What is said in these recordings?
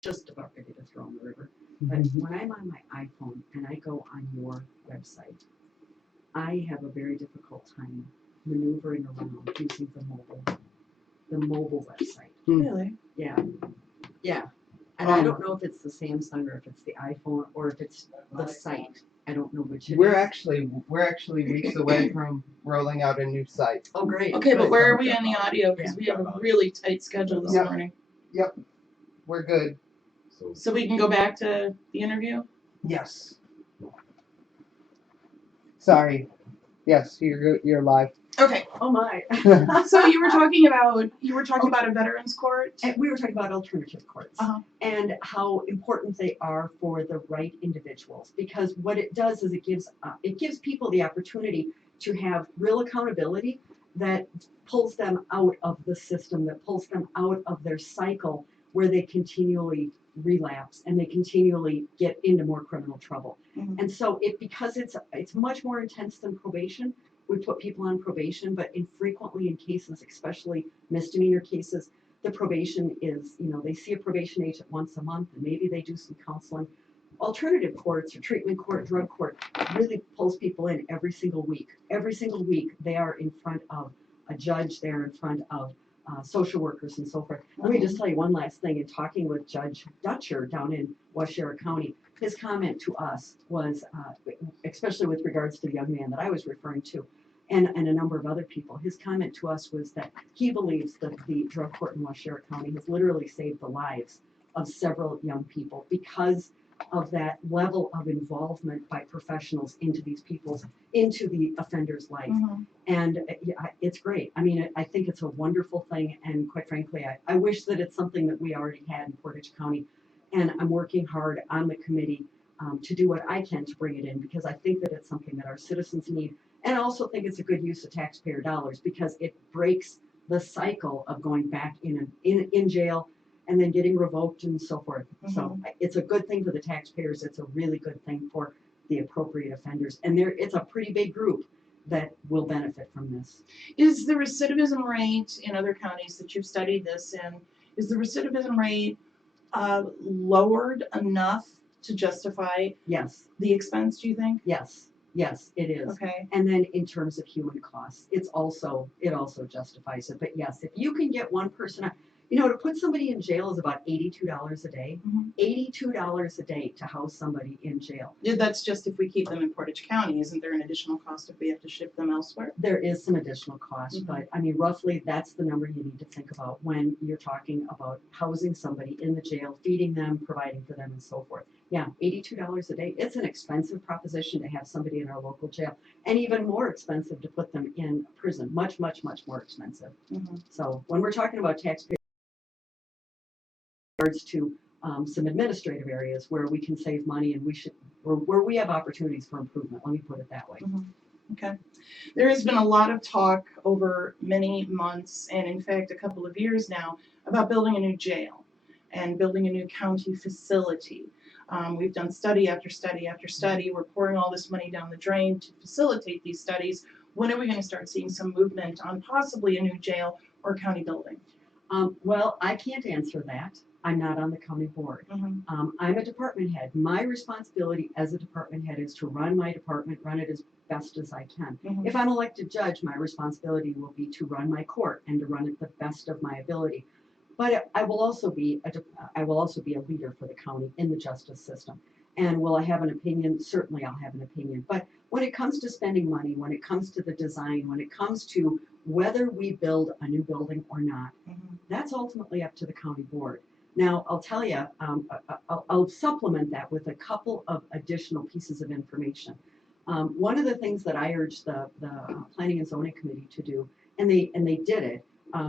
just about ready to throw in the river. But when I'm on my iPhone and I go on your website, I have a very difficult time maneuvering around using the mobile website. Really? Yeah, yeah. And I don't know if it's the Samsung or if it's the iPhone or if it's the site. I don't know which it We're is. actually weeks away from rolling out a new site. Oh, great. Okay, but good. where are we on the audio? Because we have a really tight schedule this Yeah. morning. We're good. So we can go back to the interview? Yes. Sorry. Yes, you're live. Okay. Oh my. So you were talking about a veterans court? And we were talking about alternative courts Uh-huh. and how important they are for the right individuals. Because what it does is it gives people the opportunity to have real accountability that pulls them out of the system, that pulls them out of their cycle where they continually relapse and they continually get into more criminal trouble. Mhm. And so because it's much more intense than probation. We put people on probation, but infrequently in cases, especially misdemeanor cases, the probation is, they see a probation agent once a month and maybe they do some counseling. Alternative courts or treatment court, drug court really pulls people in every single week. Every single week they are in front of a judge, they're in front of social workers and so forth. Let me just tell you one last thing. In talking with Judge Dutcher down in Washera County, his comment to us was, especially with regards to the young man that I was referring to, and a number of other people, his comment to us was that he believes that the drug court in Washera County has literally saved the lives of several young people because of that level of involvement by professionals into the offender's life. Mhm. And it's great. I mean, I think it's a wonderful thing. And quite frankly, I wish that it's something that we already had in Portage County. And I'm working hard on the committee to do what I can to bring it in because I think that it's something that our citizens need. And I also think it's a good use of taxpayer dollars because it breaks the cycle of going back in jail and then getting revoked and so forth. So it's a good thing for the taxpayers. It's a really good thing for the appropriate offenders. And it's a pretty big group that will benefit from this. Is the recidivism rate in other counties that you've studied this in, is the recidivism rate lowered enough to justify Yes, the expense, do you think? yes, it is. Okay. And then in terms of human costs, it also justifies it. But yes, if you can get one person out, to put somebody in jail is about $82 a day. Mhm. $82 a day to house somebody in jail. Yeah, that's just if we keep them in Portage County. Isn't there an additional cost if we have to ship them elsewhere? There is some additional cost, but I mean, roughly that's the number you need to think about when you're talking about housing somebody in the jail, feeding them, providing for them, and so forth. Yeah, $82 a day. It's an expensive proposition to have somebody in our local jail, and even more expensive to put them in prison. Much, much, much more expensive. Mhm. So when we're talking about taxpayers, to some administrative areas where we can save money and where we have opportunities for improvement. Let me put it that way. Okay. There has been a lot of talk over many months and in fact a couple of years now about building a new jail and building a new county facility. We've done study after study after study. We're pouring all this money down the drain to facilitate these studies. When are we going to start seeing some movement on possibly a new jail or county building? Well, I can't answer that. I'm not on the county board. I'm a department head. My responsibility as a department head is to run my department, run it as best as I can. If I'm elected judge, my responsibility will be to run my court and to run it the best of my ability. But I will also be a leader for the county in the justice system. And will I have an opinion? Certainly I'll have an opinion. But when it comes to spending money, when it comes to the design, when it comes to whether we build a new building or not, that's ultimately up to the county board. Now, I'll tell you, I'll supplement that with a couple of additional pieces of information. One of the things that I urged the Planning and Zoning Committee to do, and they did it,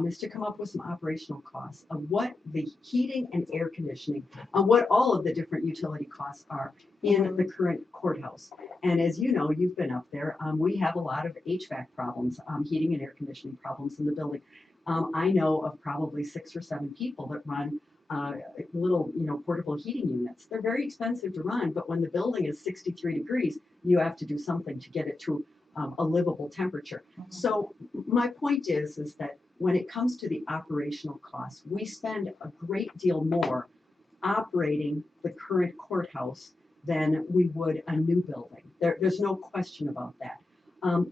is to come up with some operational costs of what the heating and air conditioning, what all of the different utility costs are in the current courthouse. And as you know, you've been up there, we have a lot of HVAC problems, heating and air conditioning problems in the building. I know of probably 6 or 7 people that run little, portable heating units. They're very expensive to run, but when the building is 63 degrees, you have to do something to get it to a livable temperature. So my point is that when it comes to the operational costs, we spend a great deal more operating the current courthouse than we would a new building. There's no question about that.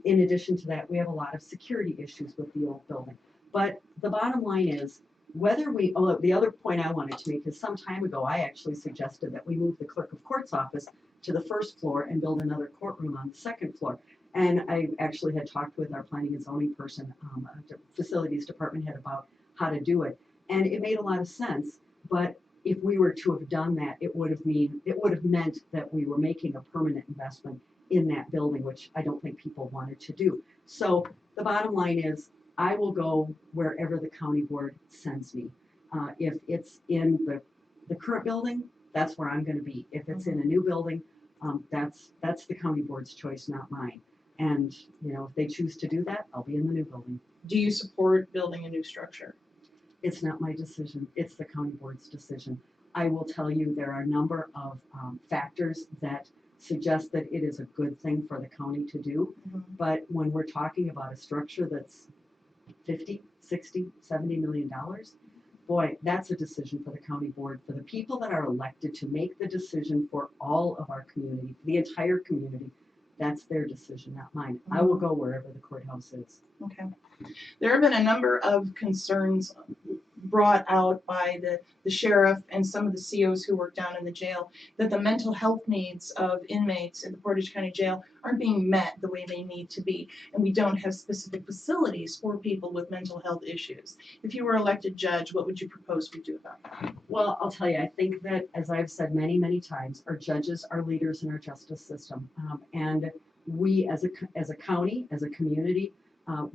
In addition to that, we have a lot of security issues with the old building. But the bottom line is, the other point I wanted to make is some time ago, I actually suggested that we move the clerk of court's office to the first floor and build another courtroom on the second floor. And I actually had talked with our planning and zoning person, facilities department head about how to do it. And it made a lot of sense, but if we were to have done that, it would have meant that we were making a permanent investment in that building, which I don't think people wanted to do. So the bottom line is, I will go wherever the county board sends me. If it's in the current building, that's where I'm gonna be. If it's in a new building, that's the county board's choice, not mine. And, you know, if they choose to do that, I'll be in the new building. Do you support building a new structure? It's not my decision, it's the county board's decision. I will tell you, there are a number of factors that suggest that it is a good thing for the county to do. But when we're talking about a structure that's 50, 60, 70 million dollars, boy, that's a decision for the county board, for the people that are elected to make the decision for all of our community, the entire community. That's their decision, not mine. I will go wherever the courthouse is. Okay. There have been a number of concerns brought out by the sheriff and some of the COs who work down in the jail that the mental health needs of inmates in the Portage County Jail aren't being met the way they need to be, and we don't have specific facilities for people with mental health issues. If you were elected judge, what would you propose we do about that? Well, I'll tell you, I think that, as I've said many, many times, our judges are leaders in our justice system. And we, as a county, as a community,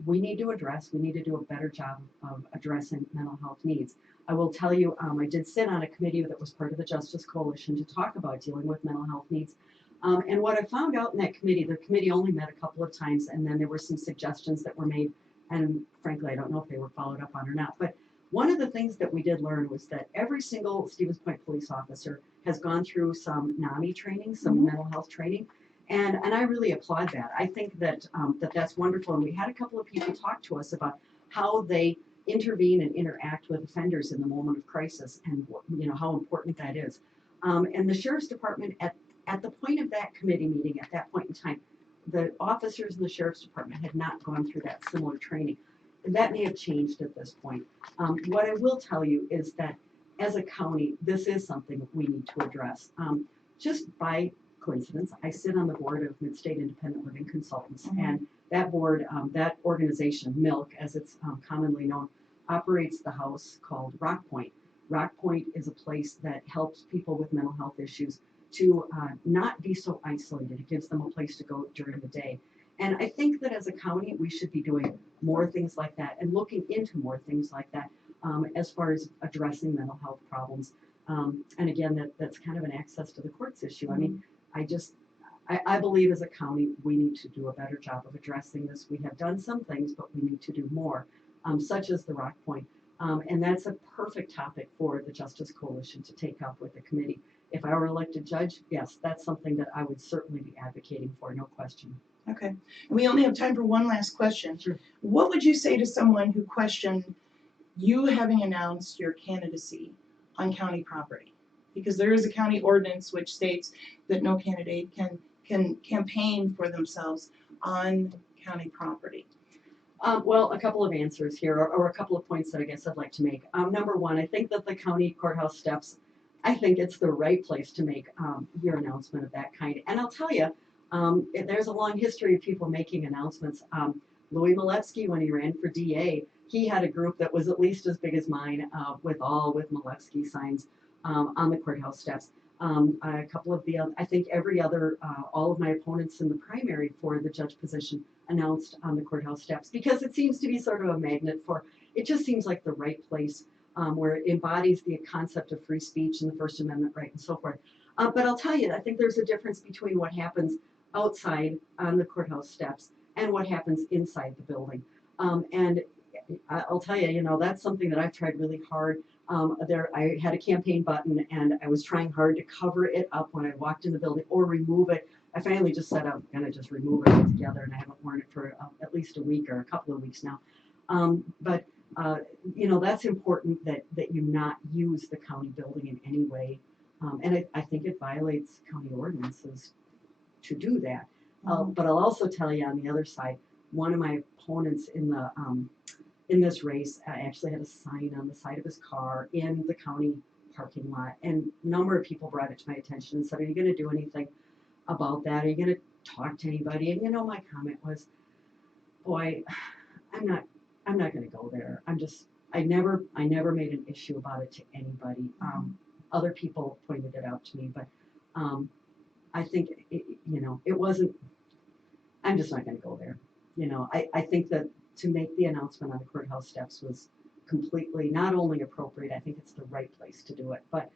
we need to do a better job of addressing mental health needs. I will tell you, I did sit on a committee that was part of the Justice Coalition to talk about dealing with mental health needs. And what I found out in that committee, the committee only met a couple of times, and then there were some suggestions that were made, and frankly, I don't know if they were followed up on or not. But one of the things that we did learn was that every single Stevens Point police officer has gone through some NAMI training, some mental health training. And I really applaud that. I think that that's wonderful. And we had a couple of people talk to us about how they intervene and interact with offenders in the moment of crisis, and you know how important that is. And the sheriff's department at the point of that committee meeting, at that point in time, the officers in the sheriff's department had not gone through that similar training. And that may have changed at this point. What I will tell you is that as a county, this is something we need to address. Just by coincidence, I sit on the board of Mid-State Independent Living Consultants, and that board, that organization, MILK, as it's commonly known, operates the house called Rock Point. Rock Point is a place that helps people with mental health issues to not be so isolated. It gives them a place to go during the day. And I think that as a county, we should be doing more things like that and looking into more things like that as far as addressing mental health problems. And again, that's kind of an access to the courts issue. I mean, I believe as a county, we need to do a better job of addressing this. We have done some things, but we need to do more, such as the Rock Point. And that's a perfect topic for the Justice Coalition to take up with the committee. If I were elected judge, yes, that's something that I would certainly be advocating for, no question. Okay. And we only have time for one last question. Sure. What would you say to someone who questioned you having announced your candidacy on county property? Because there is a county ordinance which states that no candidate can campaign for themselves on county property. Well, a couple of answers here, or a couple of points that I guess I'd like to make. Number one, I think that the county courthouse steps, I think it's the right place to make your announcement of that kind. And I'll tell you, there's a long history of people making announcements. Louis Malevsky, when he ran for DA, he had a group that was at least as big as mine, with Malevsky signs on the courthouse steps. A couple of I think every other, all of my opponents in the primary for the judge position announced on the courthouse steps, because it seems to be sort of a magnet for, it just seems like the right place where it embodies the concept of free speech and the First Amendment right and so forth. But I'll tell you, I think there's a difference between what happens outside on the courthouse steps and what happens inside the building. And I'll tell you, that's something that I've tried really hard. I had a campaign button and I was trying hard to cover it up when I walked in the building or remove it. I finally just said I'm gonna just remove it altogether, and I haven't worn it for at least a week or a couple of weeks now. But you know, that's important that you not use the county building in any way. And I think it violates county ordinances to do that. But I'll also tell you on the other side, one of my opponents in this race actually had a sign on the side of his car in the county parking lot. And a number of people brought it to my attention and said, are you going to do anything about that? Are you going to talk to anybody? And you know, my comment was, boy, I'm not going to go there. I never made an issue about it to anybody. Other people pointed it out to me, but I think you know, it wasn't. I'm just not going to go there. You know, I think that to make the announcement on the courthouse steps was completely not only appropriate. I think it's the right place to do it, but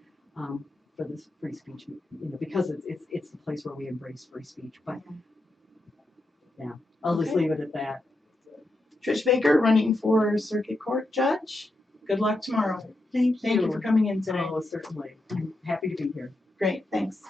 for this free speech, you know, because it's the place where we embrace free speech. But yeah, I'll just Okay. leave it at that. Trish Baker, running for Circuit Court Judge. Good luck tomorrow. Thank you. Thank you for coming in today. Oh, certainly. I'm happy to be here. Great, thanks.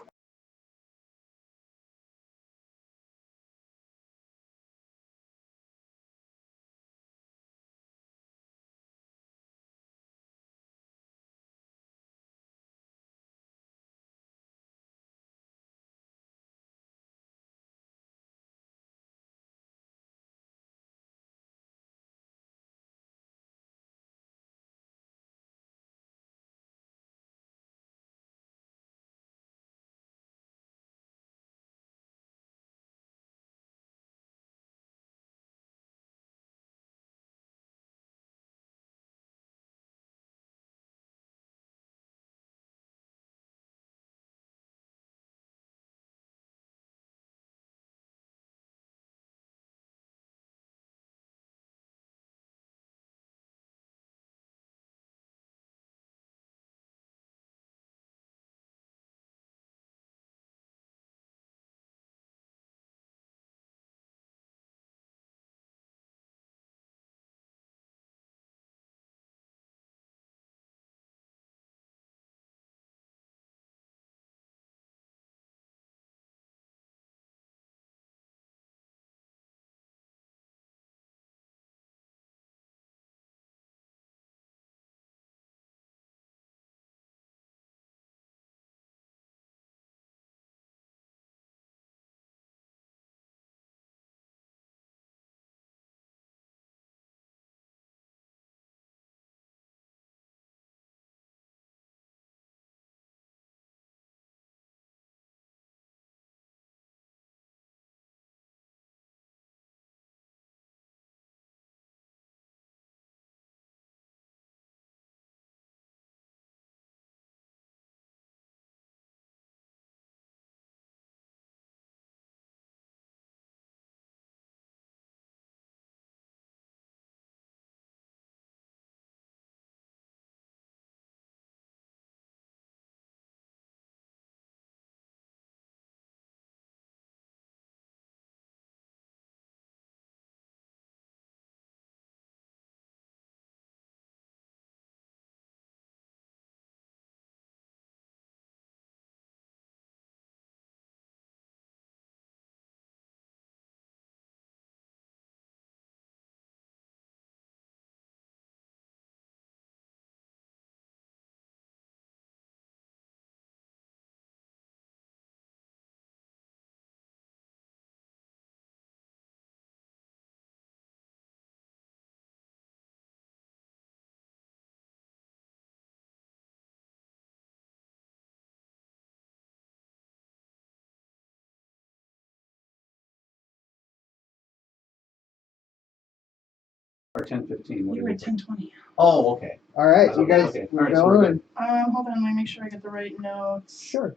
Or 10:15. We were at 10:20. Oh, okay. All right, you guys, Okay. we're All right, so we're going. Hold on, let me make sure I get the right notes. Sure.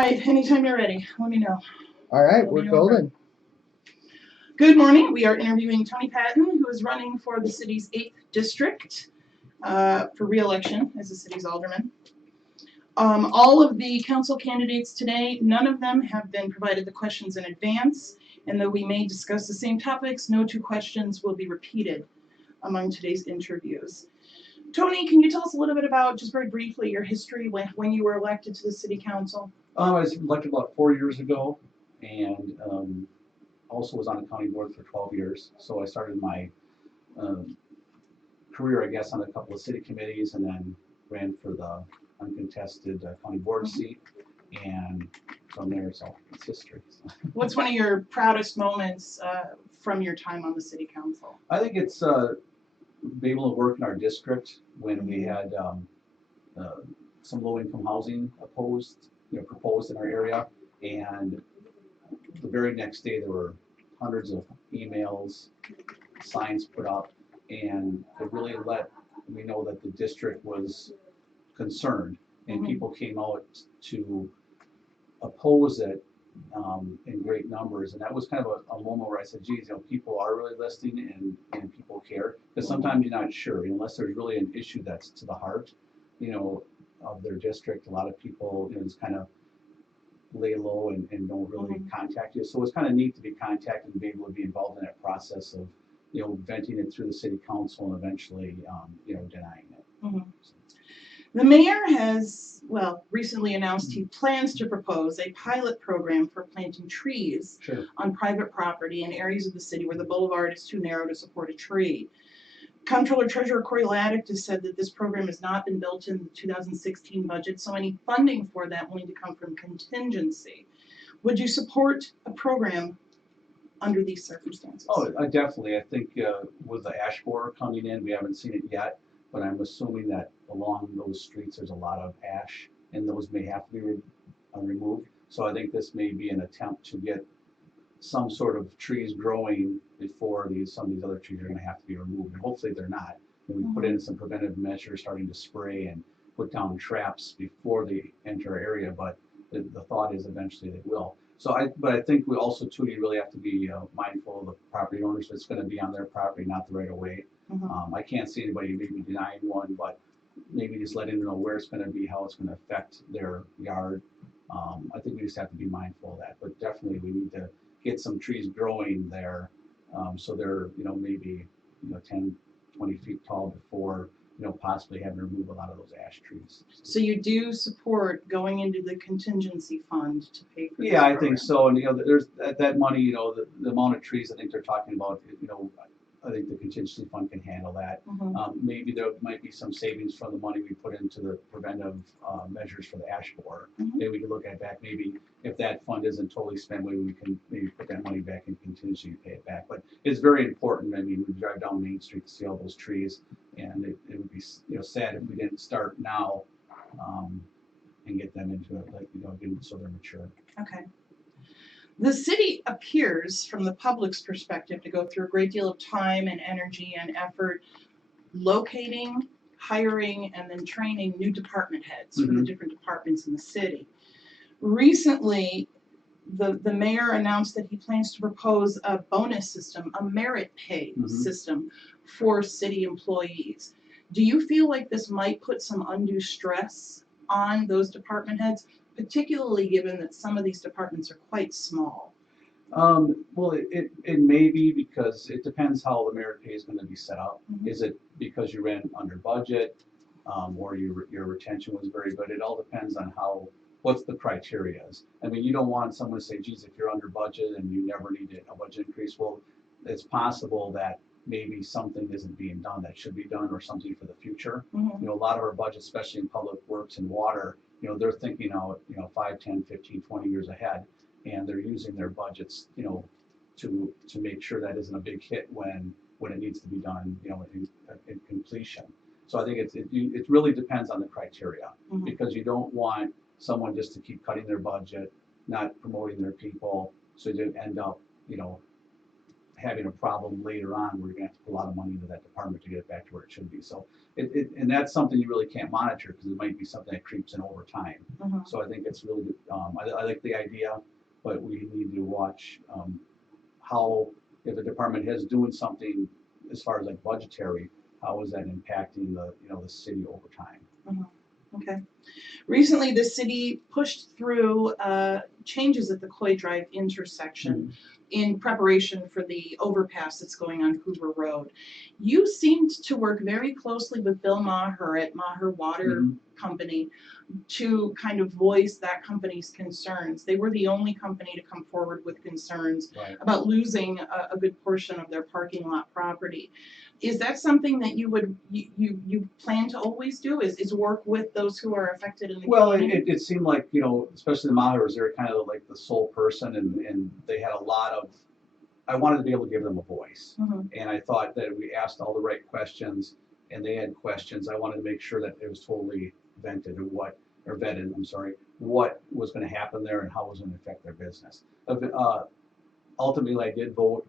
All right, anytime you're ready, let me know. All right, We'll we're be over. golden. Good morning. We are interviewing Tony Patton, who is running for the city's 8th district for re-election as the city's alderman. All of the council candidates today, none of them have been provided the questions in advance, and though we may discuss the same topics, no two questions will be repeated among today's interviews. Tony, can you tell us a little bit about, just very briefly, your history when you were elected to the city council? I was elected about 4 years ago, and also was on the county board for 12 years. So I started my career, I guess, on a couple of city committees, and then ran for the uncontested county board seat. And from there, it's history. So. What's one of your proudest moments from your time on the city council? I think it's being able to work in our district when we had some low-income housing proposed in our area, and the very next day there were hundreds of emails, signs put up, and it really let me know that the district was concerned, and people came out to oppose it in great numbers, and that was kind of a moment where I said, geez, people are really listening and people care, because sometimes you're not sure, unless there's really an issue that's to the heart, of their district. A lot of people, just kind of lay low and don't really contact you. So it's kind of neat to be contacted and be able to be involved in that process of, venting it through the city council and eventually, denying it. The mayor has, recently announced he plans to propose a pilot program for planting trees on private property in areas of the city where the boulevard is too narrow to support a tree. Comptroller Treasurer Corey Laddick has said that this program has not been built in the 2016 budget, so any funding for that will need to come from contingency. Would you support a program under these circumstances? Oh, definitely. I think with the ash borer coming in, we haven't seen it yet, but I'm assuming that along those streets there's a lot of ash, and those may have to be removed. So I think this may be an attempt to get some sort of trees growing before some of these other trees are going to have to be removed. And hopefully they're not. And we put in some preventive measures, starting to spray and put down traps before they enter our area, but the thought is eventually they will. So but I think we also too, you really have to be mindful of the property owners. It's going to be on their property, not the right of way. I can't see anybody maybe denying one, but maybe just letting them know where it's going to be, how it's going to affect their yard. I think we just have to be mindful of that, but definitely we need to get some trees growing there, so they're maybe 10, 20 feet tall before possibly having to remove a lot of those ash trees. So you do support going into the contingency fund to pay for? Yeah, I think so. And there's that money. The amount of trees I think they're talking about. I think the contingency fund can handle that. Maybe there might be some savings from the money we put into the preventive measures for the ash borer. Maybe we could look at that. Maybe if that fund isn't totally spent, maybe we can put that money back in contingency and pay it back. But it's very important. I mean, we drive down Main Street to see all those trees, and it would be sad if we didn't start now and get them into it, so they're mature. Okay. The city appears, from the public's perspective, to go through a great deal of time and energy and effort locating, hiring, and then training new department heads for the different departments in the city. Recently, the mayor announced that he plans to propose a bonus system, a merit pay system for city employees. Do you feel like this might put some undue stress on those department heads, particularly given that some of these departments are quite small? Well, it may be, because it depends how the merit pay is going to be set up. Is it because you ran under budget, or your retention was very good? It all depends on what's the criteria is. I mean, you don't want someone to say, geez, if you're under budget and you never needed a budget increase. Well, it's possible that maybe something isn't being done that should be done, or something for the future. A lot of our budgets, especially in public works and water, they're thinking out 5, 10, 15, 20 years ahead, and they're using their budgets to make sure that isn't a big hit when it needs to be done in completion. So I think it really depends on the criteria, because you don't want someone just to keep cutting their budget, not promoting their people, so you end up having a problem later on where you're going to have to put a lot of money into that department to get it back to where it should be. So and that's something you really can't monitor, because it might be something that creeps in over time. So I think it's really good. I like the idea, but we need to watch how, if a department is doing something as far as like budgetary, how is that impacting the city over time. Okay. Recently, the city pushed through changes at the Coy Drive intersection in preparation for the overpass that's going on Hoover Road. You seemed to work very closely with Bill Maher at Maher Water Company to kind of voice that company's concerns. They were the only company to come forward with concerns about losing a good portion of their parking lot property. Is that something that you plan to always do, is work with those who are affected in the Well, community? it seemed like, especially the Mahers, they're kind of like the sole person, and they had a lot of, I wanted to be able to give them a voice. Mhm. And I thought that we asked all the right questions, and they had questions. I wanted to make sure that it was totally vetted, I'm sorry, what was gonna happen there and how it was gonna affect their business. Ultimately, I did vote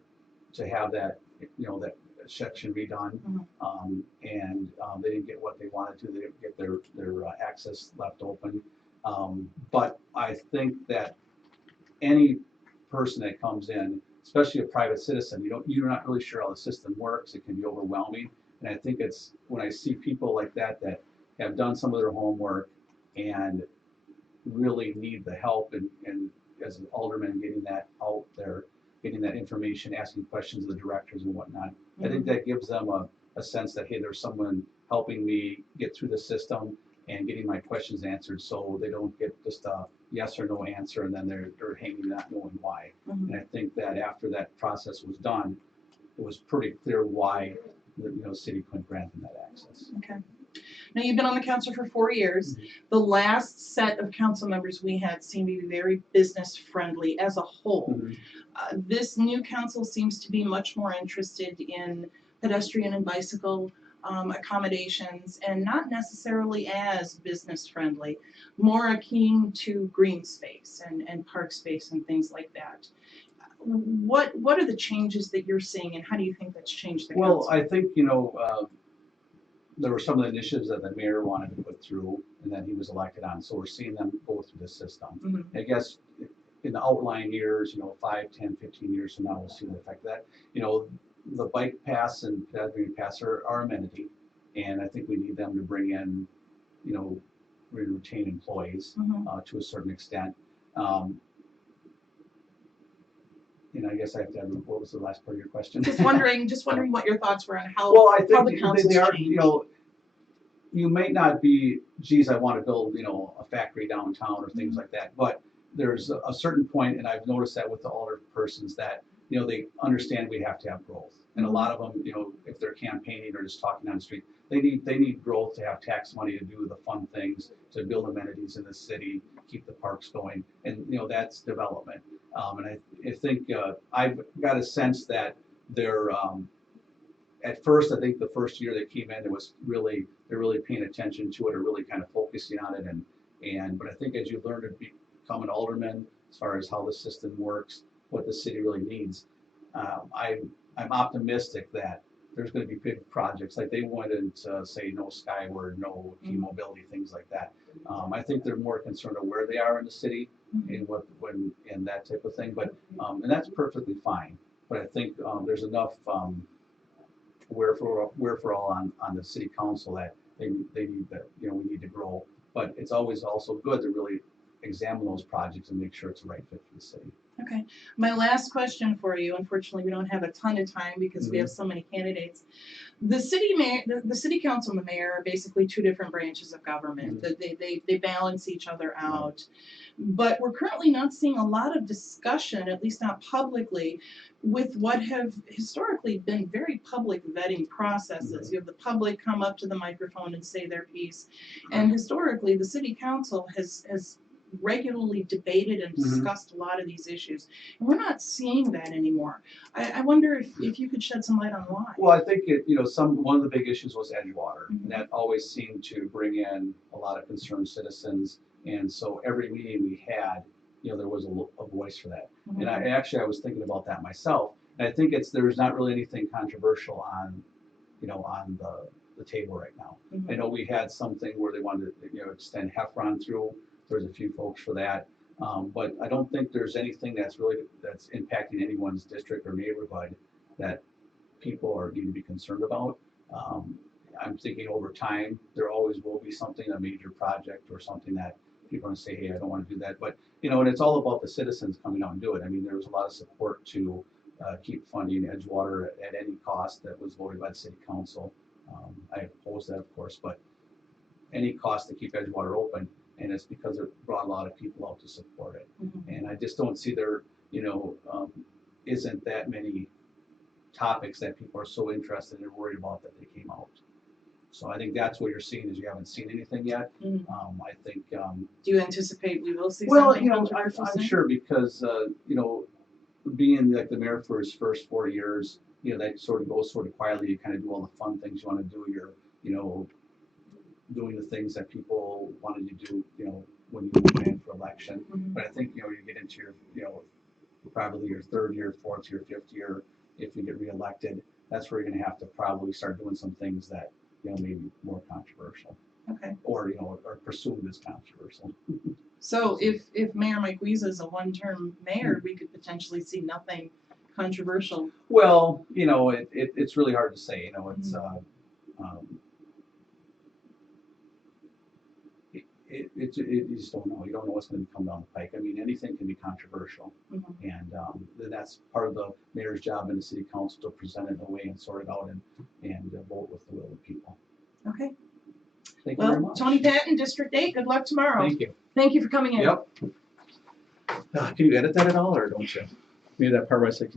to have that, that section redone. Mhm. They didn't get what they wanted to, they didn't get their access left open. But I think that any person that comes in, especially a private citizen, you're not really sure how the system works, it can be overwhelming. And I think it's, when I see people like that have done some of their homework and really need the help, and as an alderman, getting that out there, getting that information, asking questions of the directors and whatnot. I think that gives them a sense that, hey, there's someone helping me get through the system and getting my questions answered, so they don't get just a yes or no answer and then they're hanging not knowing why. Mhm. And I think that after that process was done, it was pretty clear why the city couldn't grant them that access. Okay. Now, you've been on the council for 4 years. Mhm. The last set of council members we had seemed to be very business friendly as a whole. Mhm. This new council seems to be much more interested in pedestrian and bicycle accommodations, and not necessarily as business friendly, more akin to green space and park space and things like that. What are the changes that you're seeing, and how do you think that's changed the Well, council? I think, there were some of the initiatives that the mayor wanted to put through and that he was elected on, so we're seeing them go through the system. Mhm. I guess in the outlying years, 5, 10, 15 years from now, we'll see the effect of that. The bike pass and pedestrian pass are amenity, and I think we need them to bring in, retain employees Mhm. to a certain extent. Um, I guess I have to have, what was the last part of your question? Just wondering what your thoughts were on how, Well, I how the think council's they are, changed. you may not be, geez, I want to build, a factory downtown or things like that, but there's a certain point, and I've noticed that with the older persons, that, they understand we have to have growth. And a lot of them, if they're campaigning or just talking on the street, they need growth to have tax money to do the fun things, to build amenities in the city, keep the parks going, and, that's development. And I think I've got a sense that they're, at first, I think the first year they came in, they're really paying attention to it, or really kind of focusing on it, but I think as you learn to become an alderman, as far as how the system works, what the city really needs, I'm optimistic that there's going to be big projects, like they wanted to say no Skyward, no key mobility, things like that. I think they're more concerned of where they are in the city and and that type of thing, but and that's perfectly fine. But I think there's enough wherefore all on the city council that they need that, we need to grow. But it's always also good to really examine those projects and make sure it's the right fit for the city. Okay. My last question for you, unfortunately, we don't have a ton of time because we have so many candidates. The city mayor, the city council and the mayor are basically two different branches of government. They balance each other out. But we're currently not seeing a lot of discussion, at least not publicly, with what have historically been very public vetting processes. You have the public come up to the microphone and say their piece. And historically, the city council has regularly debated and discussed a lot of these issues. And we're not seeing that anymore. I wonder if you could shed some light on why. Well, I think one of the big issues was Edgewater, and that always seemed to bring in a lot of concerned citizens. And so every meeting we had, there was a voice for that. And I was thinking about that myself. And I think there's not really anything controversial on the table right now. I know we had something where they wanted to, extend Heffron through. There's a few folks for that. But I don't think there's anything that's impacting anyone's district or neighborhood that people need to be concerned about. I'm thinking over time, there always will be something, a major project or something that people are going to say, hey, I don't want to do that. But, and it's all about the citizens coming out and do it. I mean, there was a lot of support to keep funding Edgewater at any cost that was voted by the city council. I oppose that, of course, but any cost to keep Edgewater open, and it's because it brought a lot of people out to support it. And I just don't see there, isn't that many topics that people are so interested and worried about that they came out. So I think that's what you're seeing, is you haven't seen anything yet. Mhm. I think, Do you anticipate we will see well, something you know, controversial I'm soon? sure because, you know, being like the mayor for his first 4 years, you know, that sort of goes sort of quietly. You kind of do all the fun things you want to do. You're, you know, doing the things that people wanted you to do, you know, when you ran for election. Mhm. But I think, you know, you get into your, you know, probably your third year, fourth year, fifth year, if you get reelected, that's where you're gonna have to probably start doing some things that, you know, maybe more controversial, Okay. or, you know, are presumed as controversial. So if Mayor Mike Wiese is a one-term mayor, we could potentially see nothing controversial. Well, you know, it's really hard to say, you know, it's, um, you just don't know. You don't know what's going to come down the pike. I mean, anything can be controversial, Mhm. and then that's part of the mayor's job in the city council to present it in a way and sort it out and vote with the will of the people. Okay. Thank you very Well, much. Tony Patton, District 8, good luck tomorrow. Thank you. Thank you for coming in. Yep. Can you edit that at all, or don't you? Maybe that part where I said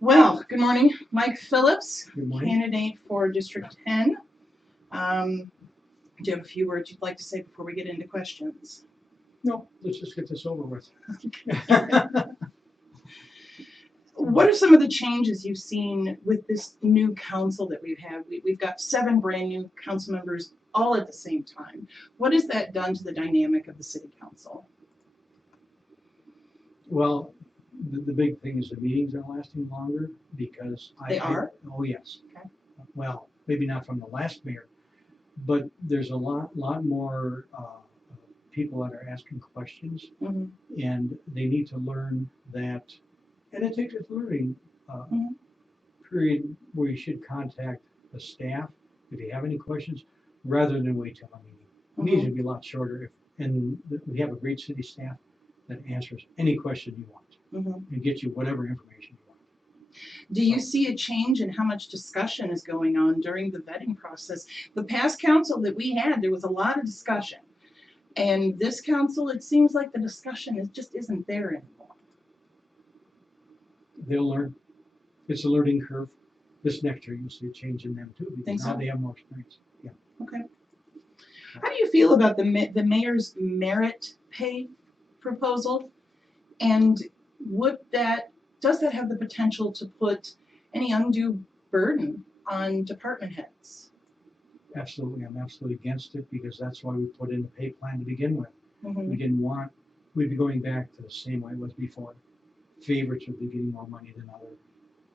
Well, good morning. Mike Phillips, Good morning. candidate for District 10. Do you have a few words you'd like to say before we get into questions? No, let's just get this over with. What are some of the changes you've seen with this new council that we've had? We've got 7 brand new council members all at the same time. What has that done to the dynamic of the city council? Well, the big thing is the meetings are lasting longer because They are? Oh, yes. Okay. Well, maybe not from the last mayor, but there's a lot more people that are asking questions, Mhm. and they need to learn that, and it takes a learning Mhm. period where you should contact the staff if you have any questions, rather than wait till a meeting. Meetings would be a lot shorter we have a great city staff that answers any question you want Mhm. and gets you whatever information you want. Do you So- see a change in how much discussion is going on during the vetting process? The past council that we had, there was a lot of discussion. And this council, it seems like the discussion just isn't there anymore. They'll learn. It's a learning curve. This next year, you'll see a change in them too, Think because now so? they have more experience. Yeah. Okay. How do you feel about the mayor's merit pay proposal? And does that have the potential to put any undue burden on department heads? Absolutely. I'm absolutely against it because that's why we put in the pay plan to begin with. Mhm. We'd be going back to the same way it was before. Favorites would be getting more money than others.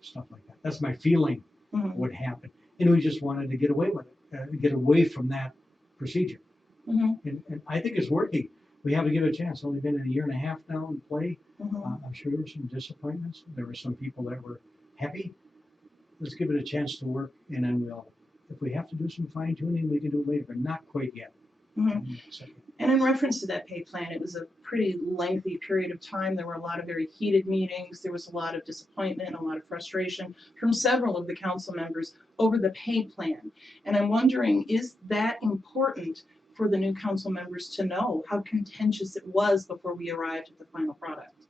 stuff like that. That's my feeling Mhm. would happen. And we just wanted to get away with it, get away from that procedure. Mhm. And I think it's working. We have to give it a chance. Only been a year and a half now in play. Mhm. I'm sure there were some disappointments. There were some people that were happy. Let's give it a chance to work, and then if we have to do some fine tuning, we can do it later, but not quite yet. Mhm. And in reference to that pay plan, it was a pretty lengthy period of time. There were a lot of very heated meetings. There was a lot of disappointment, a lot of frustration from several of the council members over the pay plan. And I'm wondering, is that important for the new council members to know how contentious it was before we arrived at the final product?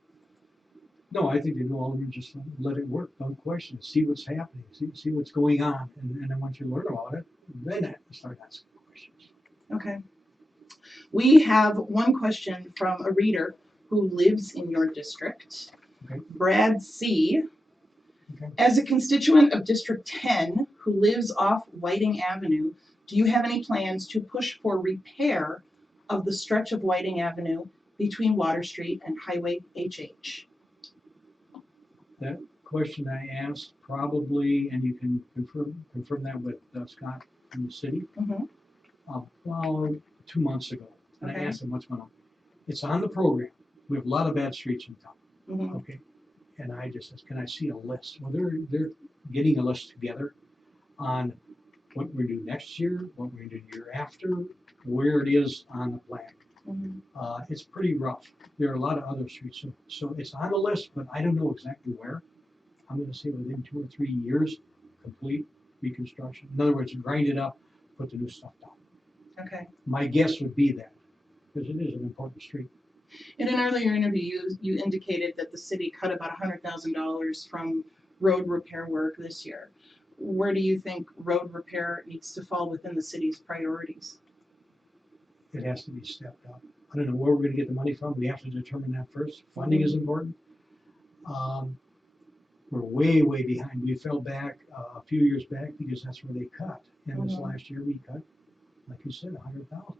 No, I think they do all of them, just let it work, don't question it, see what's happening, see what's going on, and then once you learn about it, then start asking questions. Okay. We have one question from a reader who lives in your district. Okay. Brad C. Okay. As a constituent of District 10 who lives off Whiting Avenue, do you have any plans to push for repair of the stretch of Whiting Avenue between Water Street and Highway HH? That question I asked probably, and you can confirm that with Scott from the city, Mhm. well, 2 months ago. And I Okay. asked him what's going on. It's on the program. We have a lot of bad streets in town. Mhm. Okay. And I just said, can I see a list? Well, they're getting a list together on what we do next year, what we do the year after, where it is on the plan. Mhm. It's pretty rough. There are a lot of other streets, so it's on the list, but I don't know exactly where. I'm gonna say within 2 or 3 years, complete reconstruction. In other words, grind it up, put the new stuff down. Okay. My guess would be that, because it is an important street. In an earlier interview, you indicated that the city cut about $100,000 from road repair work this year. Where do you think road repair needs to fall within the city's priorities? It has to be stepped up. I don't know where we're gonna get the money from. We have to determine that first. Funding is important. We're way, way behind. We fell back a few years back because that's where they cut. And this Mhm. last year we cut, like you said, 100,000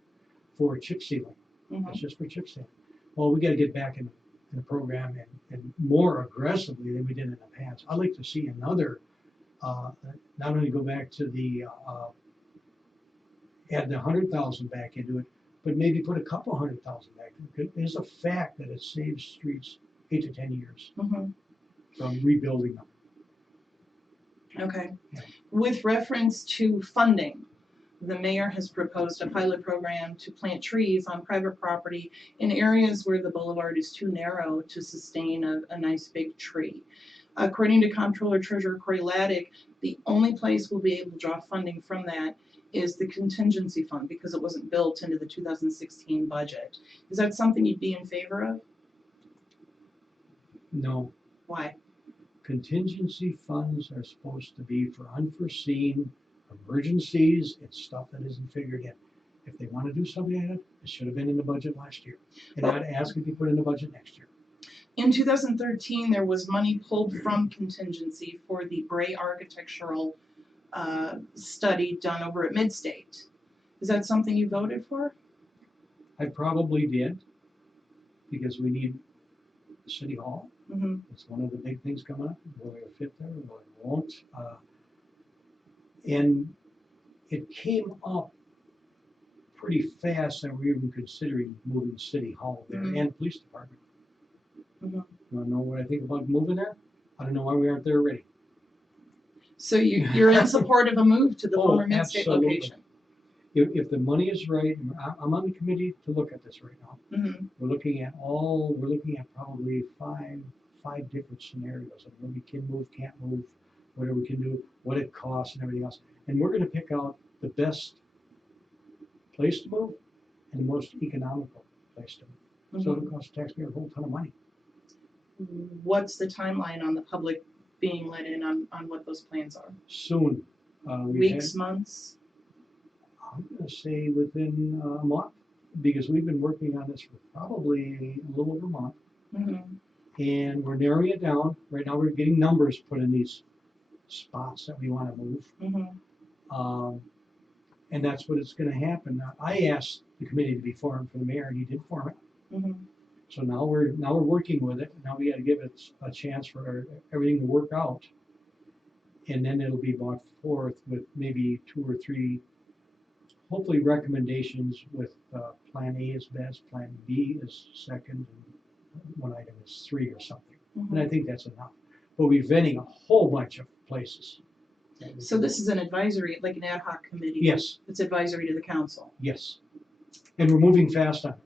for chip sealing. Mhm. That's just for chip sealing. Well, we gotta get back in the program and more aggressively than we did in the past. I'd like to see another, not only go back to add the 100,000 back into it, but maybe put a couple 100,000 back. It's a fact that it saves streets 8 to 10 years Mhm. from rebuilding them. Okay. Yeah. With reference to funding, the mayor has proposed a pilot program to plant trees on private property in areas where the boulevard is too narrow to sustain a nice big tree. According to Comptroller Treasurer Corey Laddick, the only place we'll be able to draw funding from that is the contingency fund because it wasn't built into the 2016 budget. Is that something you'd be in favor of? No, Why? contingency funds are supposed to be for unforeseen emergencies and stuff that isn't figured in. If they want to do something like that, it should have been in the budget last year. And I'd ask it be put in the budget next year. In 2013, there was money pulled from contingency for the Bray architectural study done over at Midstate. Is that something you voted for? I probably did, because we need the city hall. Mm-hmm. It's one of the big things coming up. Will it fit there? Will it won't? And it came up pretty fast that we were even considering moving the city hall there Mhm. and police department. Mhm. You wanna know what I think about moving there? I don't know why we aren't there already. So you're in support of a move to the Oh, former Midstate absolutely. location? If the money is right, and I'm on the committee to look at this right now. Mm-hmm. We're looking at probably five different scenarios of where we can move, can't move, whatever we can do, what it costs and everything else. And we're gonna pick out the best place to move and the most economical place to move. So it'll cost the taxpayer a whole ton of money. What's the timeline on the public being let in on what those plans are? Soon, we've Weeks, months? I'm gonna say within a month, because we've been working on this for probably a little over a month. Mm-hmm. And we're narrowing it down. Right now, we're getting numbers put in these spots that we wanna move. Mm-hmm. And that's what it's gonna happen. Now, I asked the committee to be formed for the mayor, and he did form it. Mm-hmm. So now we're working with it. Now we gotta give it a chance for everything to work out. And then it'll be brought forth with maybe 2 or 3, hopefully recommendations with, plan A is best, plan B is second, and one item is 3 or something. And I think that's enough. But we're vetting a whole bunch of places. So this is an advisory, like an ad hoc committee? Yes, It's advisory to the council? yes. And we're moving fast on it.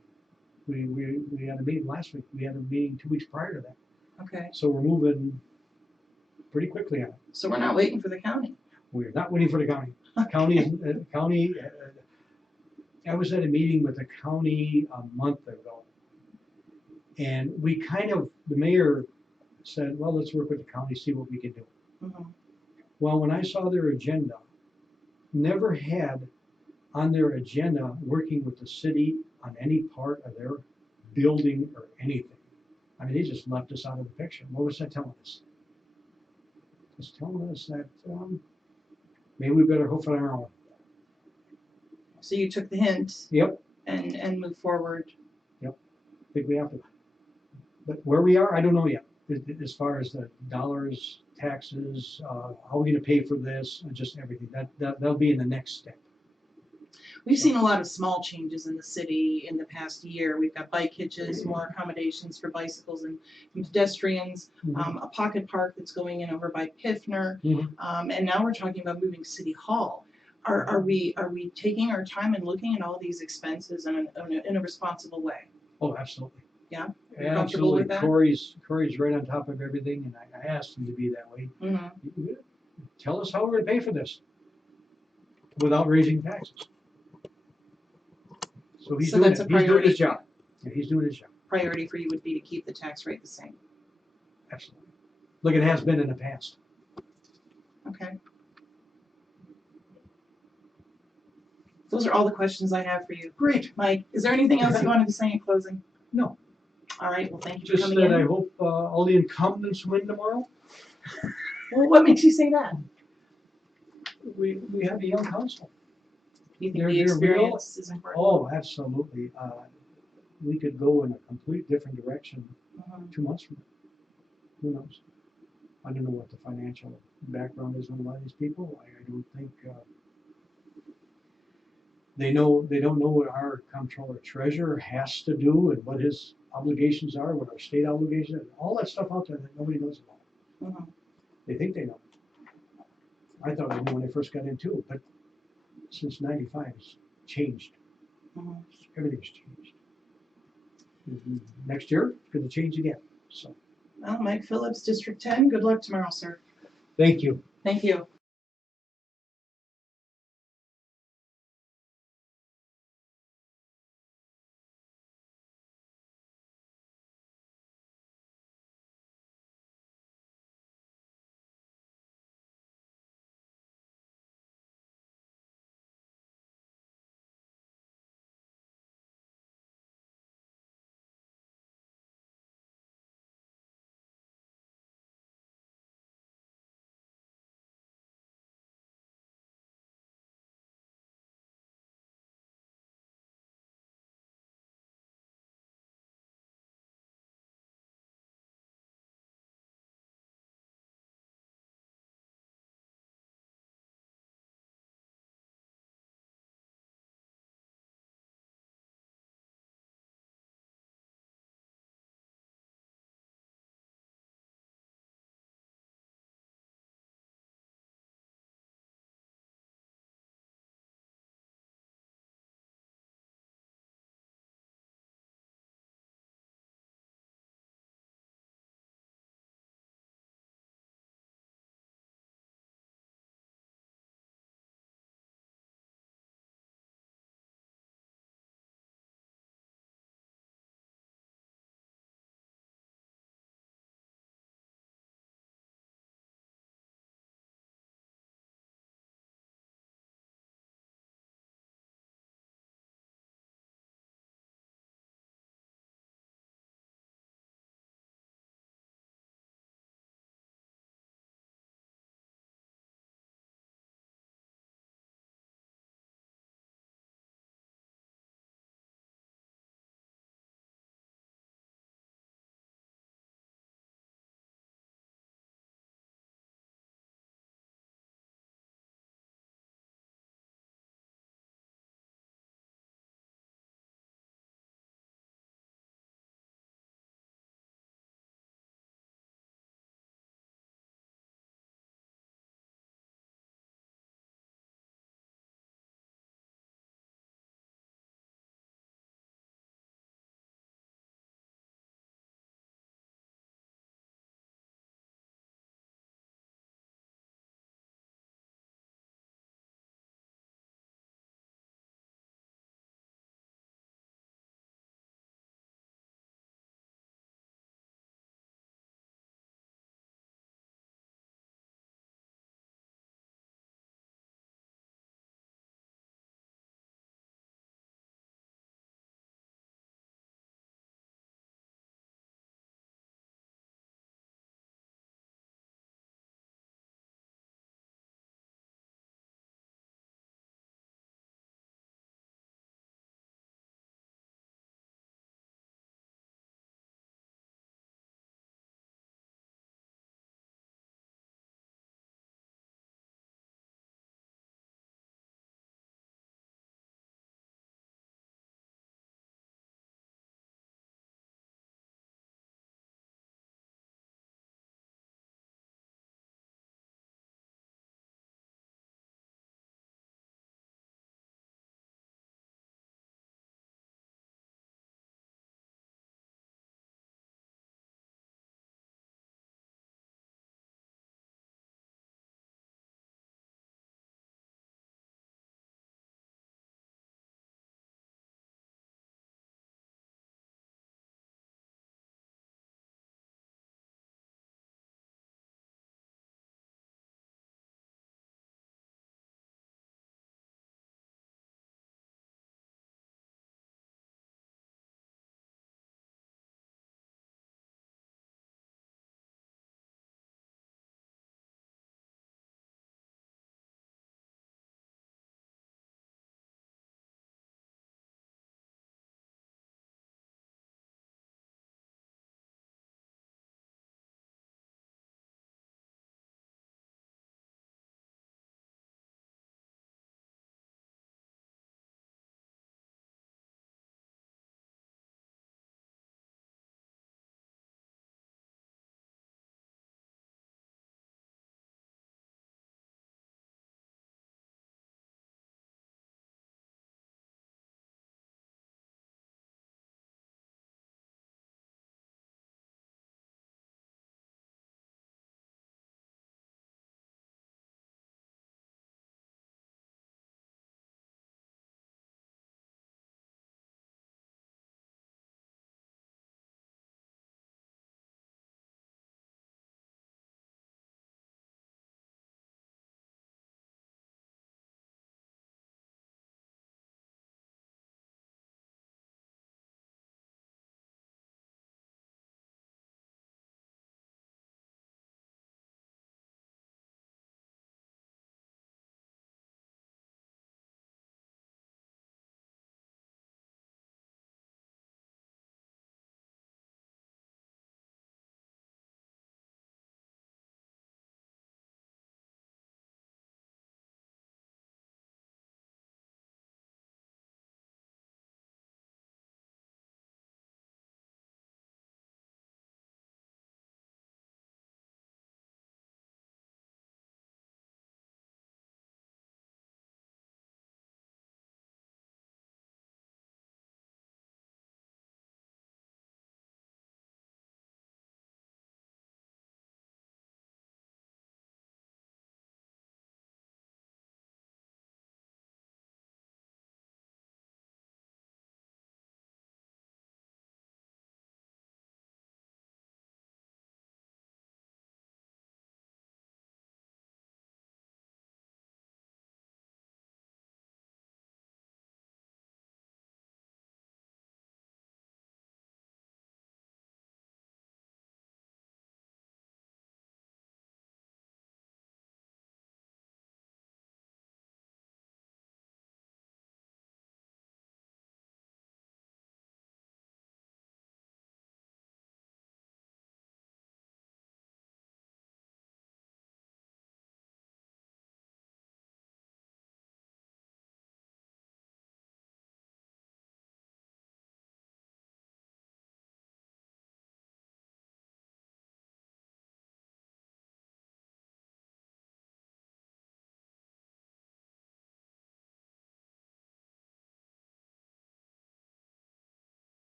We had a meeting last week. We had a meeting 2 weeks prior to that. Okay, So we're moving pretty quickly on it. so we're not waiting for the county? We're not waiting for the county. County, I was at a meeting with the county a month ago. And we kind of, the mayor said, well, let's work with the county, see what we can do. Mhm. Well, when I saw their agenda, never had on their agenda working with the city on any part of their building or anything. I mean, they just left us out of the picture. What was that telling us? It's telling us that maybe we better hope for our own. So you took the hint Yep, and moved forward? I think we have to. But where we are, I don't know yet. As far as the dollars, taxes, how are we gonna pay for this, and just everything. That'll be in the next step. We've seen a lot of small changes in the city in the past year. We've got bike hitches, more accommodations for bicycles and pedestrians, a pocket park that's going in over by Piffner, Mhm. and now we're talking about moving City Hall. Are we taking our time and looking at all these expenses in a responsible way? Oh, absolutely. Yeah? Are you comfortable with Absolutely. that? Corey's right on top of everything, and I asked him to be that way. Mhm. Tell us how we're gonna pay for this without raising taxes. So he's So doing that's it. a He's doing priority. his job. Yeah, he's doing his job. Priority for you would be to keep the tax rate the same. Absolutely. Like it has been in the past. Okay. Those are all the questions I have for you. Great. Mike, is there anything else you wanted to say in closing? No. All right, well, thank you for Just coming that I in. hope all the incumbents win tomorrow. Well, what makes you say that? We have a young council. You think They're the real. experience is important? Oh, absolutely. We could go in a complete different direction Mhm. 2 months from now. Who knows? I don't know what the financial background is on a lot of these people. I don't think they don't know what our comptroller treasurer has to do and what his obligations are, what our state obligations are, all that stuff out there that nobody knows about. Mhm. They think they know. I thought I knew when I first got into it, but since '95 it's changed. Mhm. Everything's changed. Next year, it's gonna change again. So, Well, Mike Phillips, District 10, good luck tomorrow, sir. thank you. Thank you.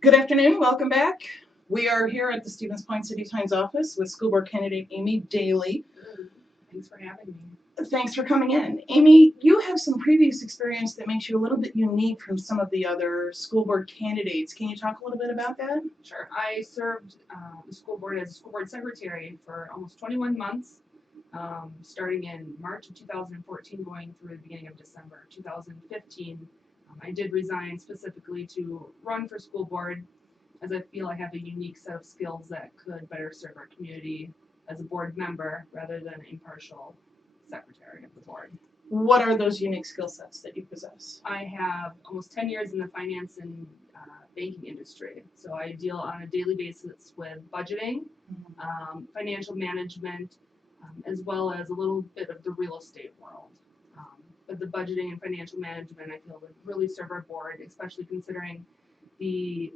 Good afternoon, welcome back. We are here at the Stevens Point City Times office with school board candidate Amy Daly. Thanks for having me. Thanks for coming in. Amy, you have some previous experience that makes you a little bit unique from some of the other school board candidates. Can you talk a little bit about that? Sure. I served the school board as a school board secretary for almost 21 months, starting in March of 2014, going through the beginning of December 2015. I did resign specifically to run for school board, as I feel I have a unique set of skills that could better serve our community as a board member rather than an impartial secretary of the board. What are those unique skill sets that you possess? I have almost 10 years in the finance and banking industry. So I deal on a daily basis with budgeting, financial management, as well as a little bit of the real estate world. But the budgeting and financial management, I feel, would really serve our board, especially considering the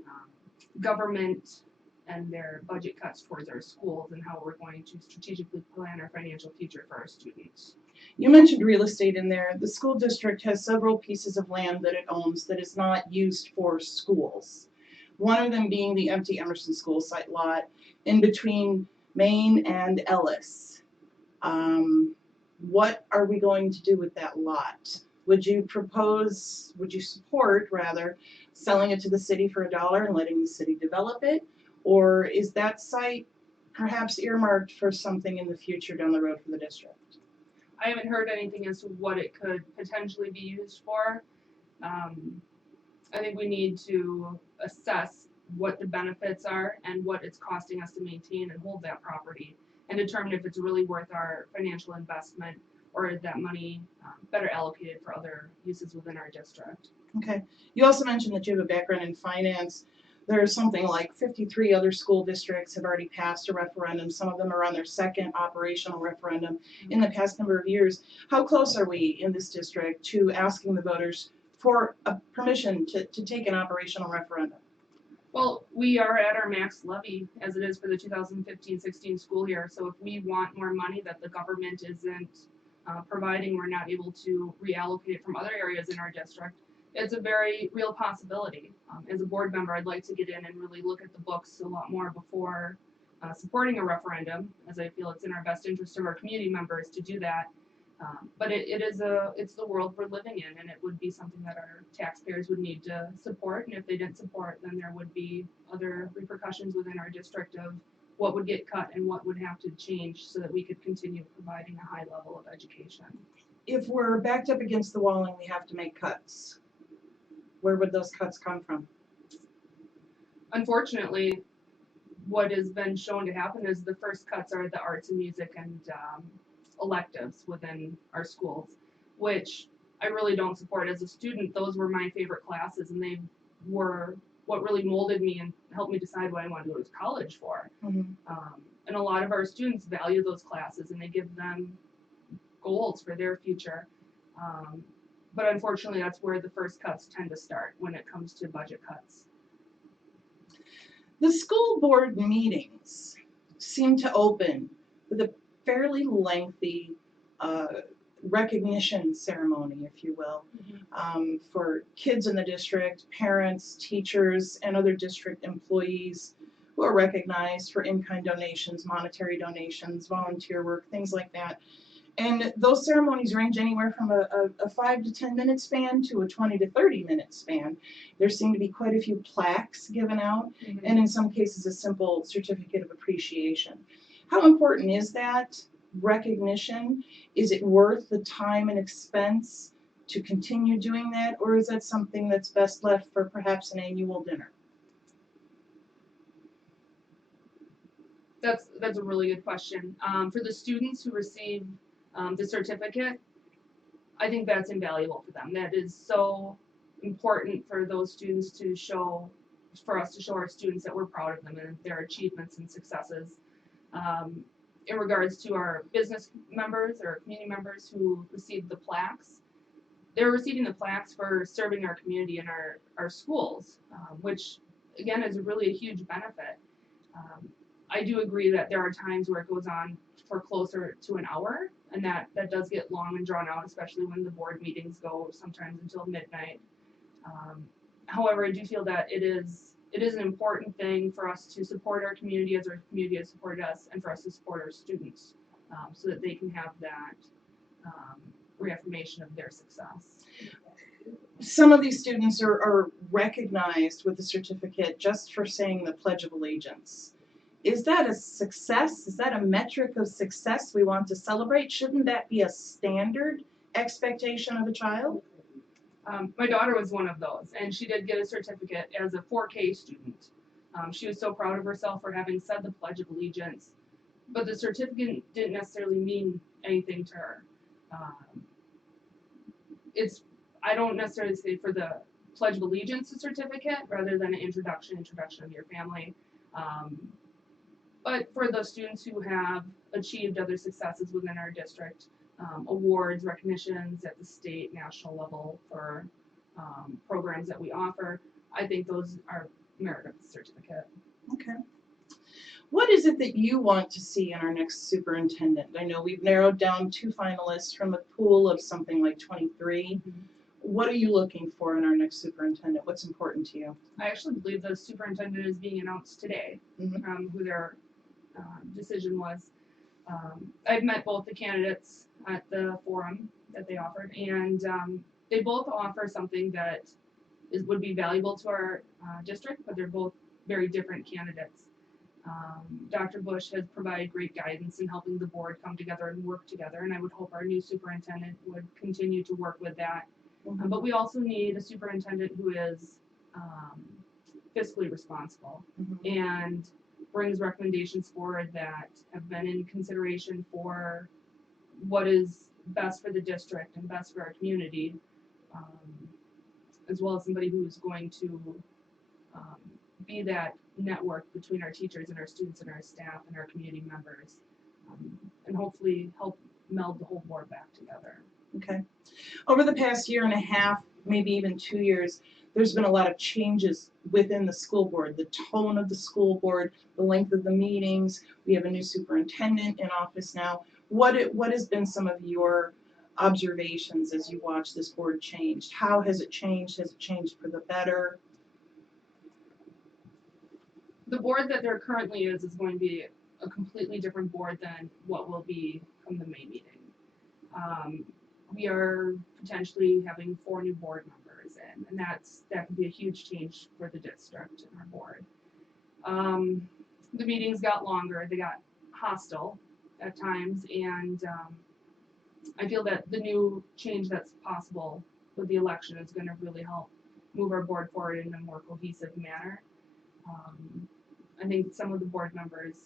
government and their budget cuts towards our schools and how we're going to strategically plan our financial future for our students. You mentioned real estate in there. The school district has several pieces of land that it owns that is not used for schools. One of them being the empty Emerson School site lot in between Maine and Ellis. What are we going to do with that lot? Would you support rather, selling it to the city for $1 and letting the city develop it? Or is that site perhaps earmarked for something in the future down the road for the district? I haven't heard anything as to what it could potentially be used for. I think we need to assess what the benefits are and what it's costing us to maintain and hold that property and determine if it's really worth our financial investment or is that money better allocated for other uses within our district. Okay. You also mentioned that you have a background in finance. There's something like 53 other school districts have already passed a referendum. Some of them are on their second operational referendum in the past number of years. How close are we in this district to asking the voters for a permission to take an operational referendum? Well, we are at our max levy as it is for the 2015-16 school year. So if we want more money that the government isn't providing, we're not able to reallocate it from other areas in our district. It's a very real possibility. As a board member, I'd like to get in and really look at the books a lot more before supporting a referendum, as I feel it's in our best interest of our community members to do that. But it's the world we're living in, and it would be something that our taxpayers would need to support. And if they didn't support, then there would be other repercussions within our district of what would get cut and what would have to change so that we could continue providing a high level of education. If we're backed up against the wall and we have to make cuts, where would those cuts come from? Unfortunately, what has been shown to happen is the first cuts are the arts and music and electives within our schools, which I really don't support. As a student, those were my favorite classes, and they were what really molded me and helped me decide what I wanted to go to college for. And a lot of our students value those classes, and they give them goals for their future. But unfortunately, that's where the first cuts tend to start when it comes to budget cuts. The school board meetings seem to open with a fairly lengthy recognition ceremony, if you will, for kids in the district, parents, teachers, and other district employees who are recognized for in-kind donations, monetary donations, volunteer work, things like that. And those ceremonies range anywhere from a 5 to 10 minute span to a 20 to 30 minute span. There seem to be quite a few plaques given out, and in some cases a simple certificate of appreciation. How important is that recognition? Is it worth the time and expense to continue doing that, or is that something that's best left for perhaps an annual dinner? That's a really good question. For the students who receive the certificate, I think that's invaluable for them. That is so important for those students to show, for us to show our students that we're proud of them and their achievements and successes. In regards to our business members or community members who receive the plaques, they're receiving the plaques for serving our community and our schools, which again is really a huge benefit. I do agree that there are times where it goes on for closer to an hour, and that does get long and drawn out, especially when the board meetings go sometimes until midnight. However, I do feel that it is an important thing for us to support our community as our community has supported us, and for us to support our students, so that they can have that reaffirmation of their success. Some of these students are recognized with a certificate just for saying the Pledge of Allegiance. Is that a success? Is that a metric of success we want to celebrate? Shouldn't that be a standard expectation of a child? My daughter was one of those, and she did get a certificate as a 4K student. She was so proud of herself for having said the Pledge of Allegiance, but the certificate didn't necessarily mean anything to her. I don't necessarily say for the Pledge of Allegiance a certificate rather than an introduction of your family. But for those students who have achieved other successes within our district, awards, recognitions at the state, national level for programs that we offer, I think those are merit of the certificate. Okay. What is it that you want to see in our next superintendent? I know we've narrowed down 2 finalists from a pool of something like 23. Mhm. What are you looking for in our next superintendent? What's important to you? I actually believe the superintendent is being announced today, Mhm. who their decision was. I've met both the candidates at the forum that they offered, and they both offer something that would be valuable to our district, but they're both very different candidates. Dr. Bush has provided great guidance in helping the board come together and work together, and I would hope our new superintendent would continue to work with that. But we also need a superintendent who is fiscally responsible Mhm. and brings recommendations forward that have been in consideration for what is best for the district and best for our community, as well as somebody who is going to be that network between our teachers and our students and our staff and our community members, and hopefully help meld the whole board back together. Okay. Over the past year and a half, maybe even 2 years, there's been a lot of changes within the school board, the tone of the school board, the length of the meetings. We have a new superintendent in office now. What has been some of your observations as you watch this board change? How has it changed? Has it changed for the better? The board that there currently is going to be a completely different board than what will be from the May meeting. We are potentially having 4 new board members in, and that could be a huge change for the district and our board. The meetings got longer, they got hostile at times, and I feel that the new change that's possible with the election is going to really help move our board forward in a more cohesive manner. I think some of the board members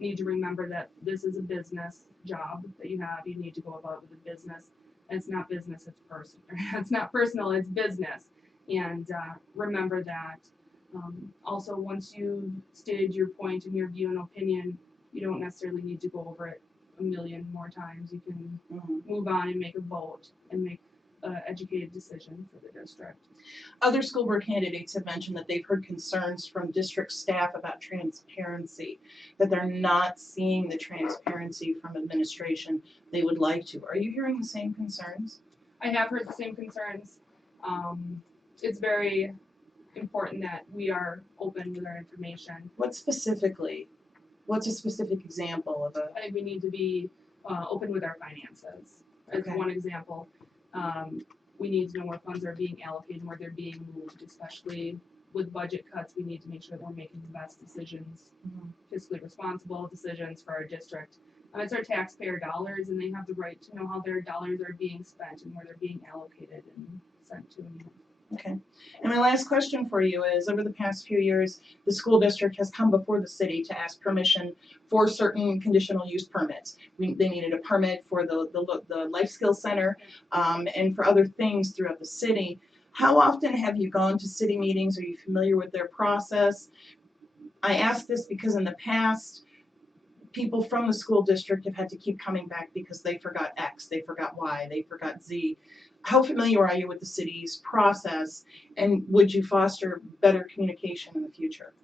need to remember that this is a business job that you have. You need to go about with a business. And it's not business, it's personal. It's not personal, it's business. And remember that. Also, once you've stated your point and your view and opinion, you don't necessarily need to go over it a million more times. You can move on and make a vote and make an educated decision for the district. Other school board candidates have mentioned that they've heard concerns from district staff about transparency, that they're not seeing the transparency from administration they would like to. Are you hearing the same concerns? I have heard the same concerns. It's very important that we are open with our information. What specifically? What's a specific example of a? I think we need to be open with our finances. As Okay. one example, we need to know where funds are being allocated and where they're being moved, especially with budget cuts. We need to make sure that we're making the best decisions, fiscally responsible decisions for our district. It's our taxpayer dollars, and they have the right to know how their dollars are being spent and where they're being allocated and sent to. Okay. And my last question for you is, over the past few years, the school district has come before the city to ask permission for certain conditional use permits. They needed a permit for the Life Skills Center, and for other things throughout the city. How often have you gone to city meetings? Are you familiar with their process? I ask this because in the past, people from the school district have had to keep coming back because they forgot X, they forgot Y, they forgot Z. How familiar are you with the city's process, and would you foster better communication in the future?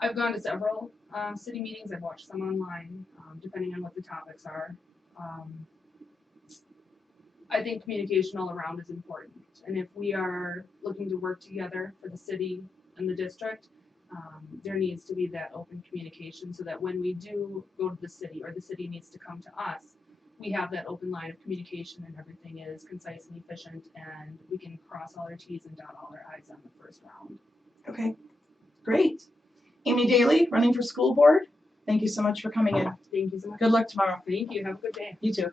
I've gone to several city meetings. I've watched some online, depending on what the topics are. I think communication all around is important. And if we are looking to work together for the city and the district, there needs to be that open communication so that when we do go to the city or the city needs to come to us, we have that open line of communication and everything is concise and efficient and we can cross all our T's and dot all our I's on the first round. Okay, great. Amy Daly, running for school board. Thank you so much for coming in. Thank you so much. Good luck tomorrow. Thank you. Have a good day. You too.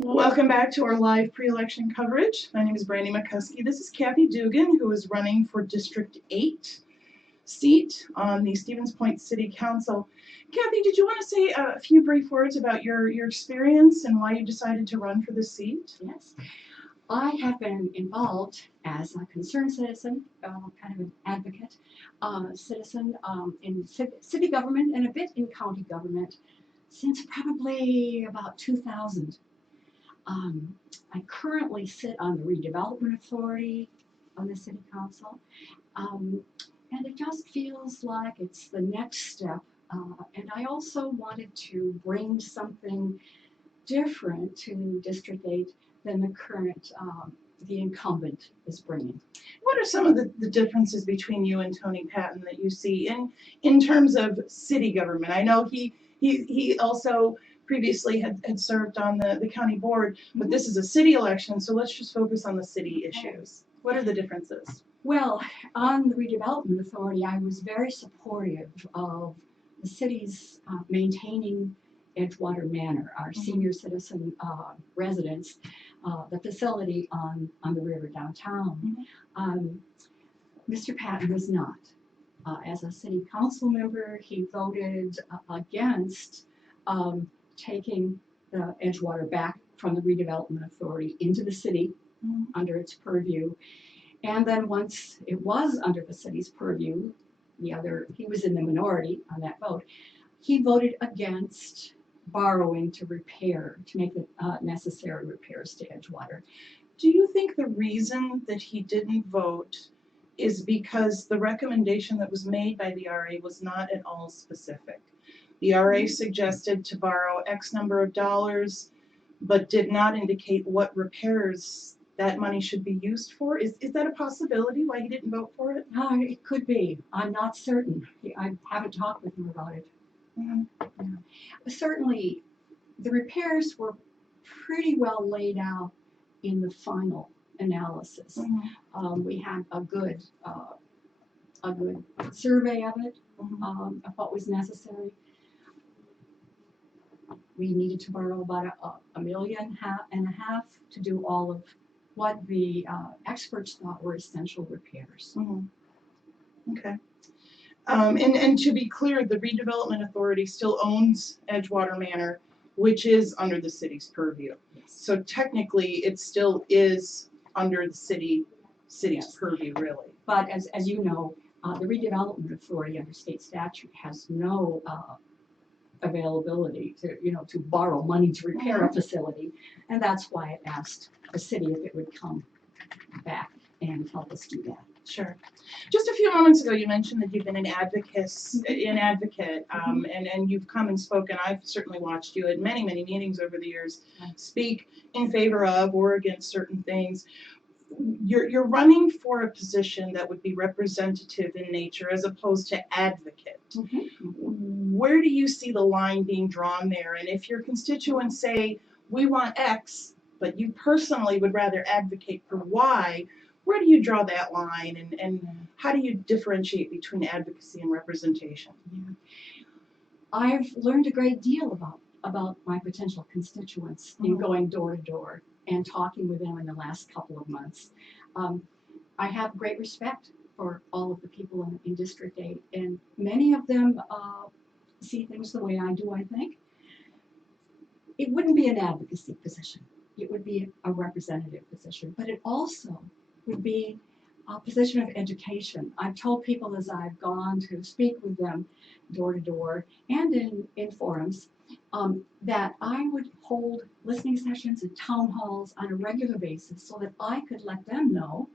Welcome back to our live pre-election coverage. My name is Brandy McCuskey. This is Kathy Dugan, who is running for District 8 seat on the Stevens Point City Council. Kathy, did you want to say a few brief words about your experience and why you decided to run for this seat? Yes. I have been involved as a concerned citizen, kind of an advocate citizen in city government and a bit in county government since probably about 2000. I currently sit on the redevelopment authority on the city council, and it just feels like it's the next step. And I also wanted to bring something different to District 8 than the current, the incumbent is bringing. What are some of the differences between you and Tony Patton that you see in terms of city government? I know he also previously had served on the county board, but this is a city election, so let's just focus on the city issues. What are the differences? Well, on the redevelopment authority, I was very supportive of the city's maintaining Edgewater Manor, our senior citizen residents, the facility on the river downtown. Mr. Patton was not. As a city council member, he voted against taking the Edgewater back from the redevelopment authority into the city under its purview. And then once it was under the city's purview, he was in the minority on that vote, he voted against borrowing to make the necessary repairs to Edgewater. Do you think the reason that he didn't vote is because the recommendation that was made by the RA was not at all specific? The RA suggested to borrow X number of dollars, but did not indicate what repairs that money should be used for. Is that a possibility why he didn't vote for it? It could be. I'm not certain. I haven't talked with him about it. Certainly, the repairs were pretty well laid out in the final analysis. We had a good survey of it, of what was necessary. We needed to borrow about $1.5 million to do all of what the experts thought were essential repairs. Okay. And to be clear, the redevelopment authority still owns Edgewater Manor, which is under the city's purview. So technically, it still is under the city's purview, really. But as you know, the redevelopment authority under state statute has no availability to borrow money to repair a facility, and that's why it asked the city if it would come back and help us do that. Sure. Just a few moments ago, you mentioned that you've been an advocate, and you've come and spoken. I've certainly watched you at many, many meetings over the years speak in favor of or against certain things. You're running for a position that would be representative in nature as opposed to advocate. Where do you see the line being drawn there? And if your constituents say, we want X, but you personally would rather advocate for Y, where do you draw that line, and how do you differentiate between advocacy and representation? I've learned a great deal about my potential constituents in going door to door and talking with them in the last couple of months. I have great respect for all of the people in District 8, and many of them see things the way I do, I think. It wouldn't be an advocacy position. It would be a representative position, but it also would be a position of education. I've told people as I've gone to speak with them door to door and in forums that I would hold listening sessions and town halls on a regular basis so that I could let them know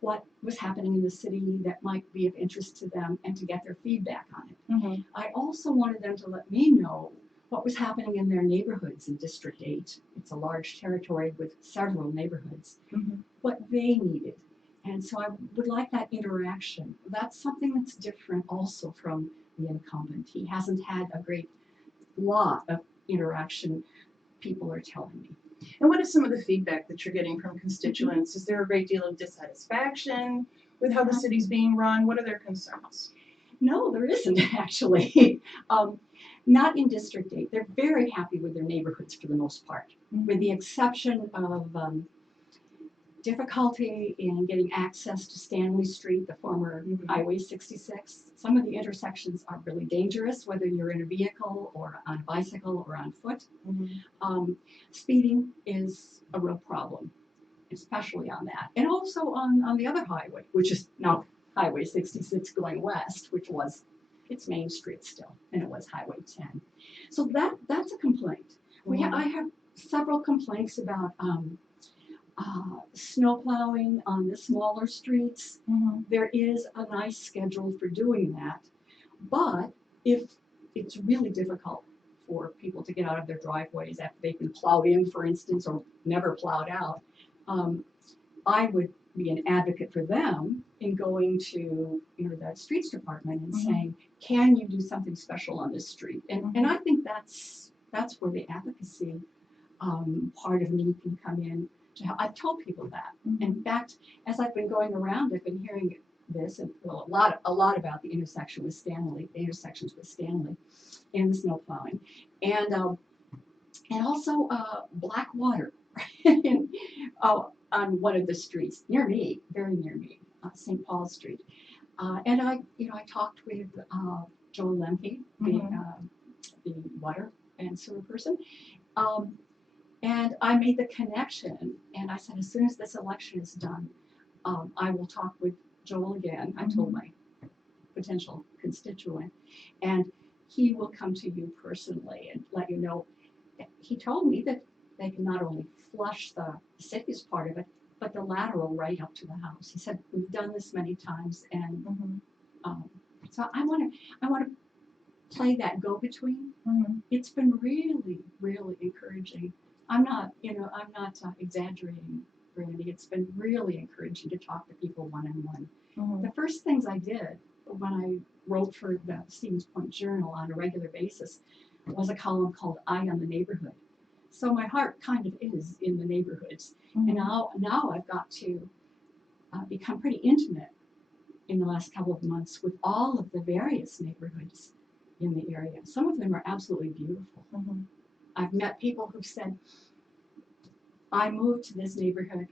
what was happening in the city that might be of interest to them and to get their feedback on it. I also wanted them to let me know what was happening in their neighborhoods in District 8. It's a large territory with several neighborhoods, what they needed. And so I would like that interaction. That's something that's different also from the incumbent. He hasn't had a great lot of interaction, people are telling me. And what is some of the feedback that you're getting from constituents? Is there a great deal of dissatisfaction with how the city's being run? What are their concerns? No, there isn't actually. Not in District 8. They're very happy with their neighborhoods for the most part, with the exception of difficulty in getting access to Stanley Street, the former Mhm. Highway 66. Some of the intersections are really dangerous, whether you're in a vehicle or on a bicycle or on foot. Speeding is a real problem, especially on that. And also on the other highway, which is now Highway 66 going west, which was, it's Main Street still, and it was Highway 10. So that's a complaint. I have several complaints about snow plowing on the smaller streets. There is a nice schedule for doing that. But if it's really difficult for people to get out of their driveways after they've been plowed in, for instance, or never plowed out, I would be an advocate for them in going to the streets department and saying, can you do something special on this street? And I think that's where the advocacy part of me can come in. I've told people that. In fact, as I've been going around, I've been hearing this, and well, a lot about the intersections with Stanley, and the snow plowing, and also black water on one of the streets near me, very near me, St. Paul Street. And I talked with Joel Lemke, the water and sewer person. And I made the connection, and I said, as soon as this election is done, I will talk with Joel again. I told my potential constituent, and he will come to you personally and let you know. He told me that they can not only flush the city's part of it, but the lateral right up to the house. He said, we've done this many times, and so I want to play that go-between. It's been really, really encouraging. I'm not exaggerating, Randy. It's been really encouraging to talk to people one-on-one. The first things I did when I wrote for the Stevens Point Journal on a regular basis was a column called Eye on the Neighborhood. So my heart kind of is in the neighborhoods. And now I've got to become pretty intimate in the last couple of months with all of the various neighborhoods in the area. Some of them are absolutely beautiful. I've met people who've said, I moved to this neighborhood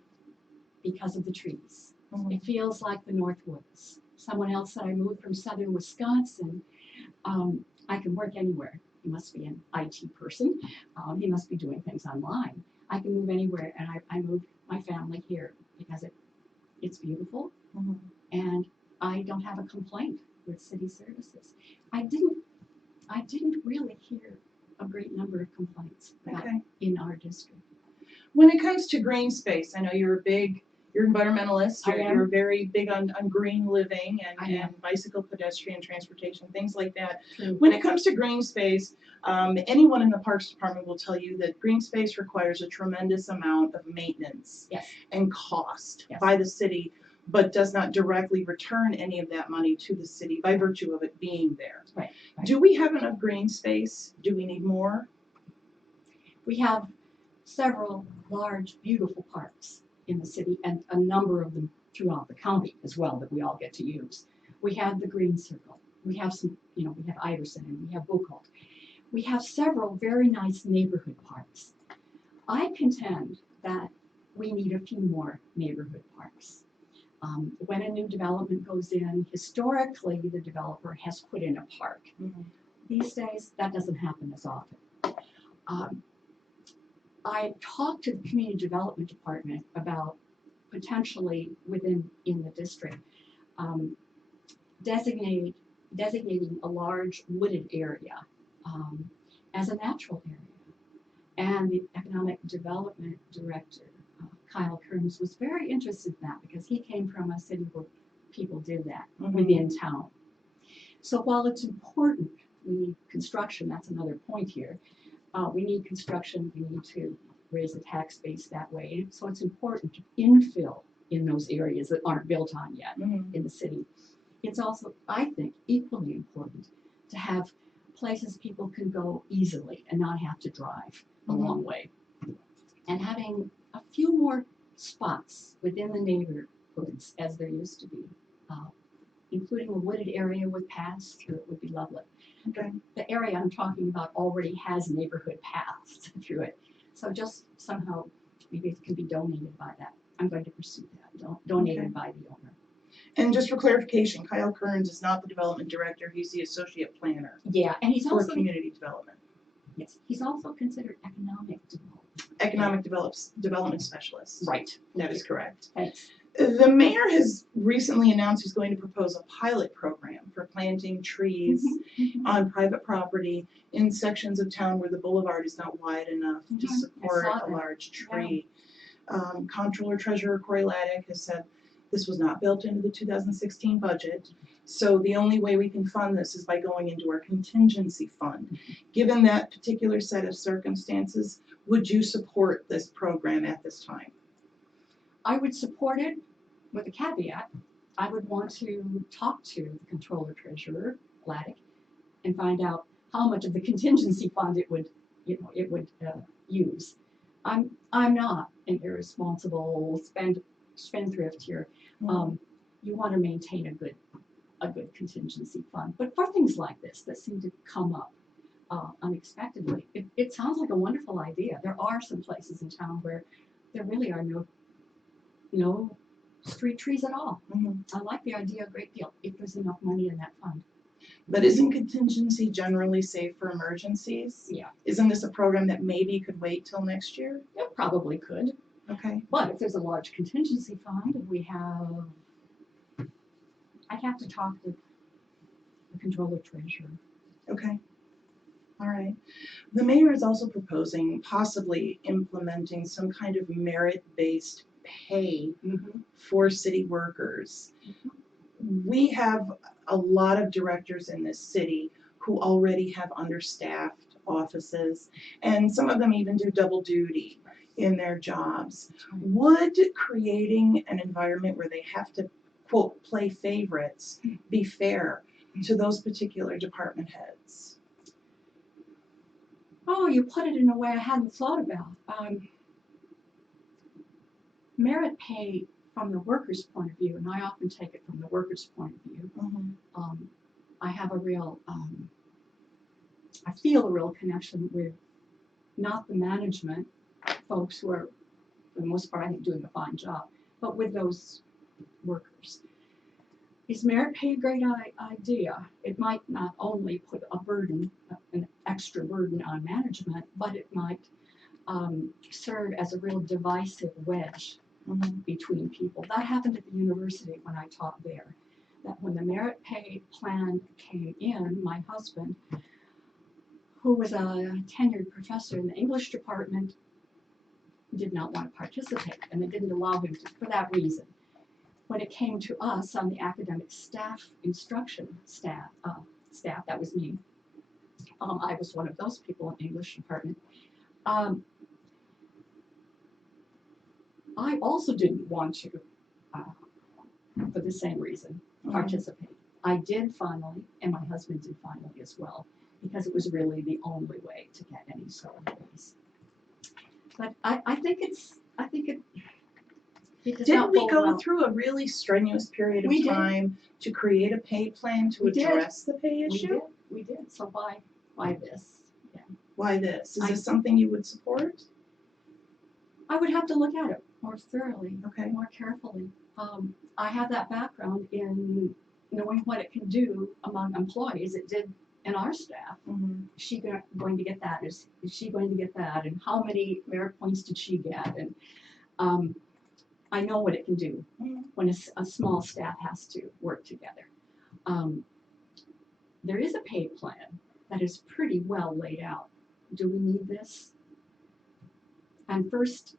because of the trees. It feels like the North Woods. Someone else said, I moved from southern Wisconsin. I can work anywhere. He must be an IT person. He must be doing things online. I can move anywhere, and I moved my family here because it's beautiful, and I don't have a complaint with city services. I didn't really hear a great number of complaints in our district. When it comes to green space, I know you're environmentalist, I am. you're very big on green living I am. and bicycle pedestrian transportation, things like that. True. When it comes to green space, anyone in the Parks Department will tell you that green space requires a tremendous amount of maintenance Yes. and cost Yes. by the city, but does not directly return any of that money to the city by virtue of it being there. Right. Do we have enough green space? Do we need more? We have several large, beautiful parks in the city, and a number of them throughout the county as well that we all get to use. We have the Green Circle. We have some, we have Iverson, and we have Buchholz. We have several very nice neighborhood parks. I contend that we need a few more neighborhood parks. When a new development goes in, historically, the developer has put in a park. These days, that doesn't happen as often. I talked to the Community Development Department about potentially in the district, designating a large wooded area as a natural area. And the Economic Development Director, Kyle Kearns, was very interested in that because he came from a city where people did that within town. So while it's important, we need construction, that's another point here. We need construction, we need to raise the tax base that way. So it's important to infill in those areas that aren't built on yet in the city. It's also, I think, equally important to have places people can go easily and not have to drive a long way. And having a few more spots within the neighborhoods as there used to be, including a wooded area with paths through it would be lovely. Okay. The area I'm talking about already has neighborhood paths through it. So just somehow, maybe it can be donated by that. I'm going to pursue that, donated by the owner. And just for clarification, Kyle Kearns is not the development director, he's the associate planner Yeah, and he's for also, community development, yes, he's also considered economic development. economic development specialist. Right. That is correct. Thanks. The mayor has recently announced he's going to propose a pilot program for planting trees Mhm. on private property in sections of town where the boulevard is not wide enough to Mhm, I support saw a that. large tree. Comptroller Treasurer Corey Laddick has said this was not built into the 2016 budget, so the only way we can fund this is by going into our contingency fund. Given that particular set of circumstances, would you support this program at this time? I would support it with a caveat. I would want to talk to the controller treasurer, Laddick, and find out how much of the contingency fund it would use. I'm not an irresponsible spendthrift here. You want to maintain a good contingency fund, but for things like this that seem to come up unexpectedly, it sounds like a wonderful idea. There are some places in town where there really are no street trees at all. Mhm. I like the idea a great deal if there's enough money in that fund. But isn't contingency generally saved for emergencies? Yeah. Isn't this a program that maybe could wait till next year? It probably could, Okay. but if there's a large contingency fund, I'd have to talk to the controller treasurer. Okay. All right. The mayor is also proposing possibly implementing some kind of merit-based pay for city workers. We have a lot of directors in this city who already have understaffed offices, and some of them even do double duty in their jobs. Would creating an environment where they have to, quote, play favorites be fair to those particular department heads? Oh, you put it in a way I hadn't thought about. Merit pay from the worker's point of view, and I often take it from the worker's point of view. I have I feel a real connection with not the management folks who are, for the most part, I think, doing a fine job, but with those workers. Is merit pay a great idea? It might not only put an extra burden on management, but it might serve as a real divisive wedge between people. That happened at the university when I taught there. That when the merit pay plan came in, my husband, who was a tenured professor in the English department, did not want to participate, and they didn't allow him to for that reason. When it came to us on the academic staff, instruction staff, that was me. I was one of those people in the English department. I also didn't want to, for the same reason, participate. I did finally, and my husband did finally as well, because it was really the only way to get any sort of raise. But I think it does Didn't not we bode go well. through a really strenuous period of We did. time to create a pay plan to We did. address the pay issue? We did. So why this? Why this? Is this something you would support? I would have to look at it more thoroughly, Okay. more carefully. I have that background in knowing what it can do among employees. It did in our staff. Mhm. Is she going to get that? Is she going to get that? And how many merit points did she get? And I know what it can do when a small staff has to work together. There is a pay plan that is pretty well laid out. Do we need this? And first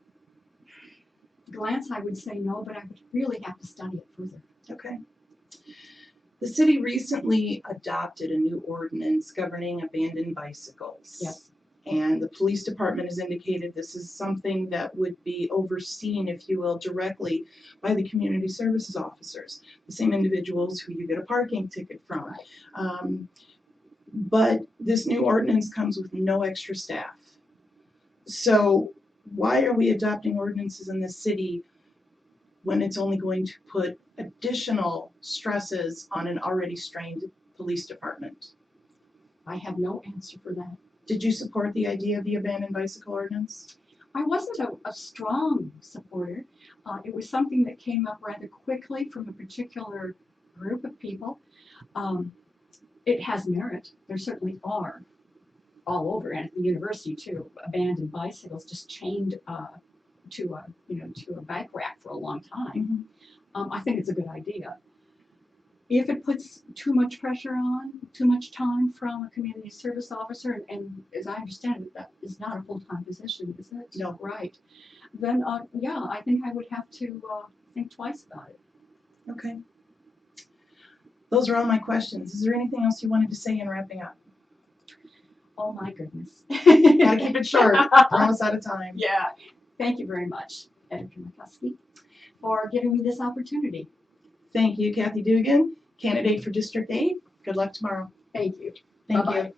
glance, I would say no, but I would really have to study it further. Okay. The city recently adopted a new ordinance governing abandoned bicycles. Yes. And the police department has indicated this is something that would be overseen, if you will, directly by the community services officers, the same individuals who you get a parking ticket from. But this new ordinance comes with no extra staff. So why are we adopting ordinances in the city when it's only going to put additional stresses on an already strained police department? I have no answer for that. Did you support the idea of the abandoned bicycle ordinance? I wasn't a strong supporter. It was something that came up rather quickly from a particular group of people. It has merit. There certainly are all over, and at the university too. Abandoned bicycles just chained to a bike rack for a long time. I think it's a good idea. If it puts too much pressure on, too much time from a community service officer, and as I understand it, that is not a full-time position, is it? No. Right. Then, yeah, I think I would have to think twice about it. Okay. Those are all my questions. Is there anything else you wanted to say in wrapping up? Oh my goodness. Gotta keep it short. We're almost out of time. Yeah. Thank you very much, Editor McCuskey, for giving me this opportunity. Thank you, Kathy Dugan, candidate for District 8. Good luck tomorrow. Thank you. Thank Bye-bye. you.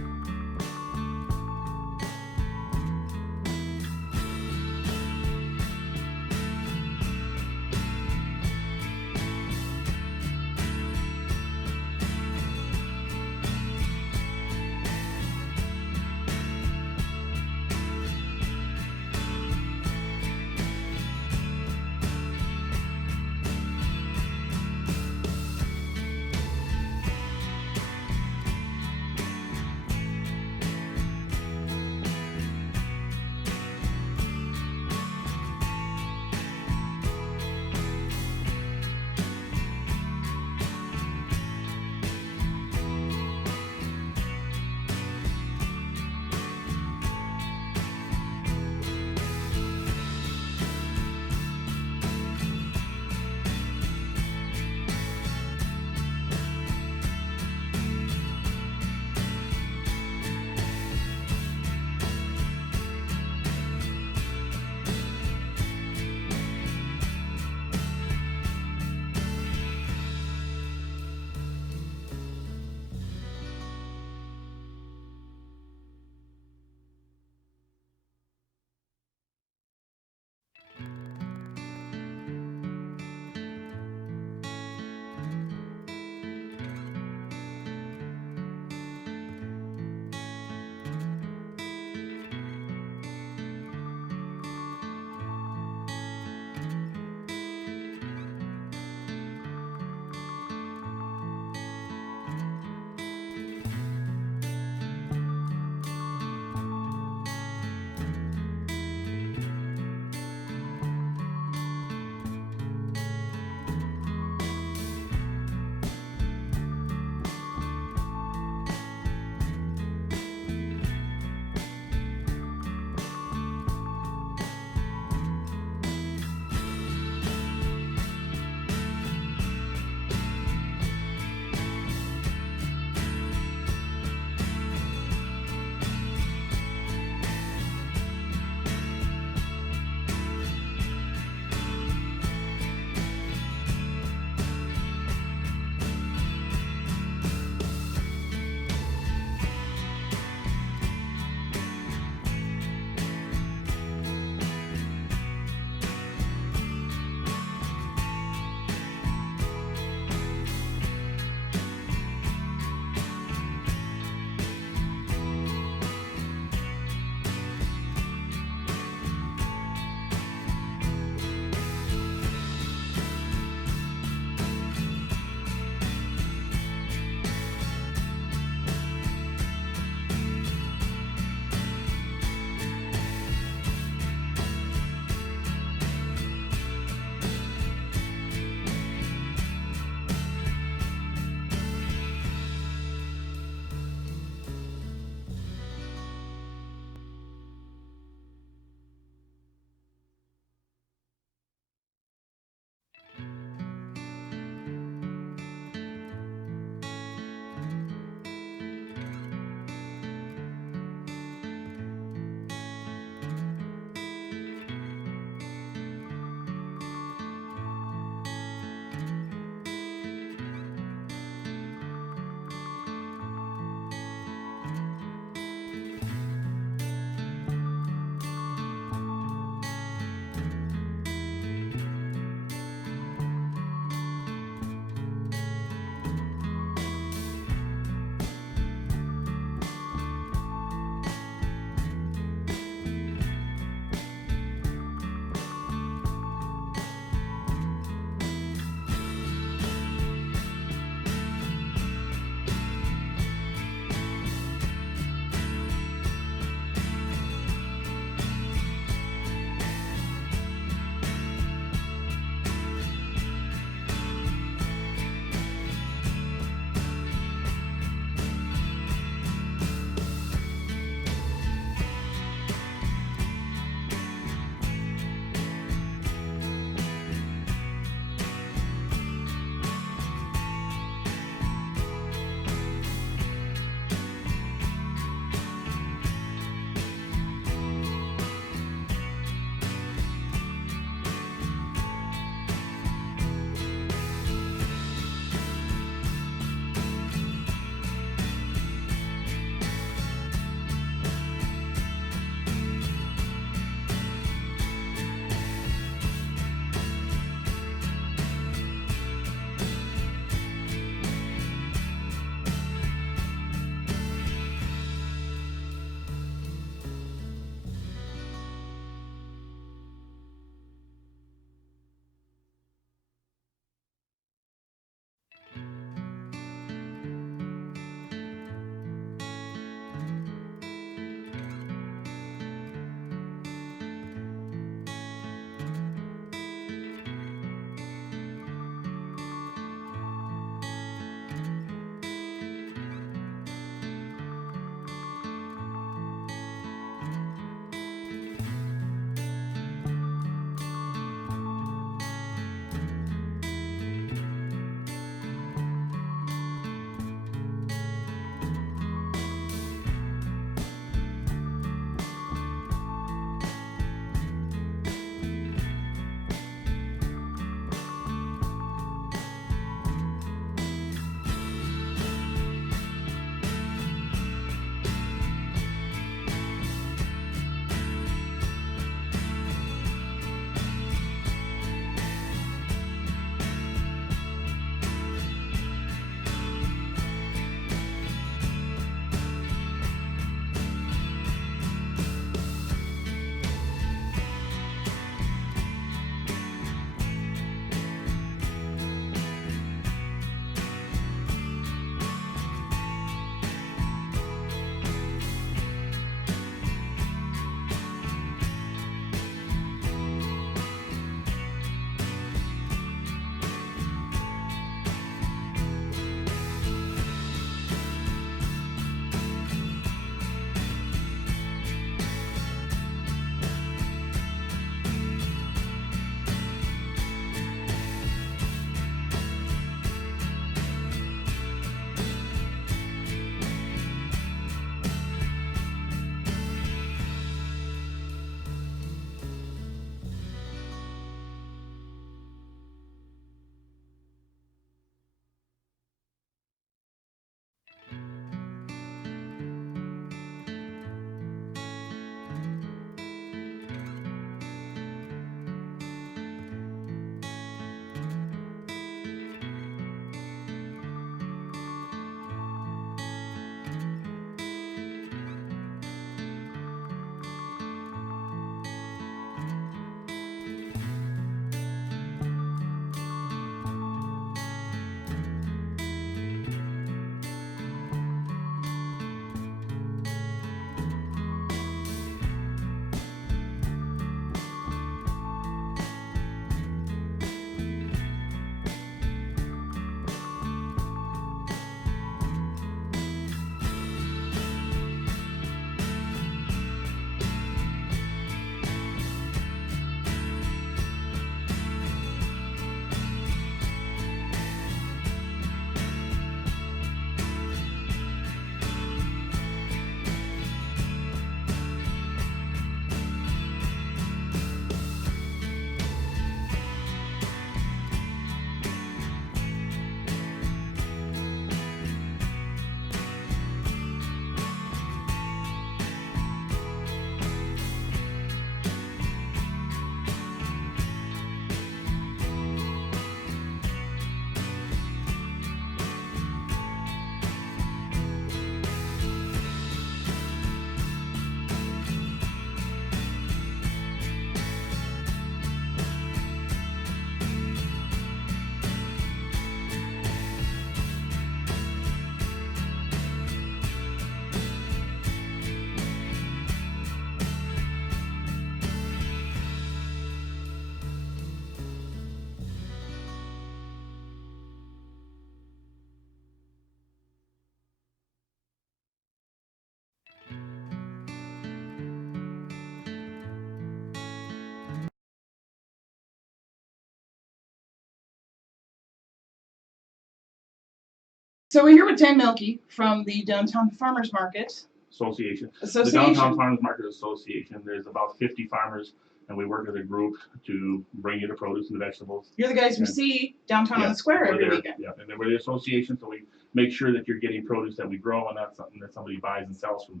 So we're here with Dan Milkey from the Downtown Farmers Market Association. The Association. Downtown Farmers Market Association, there's about 50 farmers, and we work as a group to bring you the produce and the vegetables. You're the guys we Yeah. see downtown on Yeah, the square we're every there, weekend. Yeah, and then we're the association, so we make sure that you're getting produce that we grow and not something that somebody buys and sells from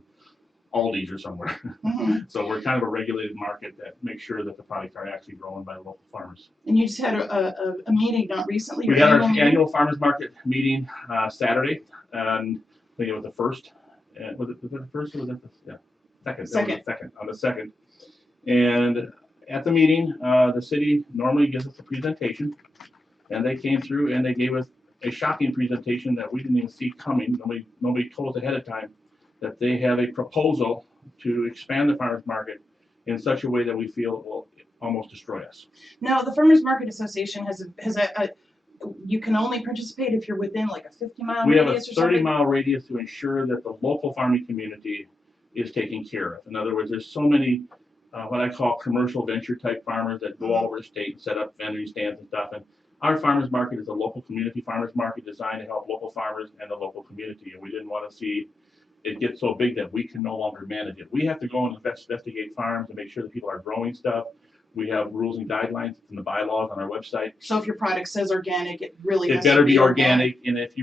Aldi's or somewhere. Mhm. So we're kind of a regulated market that makes sure that the products are actually grown by local farmers. And you just had a meeting, not recently? We your got our meeting? annual farmers market meeting Saturday, and I think it was the first. Was it the first or was it the second? Second. On the second. And at the meeting, the city normally gives us a presentation, and they came through and they gave us a shocking presentation that we didn't even see coming. Nobody told us ahead of time that they have a proposal to expand the farmers market in such a way that we feel it will almost destroy us. Now, the Farmers Market Association has a you can only participate if you're within like a 50-mile We have a radius or something? 30-mile radius to ensure that the local farming community is taken care of. In other words, there's so many what I call commercial venture type farmers that go all over the state and set up vending stands and stuff. And our farmers market is a local community farmers market designed to help local farmers and the local community. And we didn't want to see it get so big that we can no longer manage it. We have to go and investigate farms and make sure that people are growing stuff. We have rules and guidelines in the bylaws on our website. So if your product says organic, it really It has better to be organic, and if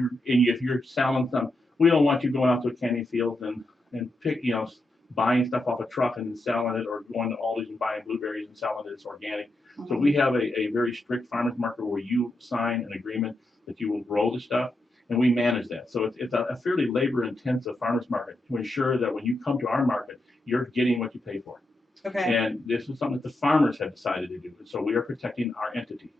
you're selling some, we don't want you going out to a candy field and pick, buying stuff off a truck and then selling it, or going to Aldi's and buying blueberries and selling it as organic. So we have a very strict farmers market where you sign an agreement that you will grow the stuff, and we manage that. So it's a fairly labor intensive farmers market to ensure that when you come to our market, you're getting what you pay for. Okay. And this is something that the farmers have decided to do. So we are protecting our entity.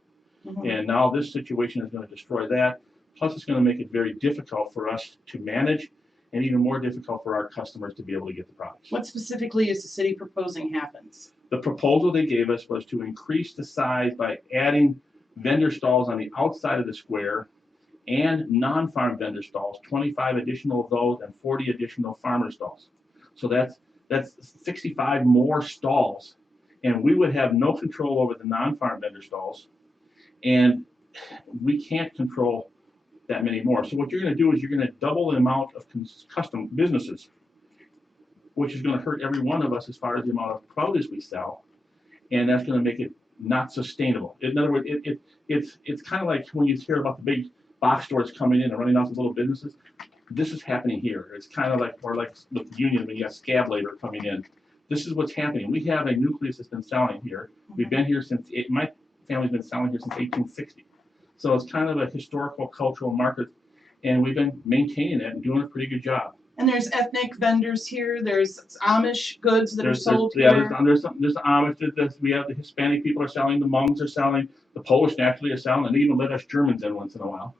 Mhm. And now this situation is going to destroy that. Plus, it's going to make it very difficult for us to manage, and even more difficult for our customers to be able to get the products. What specifically is the city proposing happens? The proposal they gave us was to increase the size by adding vendor stalls on the outside of the square and non-farm vendor stalls, 25 additional of those and 40 additional farmer stalls. So that's 65 more stalls, and we would have no control over the non-farm vendor stalls, and we can't control that many more. So what you're going to do is you're going to double the amount of custom businesses, which is going to hurt every one of us as far as the amount of produce we sell, and that's going to make it not sustainable. In other words, it's kind of like when you hear about the big box stores coming in and running out the little businesses. This is happening here. It's kind of like, or like with the union when you have scab labor coming in. This is what's happening. We have a nucleus that's been selling here. We've been here since, my family's been selling here since 1860. So it's kind of a historical, cultural market, and we've been maintaining it and doing a pretty good job. And there's ethnic vendors here. There's Amish goods that are sold yeah, here. there's the Amish, we have the Hispanic people are selling, the Hmongs are selling, the Polish naturally are selling, and they even let us Germans in once in a while.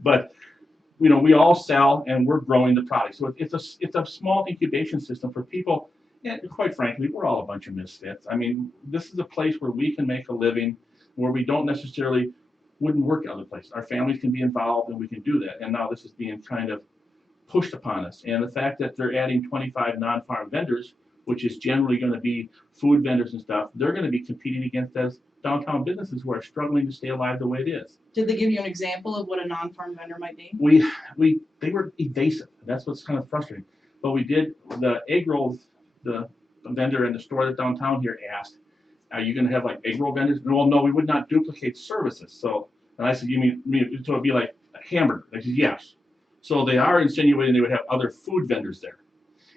But we all sell, and we're growing the product. So it's a small incubation system for people. And quite frankly, we're all a bunch of misfits. I mean, this is a place where we can make a living, where we don't necessarily wouldn't work at other places. Our families can be involved, and we can do that. And now this is being kind of pushed upon us. And the fact that they're adding 25 non-farm vendors, which is generally going to be food vendors and stuff, they're going to be competing against those downtown businesses who are struggling to stay alive the way it is. Did they give you an example of what a non-farm vendor might be? They were evasive. That's what's kind of frustrating. But we did the egg rolls. The vendor in the store that downtown here asked, "Are you going to have like egg roll vendors?" Well, no, we would not duplicate services. So, and I said, "You mean so it'd be like a hamburger?" They said, "Yes." So they are insinuating they would have other food vendors there.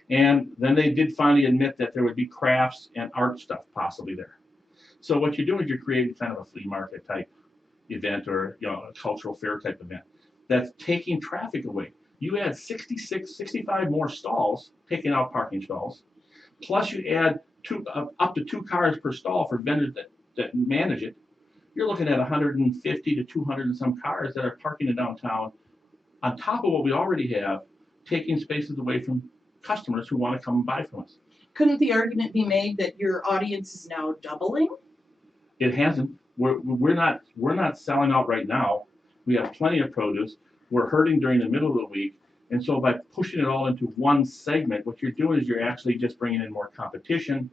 And then they did finally admit that there would be crafts and art stuff possibly there. So what you're doing is you're creating kind of a flea market type event, or a cultural fair type event that's taking traffic away. You add 65 more stalls, taking out parking stalls, plus you add up to 2 cars per stall for vendors that manage it. You're looking at 150 to 200 and some cars that are parking in downtown, on top of what we already have, taking spaces away from customers who want to come and buy from us. Couldn't the argument be made that your audience is now doubling? It hasn't. We're not selling out right now. We have plenty of produce. We're hurting during the middle of the week, and so by pushing it all into one segment, what you're doing is you're actually just bringing in more competition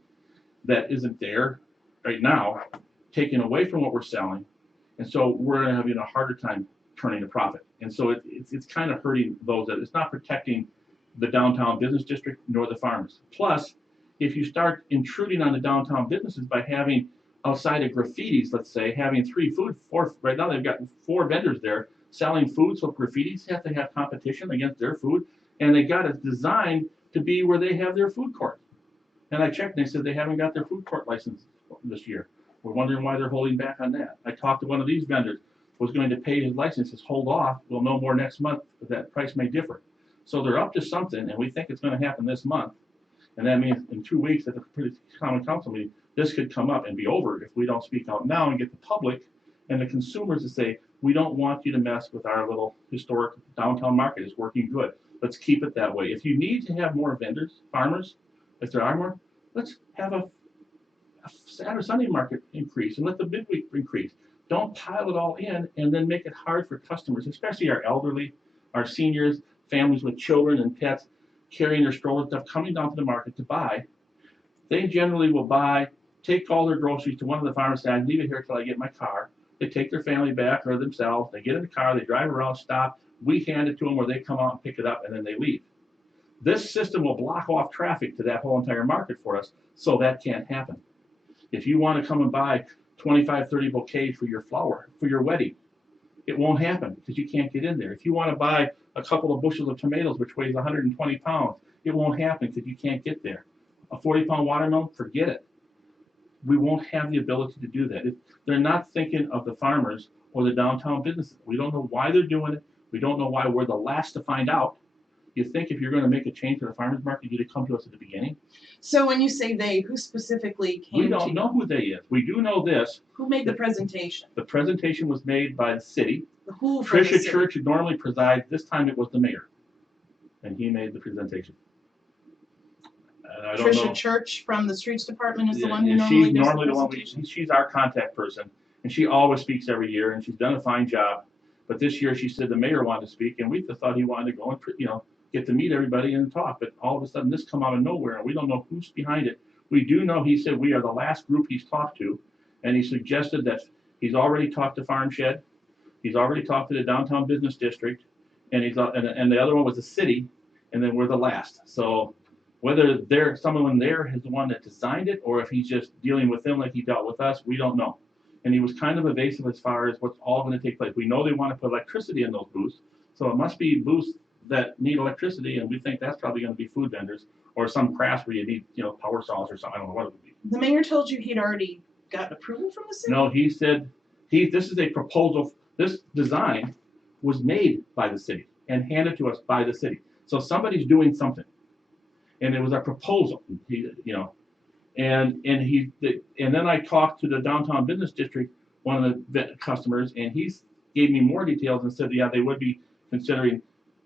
that isn't there right now, taking away from what we're selling, and so we're having a harder time turning a profit. And so it's kind of hurting those that, it's not protecting the downtown business district nor the farmers. Plus, if you start intruding on the downtown businesses by having outside of graffitis, let's say, having right now they've got 4 vendors there selling food, so graffitis have to have competition against their food, and they got it designed to be where they have their food court. And I checked, and they said they haven't got their food court license this year. We're wondering why they're holding back on that. I talked to one of these vendors, was going to pay his license, says hold off, we'll know more next month, but that price may differ. So they're up to something, and we think it's going to happen this month. And that means in 2 weeks at the common council meeting, this could come up and be over if we don't speak out now and get the public and the consumers to say, we don't want you to mess with our little historic downtown market. It's working good. Let's keep it that way. If you need to have more vendors, farmers, if there are more, let's have a Saturday, Sunday market increase and let the midweek increase. Don't pile it all in and then make it hard for customers, especially our elderly, our seniors, families with children and pets carrying their strollers stuff coming down to the market to buy. They generally will buy, take all their groceries to one of the farmers and say, leave it here till I get my car. They take their family back or themselves, they get in the car, they drive around, stop, we hand it to them, or they come out and pick it up and then they leave. This system will block off traffic to that whole entire market for us, so that can't happen. If you want to come and buy 25, 30 bouquets for your flower, for your wedding, it won't happen because you can't get in there. If you want to buy a couple of bushels of tomatoes, which weighs 120 pounds, it won't happen because you can't get there. A 40-pound watermelon, forget it. We won't have the ability to do that. They're not thinking of the farmers or the downtown businesses. We don't know why they're doing it. We don't know why we're the last to find out. You think if you're going to make a change to the farmers market, you'd have come to us at the beginning? So when you say they, who specifically came We to don't you? know who they is. We do know this. Who made the presentation? The presentation was made by the city. Who from the Tricia city? Church normally presides. This time it was the mayor. And he made the presentation. And I don't know. Tricia Church from the streets department is the Yeah, one who yeah, normally she's does normally the the one presentation? she's our contact person, and she always speaks every year, and she's done a fine job. But this year she said the mayor wanted to speak, and we just thought he wanted to go and get to meet everybody and talk. But all of a sudden this come out of nowhere, and we don't know who's behind it. We do know he said we are the last group he's talked to, and he suggested that he's already talked to Farm Shed, he's already talked to the downtown business district, and and the other one was the city, and then we're the last. So whether someone there is the one that designed it, or if he's just dealing with them like he dealt with us, we don't know. And he was kind of evasive as far as what's all going to take place. We know they want to put electricity in those booths, so it must be booths that need electricity, and we think that's probably going to be food vendors or some crafts where you need, power saws or something. I don't know what it would be. The mayor told you he'd already got approval from the city? No, he said this is a proposal. This design was made by the city and handed to us by the city. So somebody's doing something, and it was a proposal. And then I talked to the downtown business district, one of the customers, and he gave me more details and said, yeah, they would be considering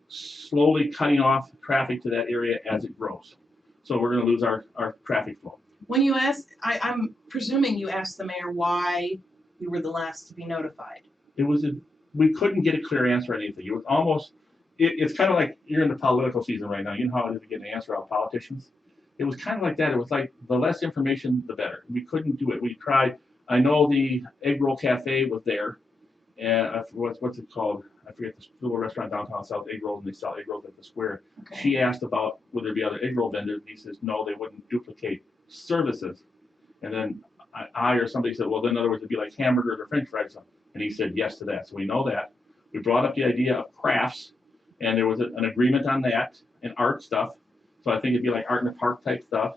slowly cutting off traffic to that area as it grows. So we're going to lose our traffic flow. When you asked, I'm presuming you asked the mayor why you were the last to be notified. We couldn't get a clear answer on anything. It was almost, it's kind of like you're in the political season right now. You know how it is to get an answer out of politicians? It was kind of like that. It was like the less information, the better. We couldn't do it. We tried. I know the Egg Roll Cafe was there, and what's it called? I forget, the little restaurant downtown sells egg rolls, and they sell egg rolls at the square. Okay. She asked about would there be other egg roll vendors, and he says no, they wouldn't duplicate services. And then I or somebody said, well, then in other words, it'd be like hamburgers or French fries, and he said yes to that. So we know that. We brought up the idea of crafts, and there was an agreement on that, and art stuff. So I think it'd be like art in the park type stuff.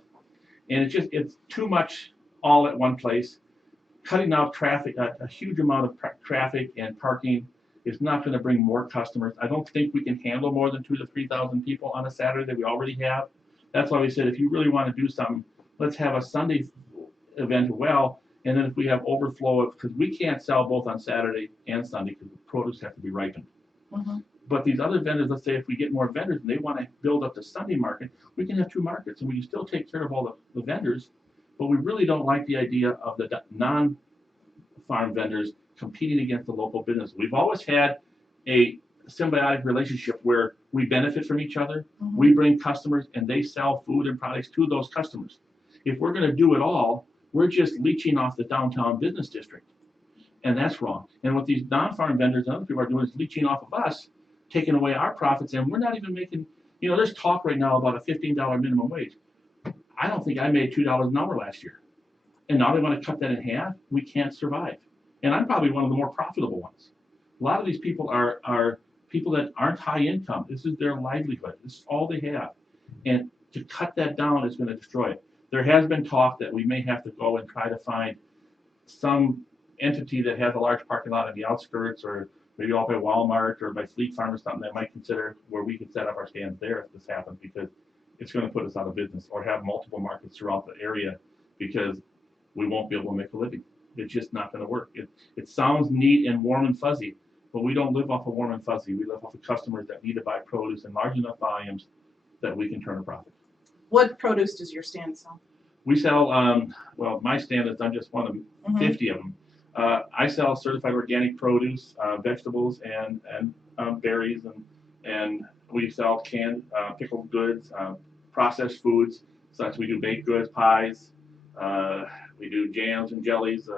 And it's too much all at one place. Cutting out traffic, a huge amount of traffic and parking is not going to bring more customers. I don't think we can handle more than 2,000 to 3,000 people on a Saturday that we already have. That's why we said if you really want to do something, let's have a Sunday event as well. And then if we have overflow because we can't sell both on Saturday and Sunday because the produce have to be ripened. Mm-hmm. But these other vendors, let's say if we get more vendors and they want to build up the Sunday market, we can have 2 markets and we can still take care of all the vendors. But we really don't like the idea of the non-farm vendors competing against the local business. We've always had a symbiotic relationship where we benefit from each other. Mm-hmm. We bring customers and they sell food and products to those customers. If we're going to do it all, we're just leeching off the downtown business district. And that's wrong. And what these non-farm vendors and other people are doing is leeching off of us, taking away our profits, and we're not even making, there's talk right now about a $15 minimum wage. I don't think I made $2 an hour last year. And now they want to cut that in half. We can't survive. And I'm probably one of the more profitable ones. A lot of these people are people that aren't high income. This is their livelihood. This is all they have. And to cut that down is going to destroy it. There has been talk that we may have to go and try to find some entity that has a large parking lot on the outskirts, or maybe off by Walmart or by Fleet Farm or something that might consider where we could set up our stands there if this happens, because it's going to put us out of business, or have multiple markets throughout the area because we won't be able to make a living. It's just not going to work. It sounds neat and warm and fuzzy, but we don't live off of warm and fuzzy. We live off of customers that need to buy produce in large enough volumes that we can turn a profit. What produce does your stand sell? We sell, well, my stand is, I'm just one of 50 of them. I sell certified organic produce, vegetables, and berries, and we sell canned pickled goods, processed foods, such we do baked goods, pies, we do jams and jellies,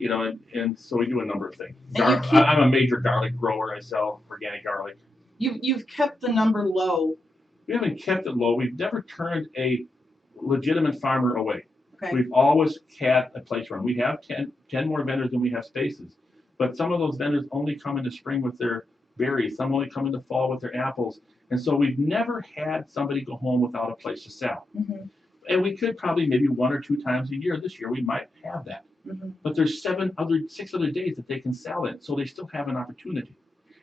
and so we do a number of things. And you I'm a major garlic grower. I sell organic garlic. You've kept the number low. We haven't kept it low. We've never turned a legitimate farmer away. Okay. We've always had a place run. We have 10 more vendors than we have spaces. But some of those vendors only come in the spring with their berries. Some only come in the fall with their apples. And so we've never had somebody go home without a place to sell. And we could probably maybe 1 or 2 times a year. This year we might have that. But there's 6 other days that they can sell it, so they still have an opportunity.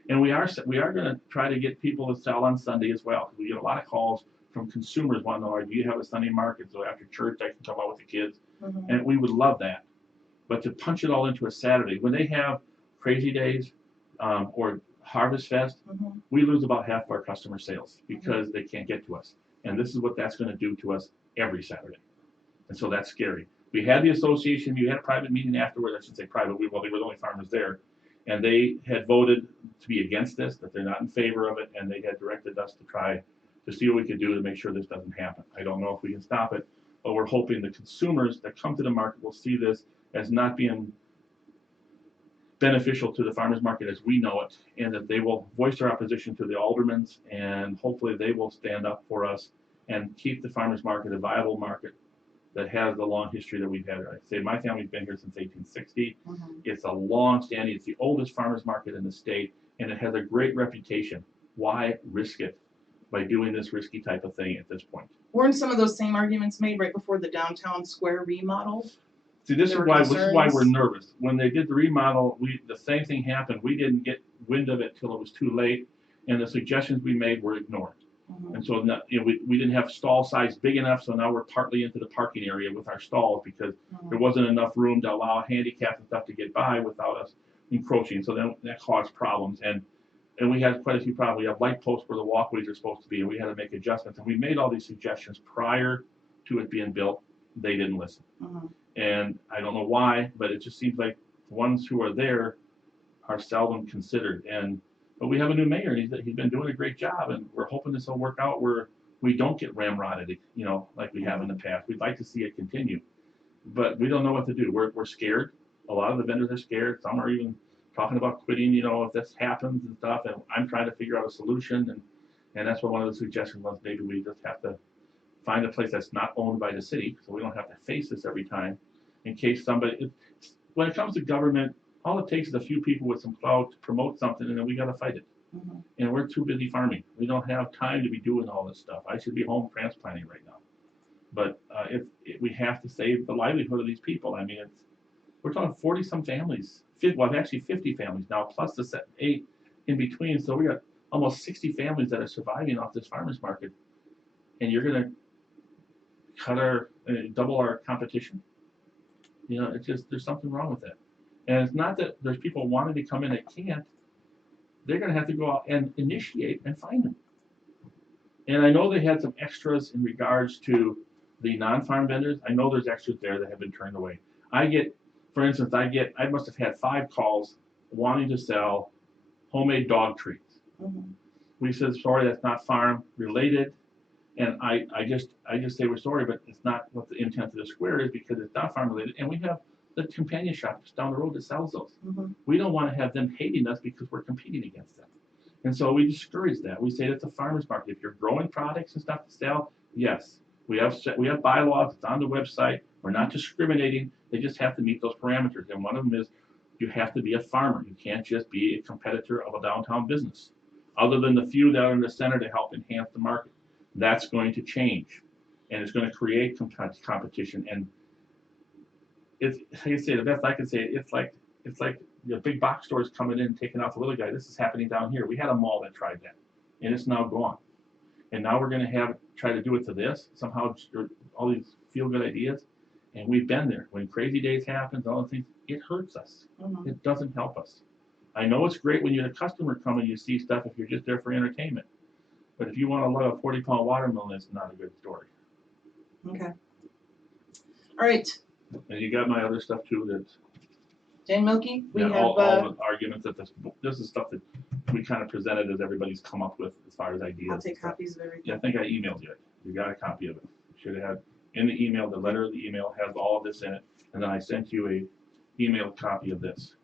And we are going to try to get people to sell on Sunday as well. We get a lot of calls from consumers wanting to know, do you have a Sunday market? So after church I can come out with the kids. And we would love that. But to punch it all into a Saturday, when they have crazy days or Harvest Fest, we lose about half of our customer sales because they can't get to us. And this is what that's going to do to us every Saturday. And so that's scary. We had the association, you had a private meeting afterward, I should say private, they were the only farmers there. And they had voted to be against this, that they're not in favor of it, and they had directed us to try to see what we could do to make sure this doesn't happen. I don't know if we can stop it, but we're hoping the consumers that come to the market will see this as not being beneficial to the farmers market as we know it, and that they will voice their opposition to the aldermans, and hopefully they will stand up for us and keep the farmers market a viable market that has the long history that we've had. I say my family's been here since 1860. It's a long standing, it's the oldest farmers market in the state, and it has a great reputation. Why risk it by doing this risky type of thing at this point? Weren't some of those same arguments made right before the downtown square remodel? See, this is There were why we're concerns? nervous. When they did the remodel, the same thing happened. We didn't get wind of it till it was too late, and the suggestions we made were ignored. And so we didn't have stall size big enough, so now we're partly into the parking area with our stalls because there wasn't enough room to allow handicaps and stuff to get by without us encroaching. So then that caused problems, and we had quite a few problems. We have light posts where the walkways are supposed to be, and we had to make adjustments. And we made all these suggestions prior to it being built. They didn't listen, and I don't know why, but it just seems like the ones who are there are seldom considered. But we have a new mayor, and he's been doing a great job, and we're hoping this will work out where we don't get ramrodded, like we have in the past. We'd like to see it continue, but we don't know what to do. We're scared. A lot of the vendors are scared. Some are even talking about quitting, if this happens and stuff. And I'm trying to figure out a solution, and that's what one of the suggestions was. Maybe we just have to find a place that's not owned by the city, so we don't have to face this every time, in case somebody. When it comes to government, all it takes is a few people with some clout to promote something, and then we got to fight it. And we're too busy farming. We don't have time to be doing all this stuff. I should be home transplanting right now. But we have to save the livelihood of these people. I mean, we're talking 40-some families. Well, actually 50 families now, plus the 8 in between. So we got almost 60 families that are surviving off this farmers market. And you're going to double our competition. It's just, there's something wrong with that. And it's not that there's people wanting to come in that can't. They're going to have to go out and initiate and find them. And I know they had some extras in regards to the non-farm vendors. I know there's extras there that have been turned away. For instance, I must have had 5 calls wanting to sell homemade dog treats. We said, sorry, that's not farm related. And I just say we're sorry, but it's not what the intent of the square is because it's not farm related. And we have the companion shop just down the road that sells those. Mhm. We don't want to have them hating us because we're competing against them. And so we discourage that. We say that's a farmer's market. If you're growing products and stuff to sell, yes, we have bylaws. It's on the website. We're not discriminating. They just have to meet those parameters. And one of them is you have to be a farmer. You can't just be a competitor of a downtown business. Other than the few that are in the center to help enhance the market, that's going to change, and it's going to create competition. And it's, like I say, the best I can say, it's like the big box stores coming in and taking out the little guy. This is happening down here. We had a mall that tried that, and it's now gone. And now we're going to try to do it to this somehow. All these feel good ideas, and we've been there. When crazy days happen, all the things, it hurts us. Mhm. It doesn't help us. I know it's great when you're the customer coming, you see stuff if you're just there for entertainment. But if you want to love a 40-pound watermelon, it's not a good story. Okay. All right, And you got my other stuff too. That Jane Milky, we have, all the arguments that this is stuff that we kind of presented as everybody's come up with as far as ideas. I'll and take stuff. copies of everything. Yeah, I think I emailed you. You got a copy of it. Should have had in the email. The letter of the email has all of this in it, and then I sent you a emailed copy of this.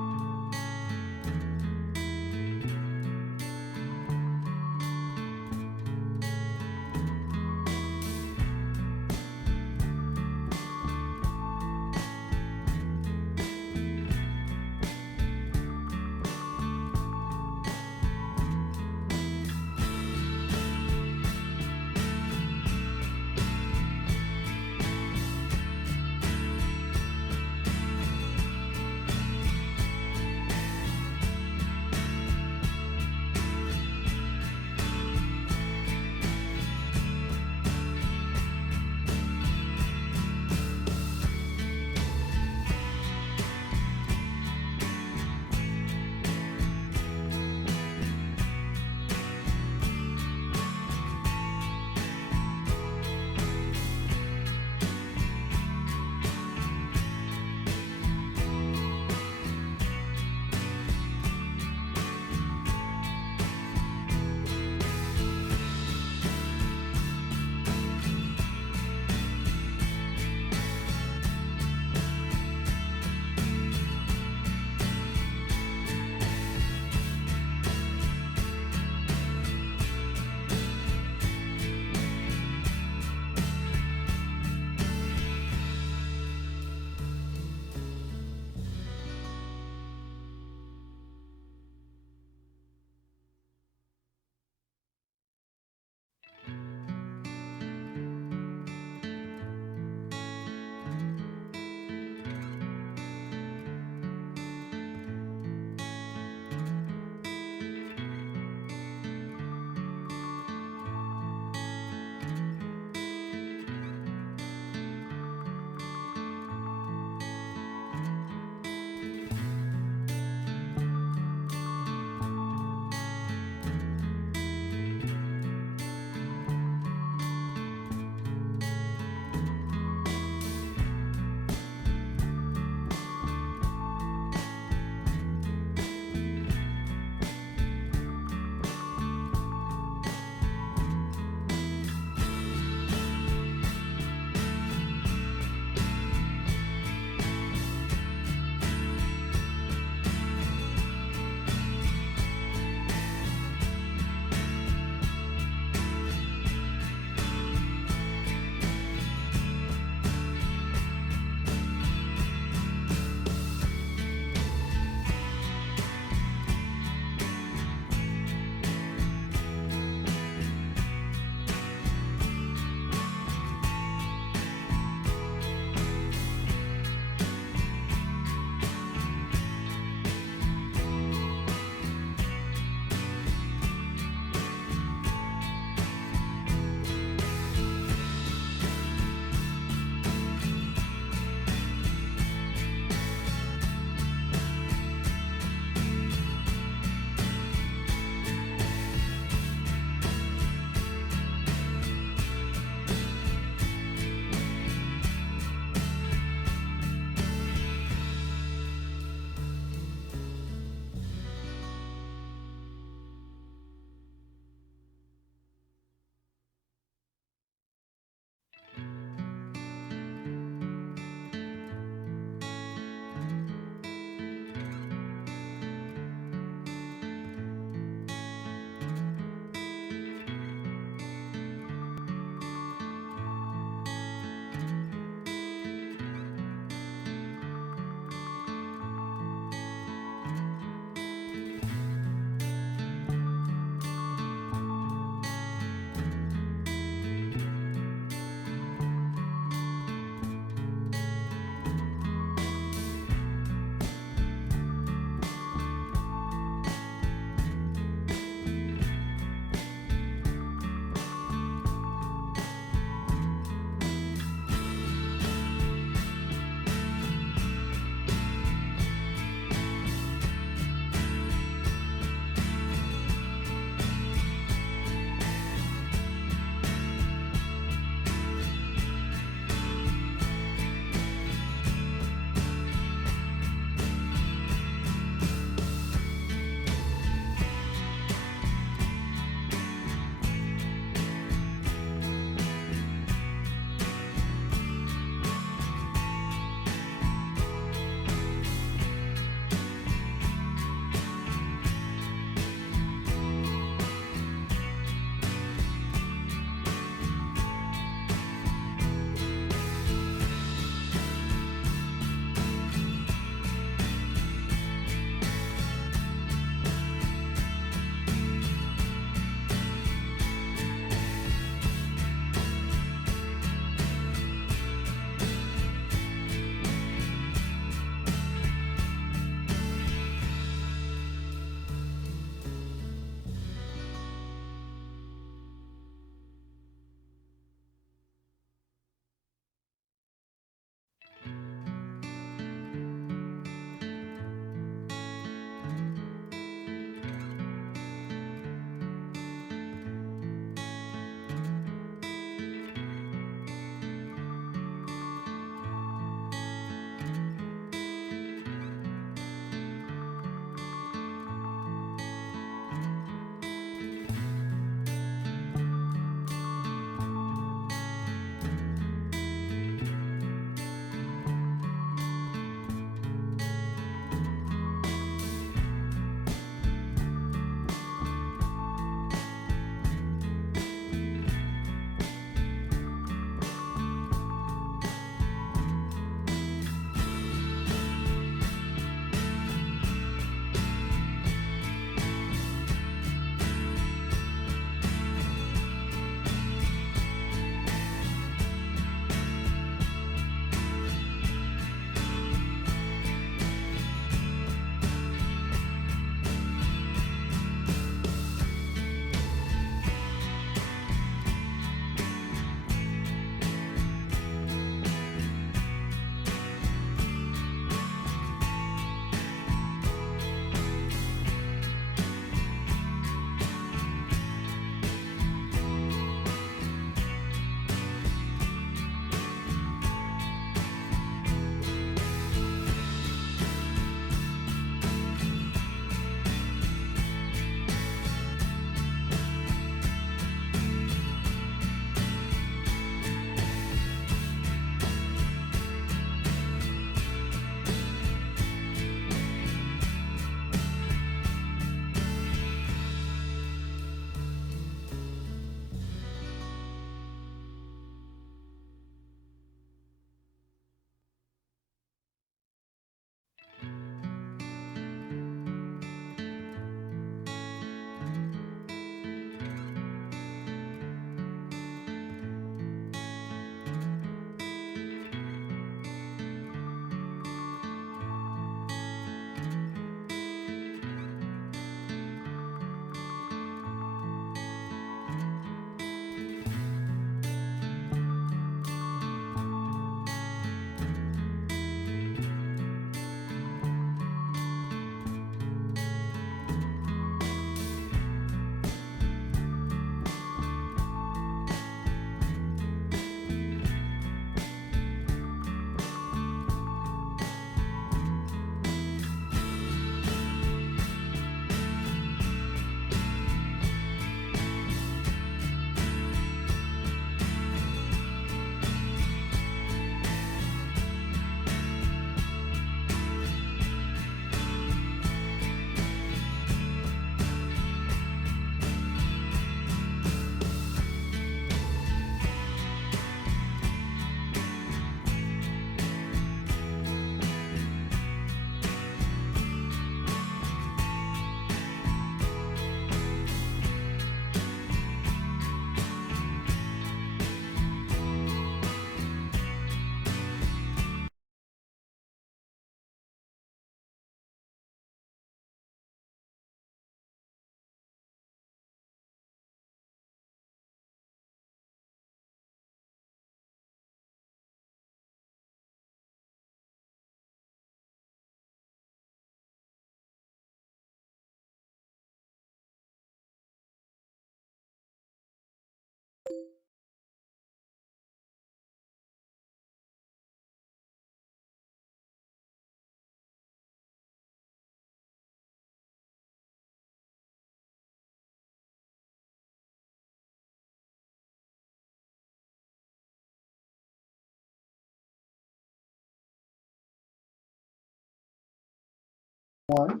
One.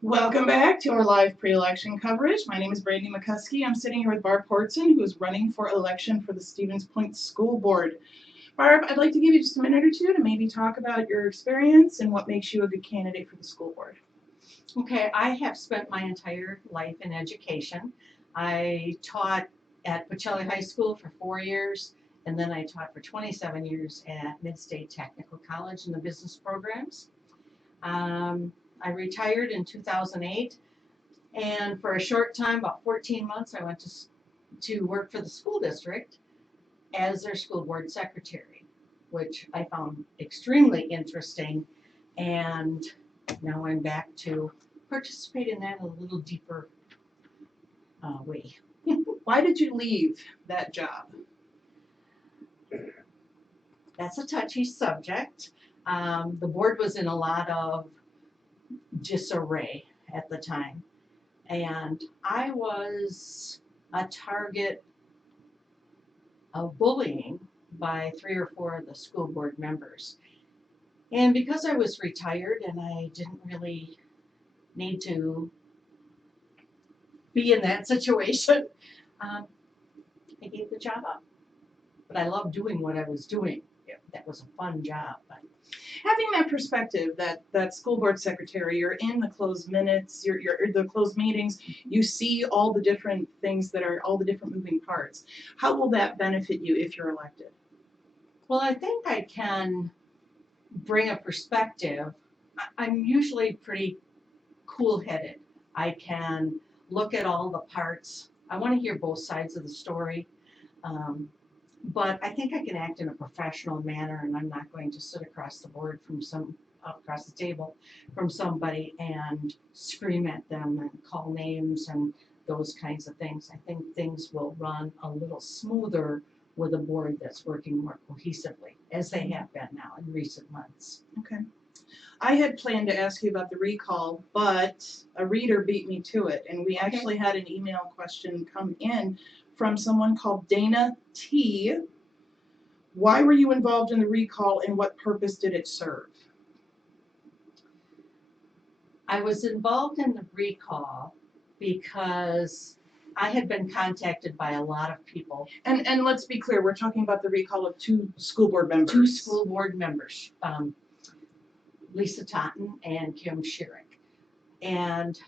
Welcome back to our live pre-election coverage. My name is Brandy McCuskey. I'm sitting here with Barb Horton, who is running for election for the Stevens Point School Board. Barb, I'd like to give you just a minute or two to maybe talk about your experience and what makes you a good candidate for the school board. Okay, I have spent my entire life in education. I taught at Pacelli High School for 4 years, and then I taught for 27 years at Mid-State Technical College in the business programs. I retired in 2008, and for a short time, about 14 months, I went to work for the school district as their school board secretary, which I found extremely interesting, and now I'm back to participate in that in a little deeper way. Why did you leave that job? That's a touchy subject. The board was in a lot of disarray at the time, and I was a target of bullying by 3 or 4 of the school board members. And because I was retired and I didn't really need to be in that situation, I gave the job up. But I loved doing what I was doing. That was a fun job. But Having that perspective, that school board secretary, you're in the closed minutes, you're the closed meetings, you see all the different things that are all the different moving parts. How will that benefit you if you're elected? well, I think I can bring a perspective. I'm usually pretty cool-headed. I can look at all the parts. I want to hear both sides of the story. But I think I can act in a professional manner, and I'm not going to sit across the board across the table from somebody and scream at them and call names and those kinds of things. I think things will run a little smoother with a board that's working more cohesively, as they have been now in recent months. Okay. I had planned to ask you about the recall, but a reader beat me to it, and we actually had an email question come in from someone called Dana T. Why were you involved in the recall, and what purpose did it serve? I was involved in the recall because I had been contacted by a lot of people, And let's be clear, we're talking about the recall of 2 school board members. 2 school board members, Lisa Totten and Kim Schierick. And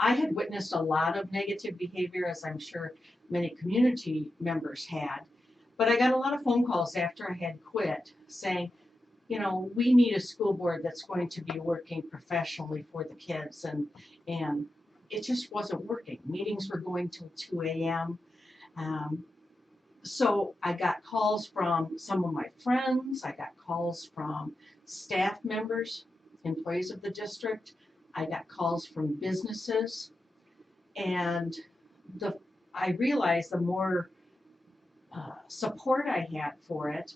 I had witnessed a lot of negative behavior, as I'm sure many community members had. But I got a lot of phone calls after I had quit saying, you know, we need a school board that's going to be working professionally for the kids, and it just wasn't working. Meetings were going till 2 a.m. So I got calls from some of my friends, I got calls from staff members, employees of the district, I got calls from businesses, and I realized the more support I had for it,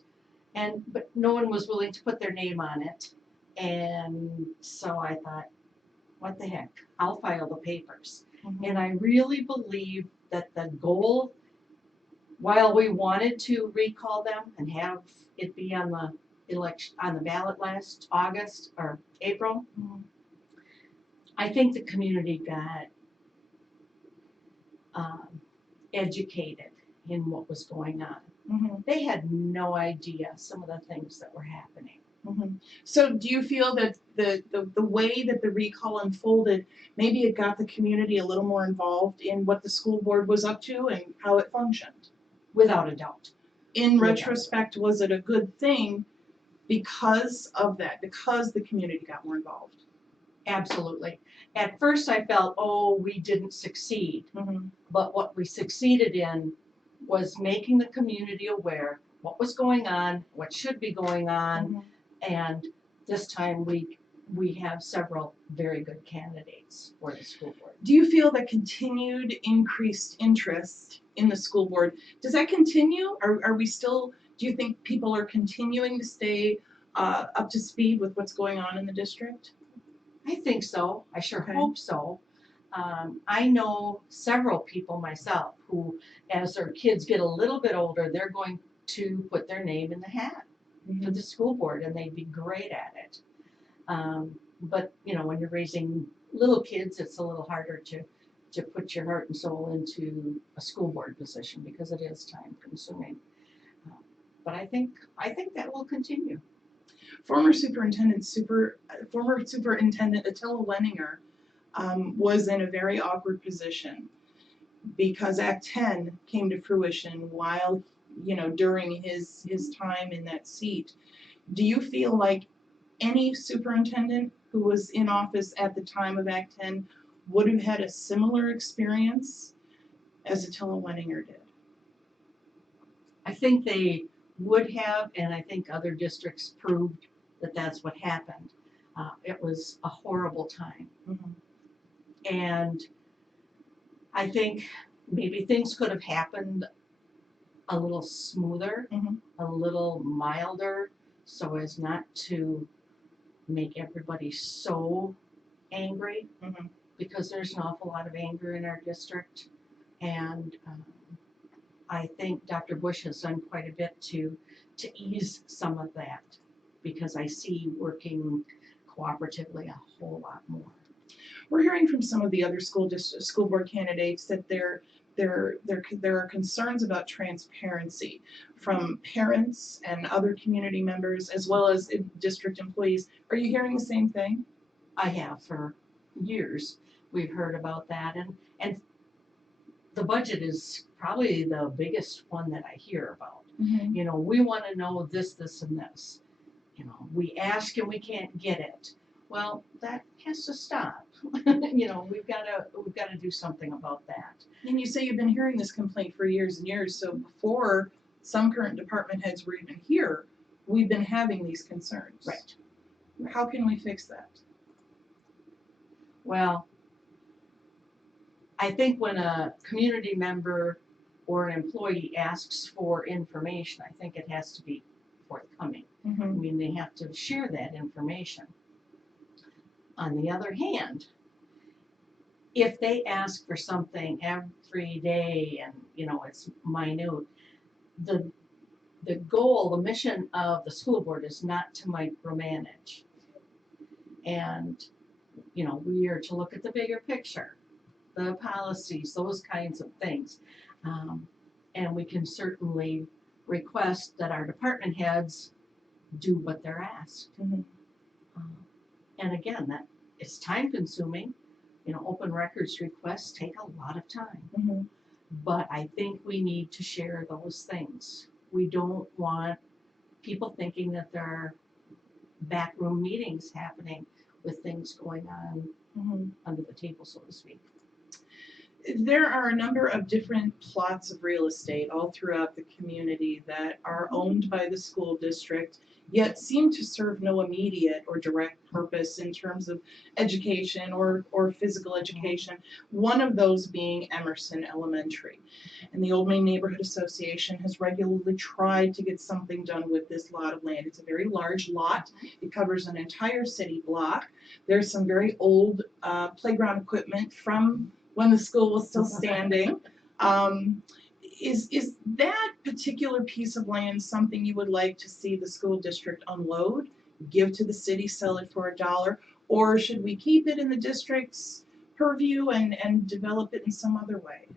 but no one was willing to put their name on it, and so I thought, what the heck, I'll file the papers. And I really believe that the goal, while we wanted to recall them and have it be on the ballot last August or April, I think the community got educated in what was going on. They had no idea some of the things that were happening. So do you feel that the way that the recall unfolded, maybe it got the community a little more involved in what the school board was up to and how it functioned? Without a doubt. In retrospect, was it a good thing because of that, because the community got more involved? Absolutely. At first I felt, oh, we didn't succeed. But what we succeeded in was making the community aware what was going on, what should be going on, and this time we have several very good candidates for the school board. Do you feel that continued increased interest in the school board, does that continue? Are we still, do you think people are continuing to stay up to speed with what's going on in the district? I think so. I sure Okay. hope so. I know several people myself who, as their kids get a little bit older, they're going to put their name in the hat for the school board, and they'd be great at it. But, you know, when you're raising little kids, it's a little harder to put your heart and soul into a school board position because it is time consuming. But I think that will continue. Former Superintendent Attila Wenninger was in a very awkward position because Act 10 came to fruition while, you know, during his time in that seat. Do you feel like any superintendent who was in office at the time of Act 10 would have had a similar experience as Attila Wenninger did? I think they would have, and I think other districts proved that that's what happened. It was a horrible time. Mhm. And I think maybe things could have happened a little smoother, Mhm. a little milder, so as not to make everybody so angry, Mhm. because there's an awful lot of anger in our district. And I think Dr. Bush has done quite a bit to ease some of that, because I see working cooperatively a whole lot more. We're hearing from some of the other school board candidates that there are concerns about transparency from parents and other community members as well as district employees. Are you hearing the same thing? I have for years. We've heard about that, and the budget is probably the biggest one that I hear about. You know, we want to know this, this, and this. You know, we ask and we can't get it. Well, that has to stop. You know, we've got to do something about that. And you say you've been hearing this complaint for years and years, so before some current department heads were even here, we've been having these concerns. Right. How can we fix that? Well, I think when a community member or an employee asks for information, I think it has to be forthcoming. I mean, they have to share that information. On the other hand, if they ask for something every day and, you know, it's minute, the goal, the mission of the school board is not to micromanage. And, you know, we are to look at the bigger picture, the policies, those kinds of things. And we can certainly request that our department heads do what they're asked. And again, that it's time consuming. You know, open records requests take a lot of time. But I think we need to share those things. We don't want people thinking that there are backroom meetings happening with things going on under the table, so to speak. There are a number of different plots of real estate all throughout the community that are owned by the school district, yet seem to serve no immediate or direct purpose in terms of education or physical education. One of those being Emerson Elementary. And the Old Main Neighborhood Association has regularly tried to get something done with this lot of land. It's a very large lot. It covers an entire city block. There's some very old playground equipment from when the school was still standing. Is that particular piece of land something you would like to see the school district unload, give to the city, sell it for $1, or should we keep it in the district's purview and develop it in some other way?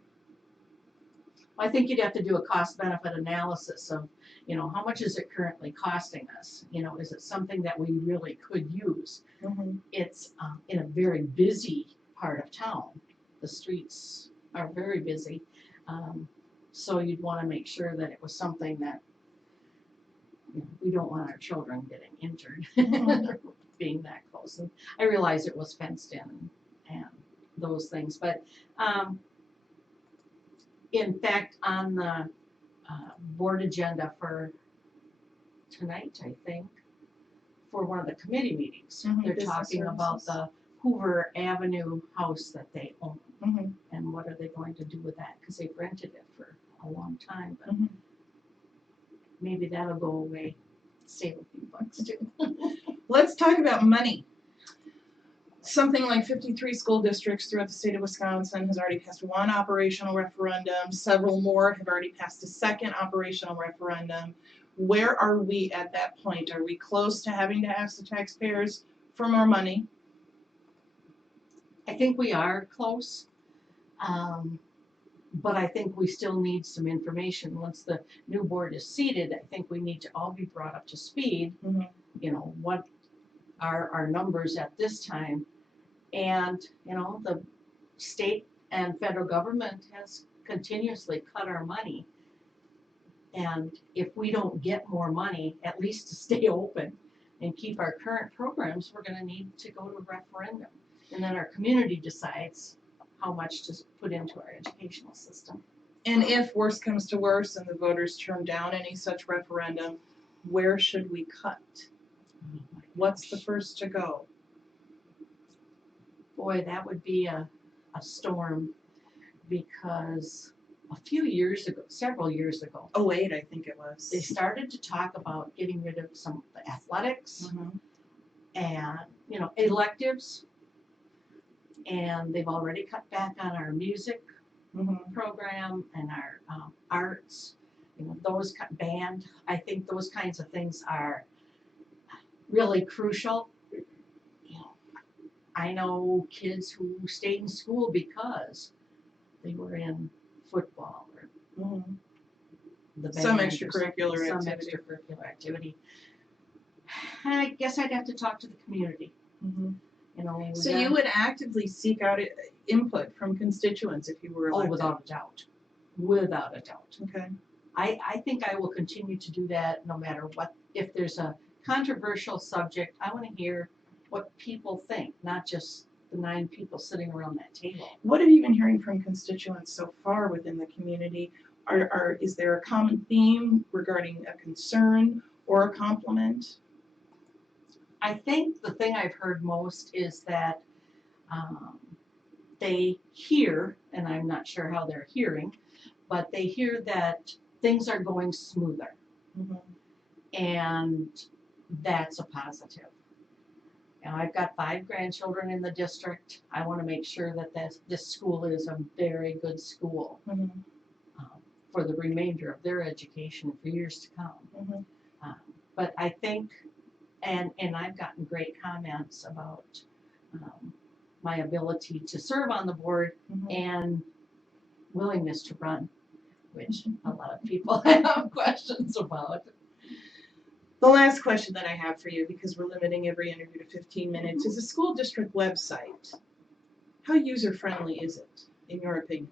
I think you'd have to do a cost benefit analysis of, you know, how much is it currently costing us? You know, is it something that we really could use? It's in a very busy part of town. The streets are very busy. So you'd want to make sure that it was something that, you know, we don't want our children getting injured being that close. And I realize it was fenced in and those things, but in fact, on the board agenda for tonight, I think, for one of the committee meetings, they're Business talking about services. the Hoover Avenue house that they own. Mhm. And what are they going to do with that? Because they've rented it for a long time, but maybe that'll go away, save a few bucks too. Let's talk about money. Something like 53 school districts throughout the state of Wisconsin has already passed one operational referendum. Several more have already passed a second operational referendum. Where are we at that point? Are we close to having to ask the taxpayers for more money. I think we are close. But I think we still need some information. Once the new board is seated, I think we need to all be brought up to speed. Mhm. You know, what are our numbers at this time? And, you know, the state and federal government has continuously cut our money. And if we don't get more money, at least to stay open and keep our current programs, we're gonna need to go to a referendum. And then our community decides how much to put into our educational system. And if worse comes to worse and the voters turn down any such referendum, where should we cut? What's the first to go? Boy, that would be a storm, because a few years ago, several years ago, 08, I think it was. they started to talk about getting rid of some of the athletics Mhm. and, you know, electives. And they've already cut back on our music Mhm. program and our arts, you know, those band. I think those kinds of things are really crucial. You know, I know kids who stayed in school because they were in football or Mhm. the Some band or something, extracurricular some activity. extracurricular activity. I guess I'd have to talk to the community. Mhm. You know, we So got- you would actively seek out input from constituents if you were Oh, elected? without a doubt. Without a doubt. Okay. I think I will continue to do that no matter what. If there's a controversial subject, I want to hear what people think, not just the 9 people sitting around that table. What have you been hearing from constituents so far within the community? Is there a common theme regarding a concern or a compliment? I think the thing I've heard most is that they hear, and I'm not sure how they're hearing, but they hear that things are going smoother. Mhm. And that's a positive. Now, I've got 5 grandchildren in the district. I want to make sure that this school is a very good school Mhm. for the remainder of their education for years to come. Mhm. But I think, and I've gotten great comments about my ability to serve on the board Mhm. and willingness to run, which a lot of people have questions about. The last question that I have for you, because we're limiting every interview to 15 minutes, is the school district website. How user-friendly is it, in your opinion?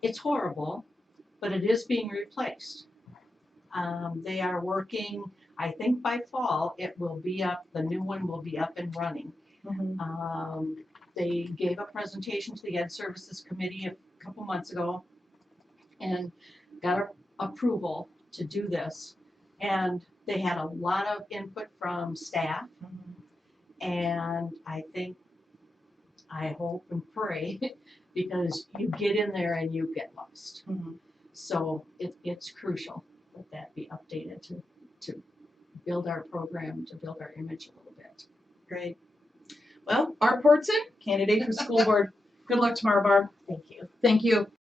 It's horrible, but it is being replaced. They are working, I think by fall, it will be up, the new one will be up and running. Mhm. They gave a presentation to the Ed Services Committee a couple months ago and got approval to do this. And they had a lot of input from staff, Mhm. and I hope and pray, because you get in there and you get lost. Mhm. So it's crucial that be updated to build our program, to build our image a little bit. Great. Well, Barb Portson, candidate for school board. Good luck tomorrow, Barb. Thank you. Thank you.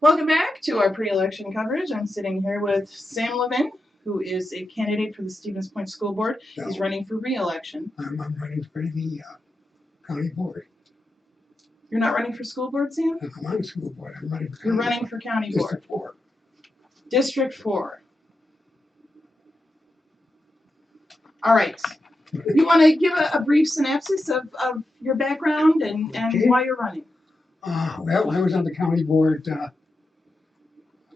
Welcome back to our pre-election coverage. I'm sitting here with Sam Levin, who is a candidate for the Stevens Point School Board. He's No, running for re-election. I'm running for the county board. You're not running for school board, Sam? I'm on the school board. I'm running for You're county running board. for county board. District 4. District 4. All right. You want to give a brief synopsis of your background and Okay. why you're running? Well, I was on the county board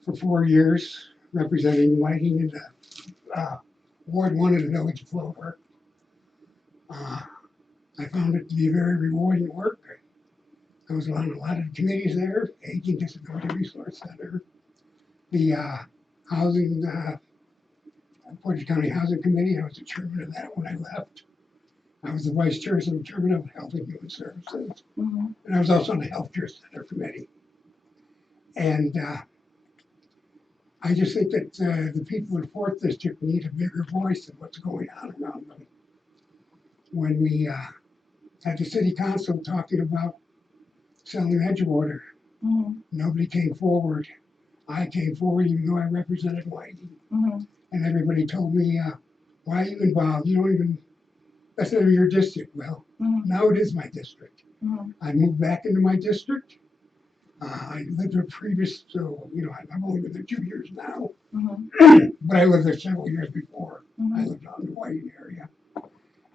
for 4 years, representing Whiting in the Ward 1 of the Village of Flover. I found it to be very rewarding work. I was on a lot of committees there, Aging Disability Resource Center, the housing, Portage County Housing Committee. I was the chairman of that when I left. I was the vice chairman of Health and Human Services. Mm-hmm. And I was also on the Healthcare Center Committee. And I just think that the people in the 4th District need a bigger voice in what's going on around them. When we had the city council talking about selling Edgewater, Mm-hmm. nobody came forward. I came forward even though I represented Whiting. Mm-hmm. And everybody told me, why are you involved? You don't even, that's not your district. Well, Mm-hmm. now it is my district. Mm-hmm. I moved back into my district. I lived there previous, so, I've only been there 2 years now, Mm-hmm. but I lived there several years before. I Mm-hmm. lived out in the Whiting area.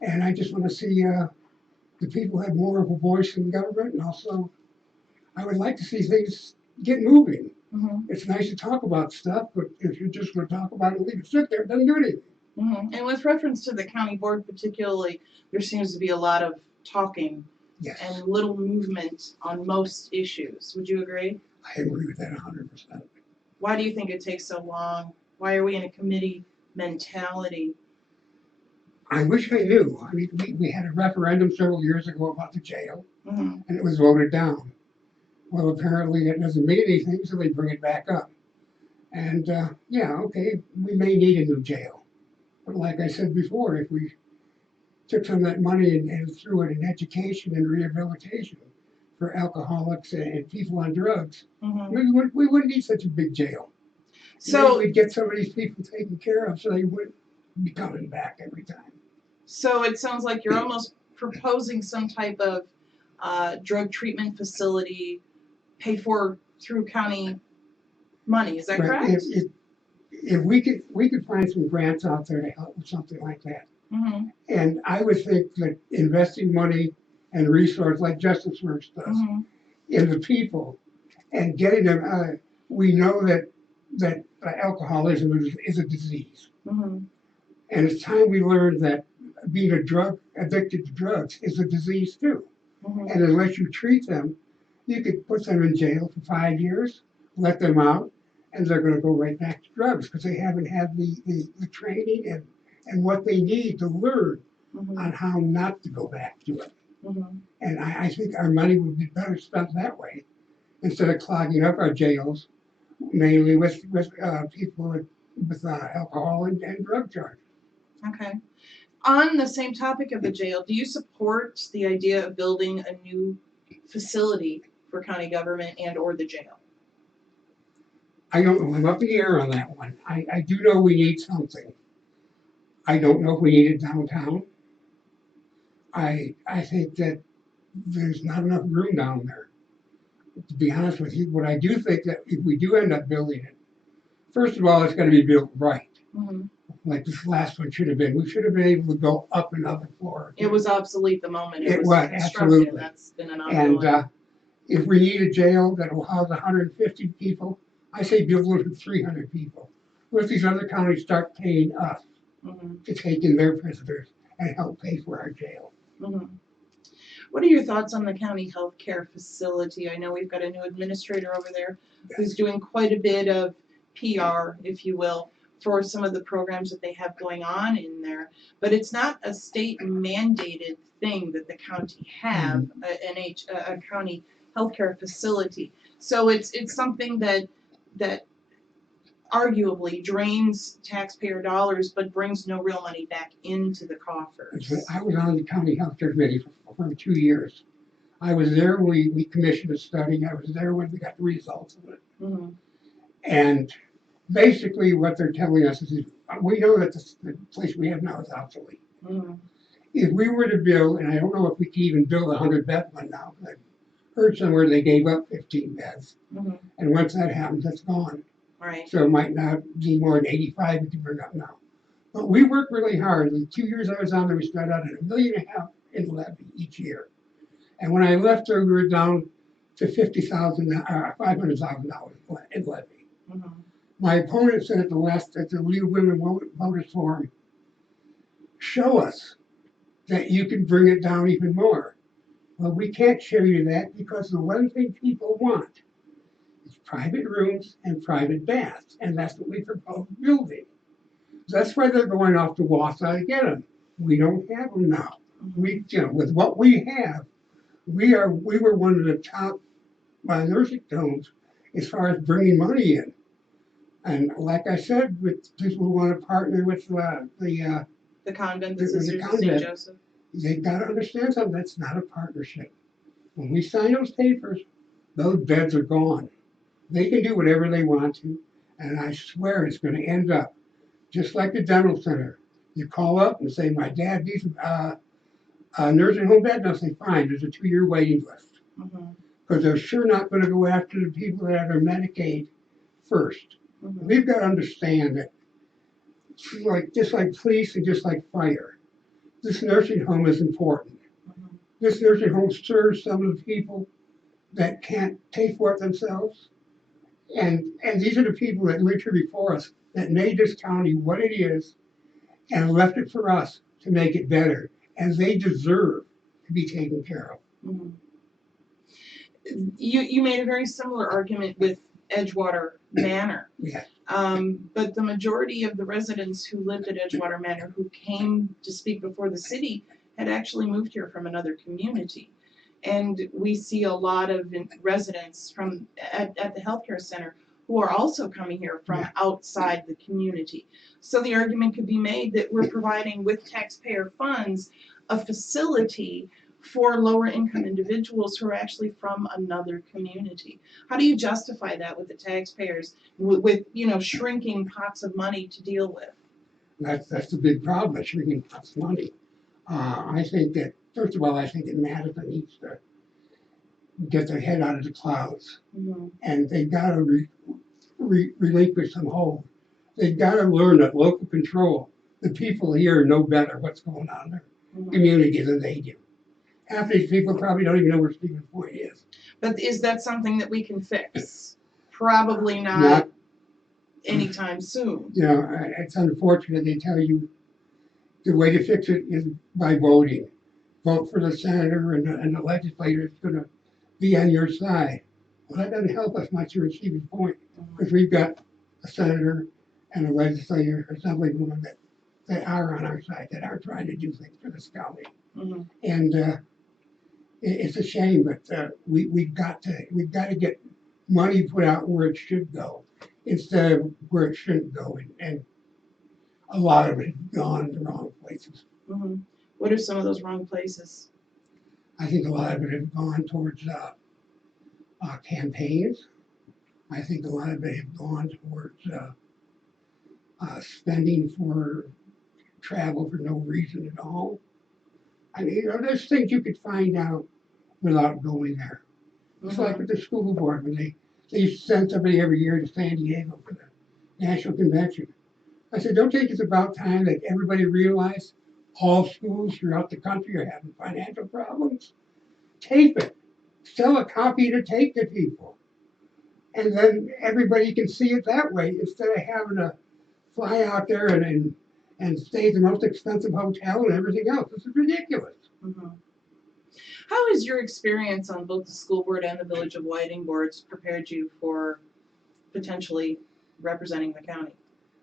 And I just want to see the people have more of a voice in government, and also I would like to see things get moving. Mm-hmm. It's nice to talk about stuff, but if you're just going to talk about it and leave it sit there, it doesn't do anything. Mm-hmm. And with reference to the county board particularly, there seems to be a lot of talking Yes, and little movement on most issues. Would you agree? I agree with that 100%. Why do you think it takes so long? Why are we in a committee mentality? I wish I knew. I mean, we had a referendum several years ago about the jail, Mm-hmm. and it was voted down. Well, apparently it doesn't mean anything, so they bring it back up. And yeah, okay, we may need a new jail. But like I said before, if we took some of that money and threw it in education and rehabilitation for alcoholics and people on drugs, Mm-hmm. we wouldn't need such a big jail. So, We'd get some of these people taken care of so they wouldn't be coming back every time. so it sounds like you're almost proposing some type of drug treatment facility paid for through county money. Is that But correct? if we could find some grants out there to help with something like that. Mm-hmm. And I would think that investing money and resource like Justice Works does Mm-hmm. in the people and getting them, we know that alcoholism is a disease. Mm-hmm. And it's time we learn that being addicted to drugs is a disease too. Mm-hmm. And unless you treat them, you could put them in jail for 5 years, let them out, and they're going to go right back to drugs because they haven't had the training and what they need to learn Mm-hmm. on how not to go back to it. Mm-hmm. And I think our money would be better spent that way instead of clogging up our jails, mainly with people with alcohol and drug charges. Okay. On the same topic of the jail, do you support the idea of building a new facility for county government and or the jail? I don't know. I'm up in the air on that one. I do know we need something. I don't know if we need it downtown. I think that there's not enough room down there. To be honest with you, but I do think that if we do end up building it, first of all, it's going to be built right, Mm-hmm. like this last one should have been. We should have been able to go up another floor. It was obsolete the moment It it was was, constructed. absolutely. That's been an And ongoing. if we need a jail that will house 150 people, I say build it for 300 people. What if these other counties start paying us Mhm, to take in their prisoners and help pay for our jail? mhm. What are your thoughts on the county healthcare facility? I know we've got a new administrator over there who's doing quite a bit of PR, if you will, for some of the programs that they have going on in there. But it's not a state mandated thing that the county have, a county healthcare facility. So it's something that arguably drains taxpayer dollars but brings no real money back into the coffers. I was on the county healthcare committee for 2 years. I was there when we commissioned a study. I was there when we got the results of it. Mhm. And basically what they're telling us is we know that the place we have now is obsolete. Mhm. If we were to build, and I don't know if we can even build a 100-bed one now, but I heard somewhere they gave up 15 beds. Mhm. And once that happens, that's gone. Right. So it might not be more than 85 we can bring up now. But we worked really hard. The 2 years I was on there, we started out at $1.5 million in levy each year. And when I left there, we were down to $500,000 in levy. Mhm. My opponent said at the League of Women Voters Forum, show us that you can bring it down even more. Well, we can't show you that because the one thing people want is private rooms and private baths, and that's what we propose building. That's why they're going off to Wausau to get them. We don't have them now. With what we have, we were one of the top nursing homes as far as bringing money in. And like I said, with people who want to partner with The convent, the The Sisters of convent. St. Joseph. they got to understand something. That's not a partnership. When we sign those papers, those beds are gone. They can do whatever they want to, and I swear it's going to end up just like the dental center. You call up and say, "My dad needs a nursing home bed." They'll say, "Fine." There's a 2-year waiting list Mhm. because they're sure not going to go after the people that have their Medicaid first. Mhm. We've got to understand that, just like police and just like fire, this nursing home is important. Mhm. This nursing home serves some of the people that can't pay for it themselves. And these are the people that lived here before us that made this county what it is and left it for us to make it better. And they deserve to be taken care of. Mhm. You made a very similar argument with Edgewater Manor. Yeah. But the majority of the residents who lived at Edgewater Manor who came to speak before the city had actually moved here from another community. And we see a lot of residents at the healthcare center who are also coming here from Yeah. outside the community. So the argument could be made that we're providing with taxpayer funds a facility for lower income individuals who are actually from another community. How do you justify that with the taxpayers with shrinking pots of money to deal with? That's the big problem, is shrinking costs money. I think that, first of all, I think that Madison needs to get their head out of the clouds. Mhm. And they've got to relinquish some hold. They've got to learn that local control, the people here know better what's going on in their Mhm. community than they do. Half these people probably don't even know where Stevens Point is. But is that something that we can fix? Probably not Not, anytime soon. it's unfortunate they tell you the way to fix it is by voting. Vote for the senator and the legislator is going to be on your side. Well, that doesn't help us much here at Stevens Point because we've got a senator and a legislator, assemblywoman that are on our side, that are trying to do things for this county. Mhm. And it's a shame, but we've got to get money put out where it should go instead of where it shouldn't go, and a lot of it has gone the wrong places. Mhm. What are some of those wrong places? I think a lot of it has gone towards campaigns. I think a lot of it has gone towards spending for travel for no reason at all. I mean, there's things you could find out without going there. It's like with the school board, when they used to send somebody every year to San Diego for the national convention. I said, don't you think it's about time that everybody realized all schools throughout the country are having financial problems? Tape it. Sell a copy to tape to people. And then everybody can see it that way instead of having to fly out there and stay at the most expensive hotel and everything else. This is ridiculous. Mhm. How has your experience on both the school board and the Village of Whiting boards prepared you for potentially representing the county?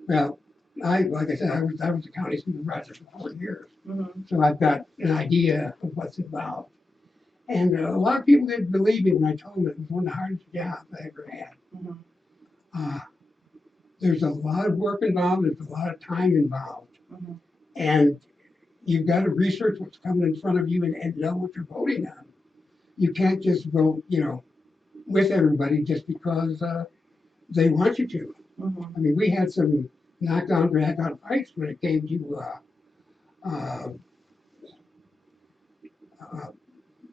Well, like I said, I was the county supervisor for 4 years. Mhm. So I've got an idea of what's involved. And a lot of people didn't believe me when I told them it was one of the hardest jobs I ever had. Mhm. There's a lot of work involved, there's a lot of time involved. Mhm. And you've got to research what's coming in front of you and know what you're voting on. you can't just go, with everybody just because they want you to. Mhm. I mean, we had some knockdown, drag out fights when it came to uh, uh,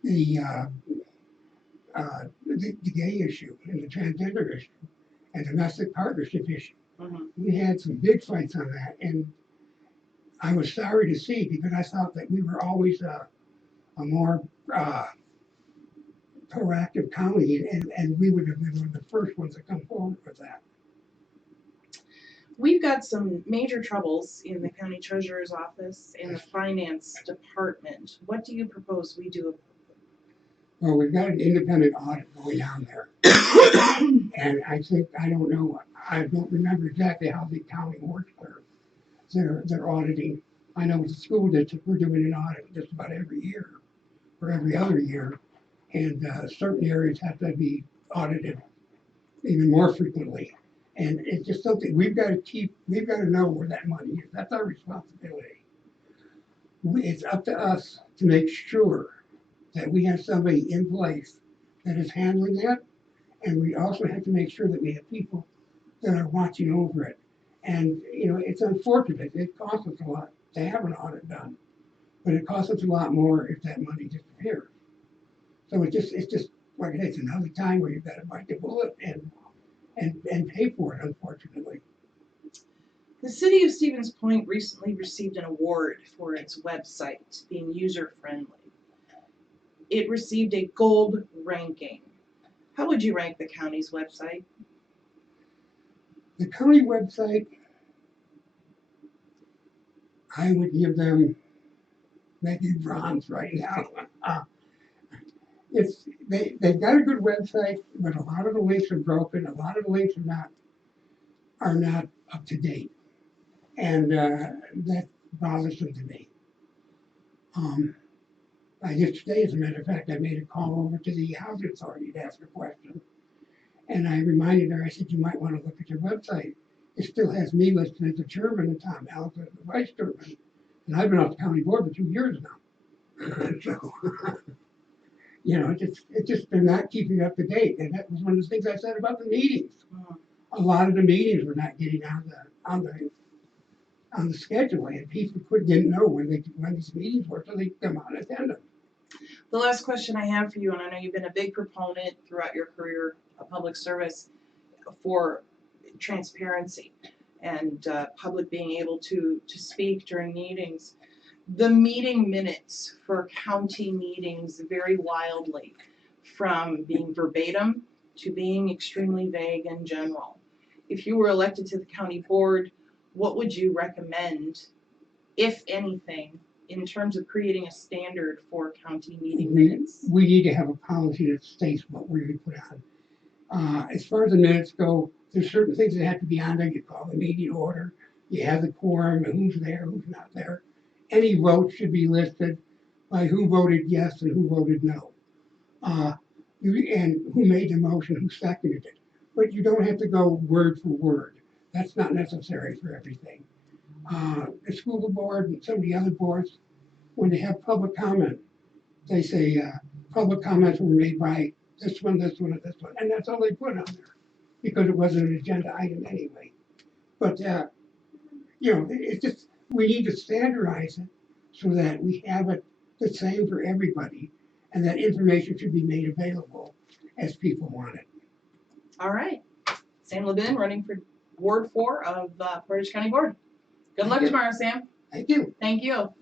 the, uh, the gay issue and the transgender issue and domestic partnership issue. Mhm. We had some big fights on that, and I was sorry to see because I thought that we were always a more proactive county, and we would have been one of the first ones to come forward with that. We've got some major troubles in the county treasurer's office and the finance department. What do you propose we do? Well, we've got an independent audit going on there. And I think, I don't know, I don't remember exactly how the accounting works there. They're auditing. I know with the school district, we're doing an audit just about every year or every other year. And certain areas have to be audited even more frequently. And it's just something we've got to know where that money is. That's our responsibility. It's up to us to make sure that we have somebody in place that is handling that. And we also have to make sure that we have people that are watching over it. And, it's unfortunate. It costs us a lot to have an audit done, but it costs us a lot more if that money disappears. So it's just like I said, it's another time where you've got to bite the bullet and pay for it, unfortunately. The city of Stevens Point recently received an award for its website being user-friendly. It received a gold ranking. How would you rank the county's website? The county website, I would give them maybe bronze right now. They've got a good website, but a lot of the links are broken. A lot of the links are not up to date, and that bothers them to me. I just today, as a matter of fact, I made a call over to the housing authority to ask a question, and I reminded her. I said, "You might want to look at your website. It still has me listed as the chairman and Tom Allen as the vice chairman, and I've been off the county board for 2 years now." So. It's just they're not keeping up to date, and that was one of the things I said about the meetings. A lot of the meetings were not getting on the schedule, and people didn't know when these meetings were, so they come out and attend them. The last question I have for you, and I know you've been a big proponent throughout your career of public service for transparency and public being able to speak during meetings. The meeting minutes for county meetings vary wildly, from being verbatim to being extremely vague and general. If you were elected to the county board, what would you recommend, if anything, in terms of creating a standard for county meeting minutes? We need to have a policy that states what we're going to put on. As far as the minutes go, there's certain things that have to be on there. You call the meeting order, you have the quorum, and who's there, who's not there. Any vote should be listed by who voted yes and who voted no. And who made the motion, who seconded it. But you don't have to go word for word. That's not necessary for everything. The school board and some of the other boards, when they have public comment, they say public comments were made by this one, and this one, and that's all they put on there because it wasn't an agenda item anyway. But it's just we need to standardize it so that we have it the same for everybody, and that information should be made available as people want it. All right. Sam Levin, running for Ward 4 of Portage County Board. Good luck tomorrow, Sam. Thank you. Thank you.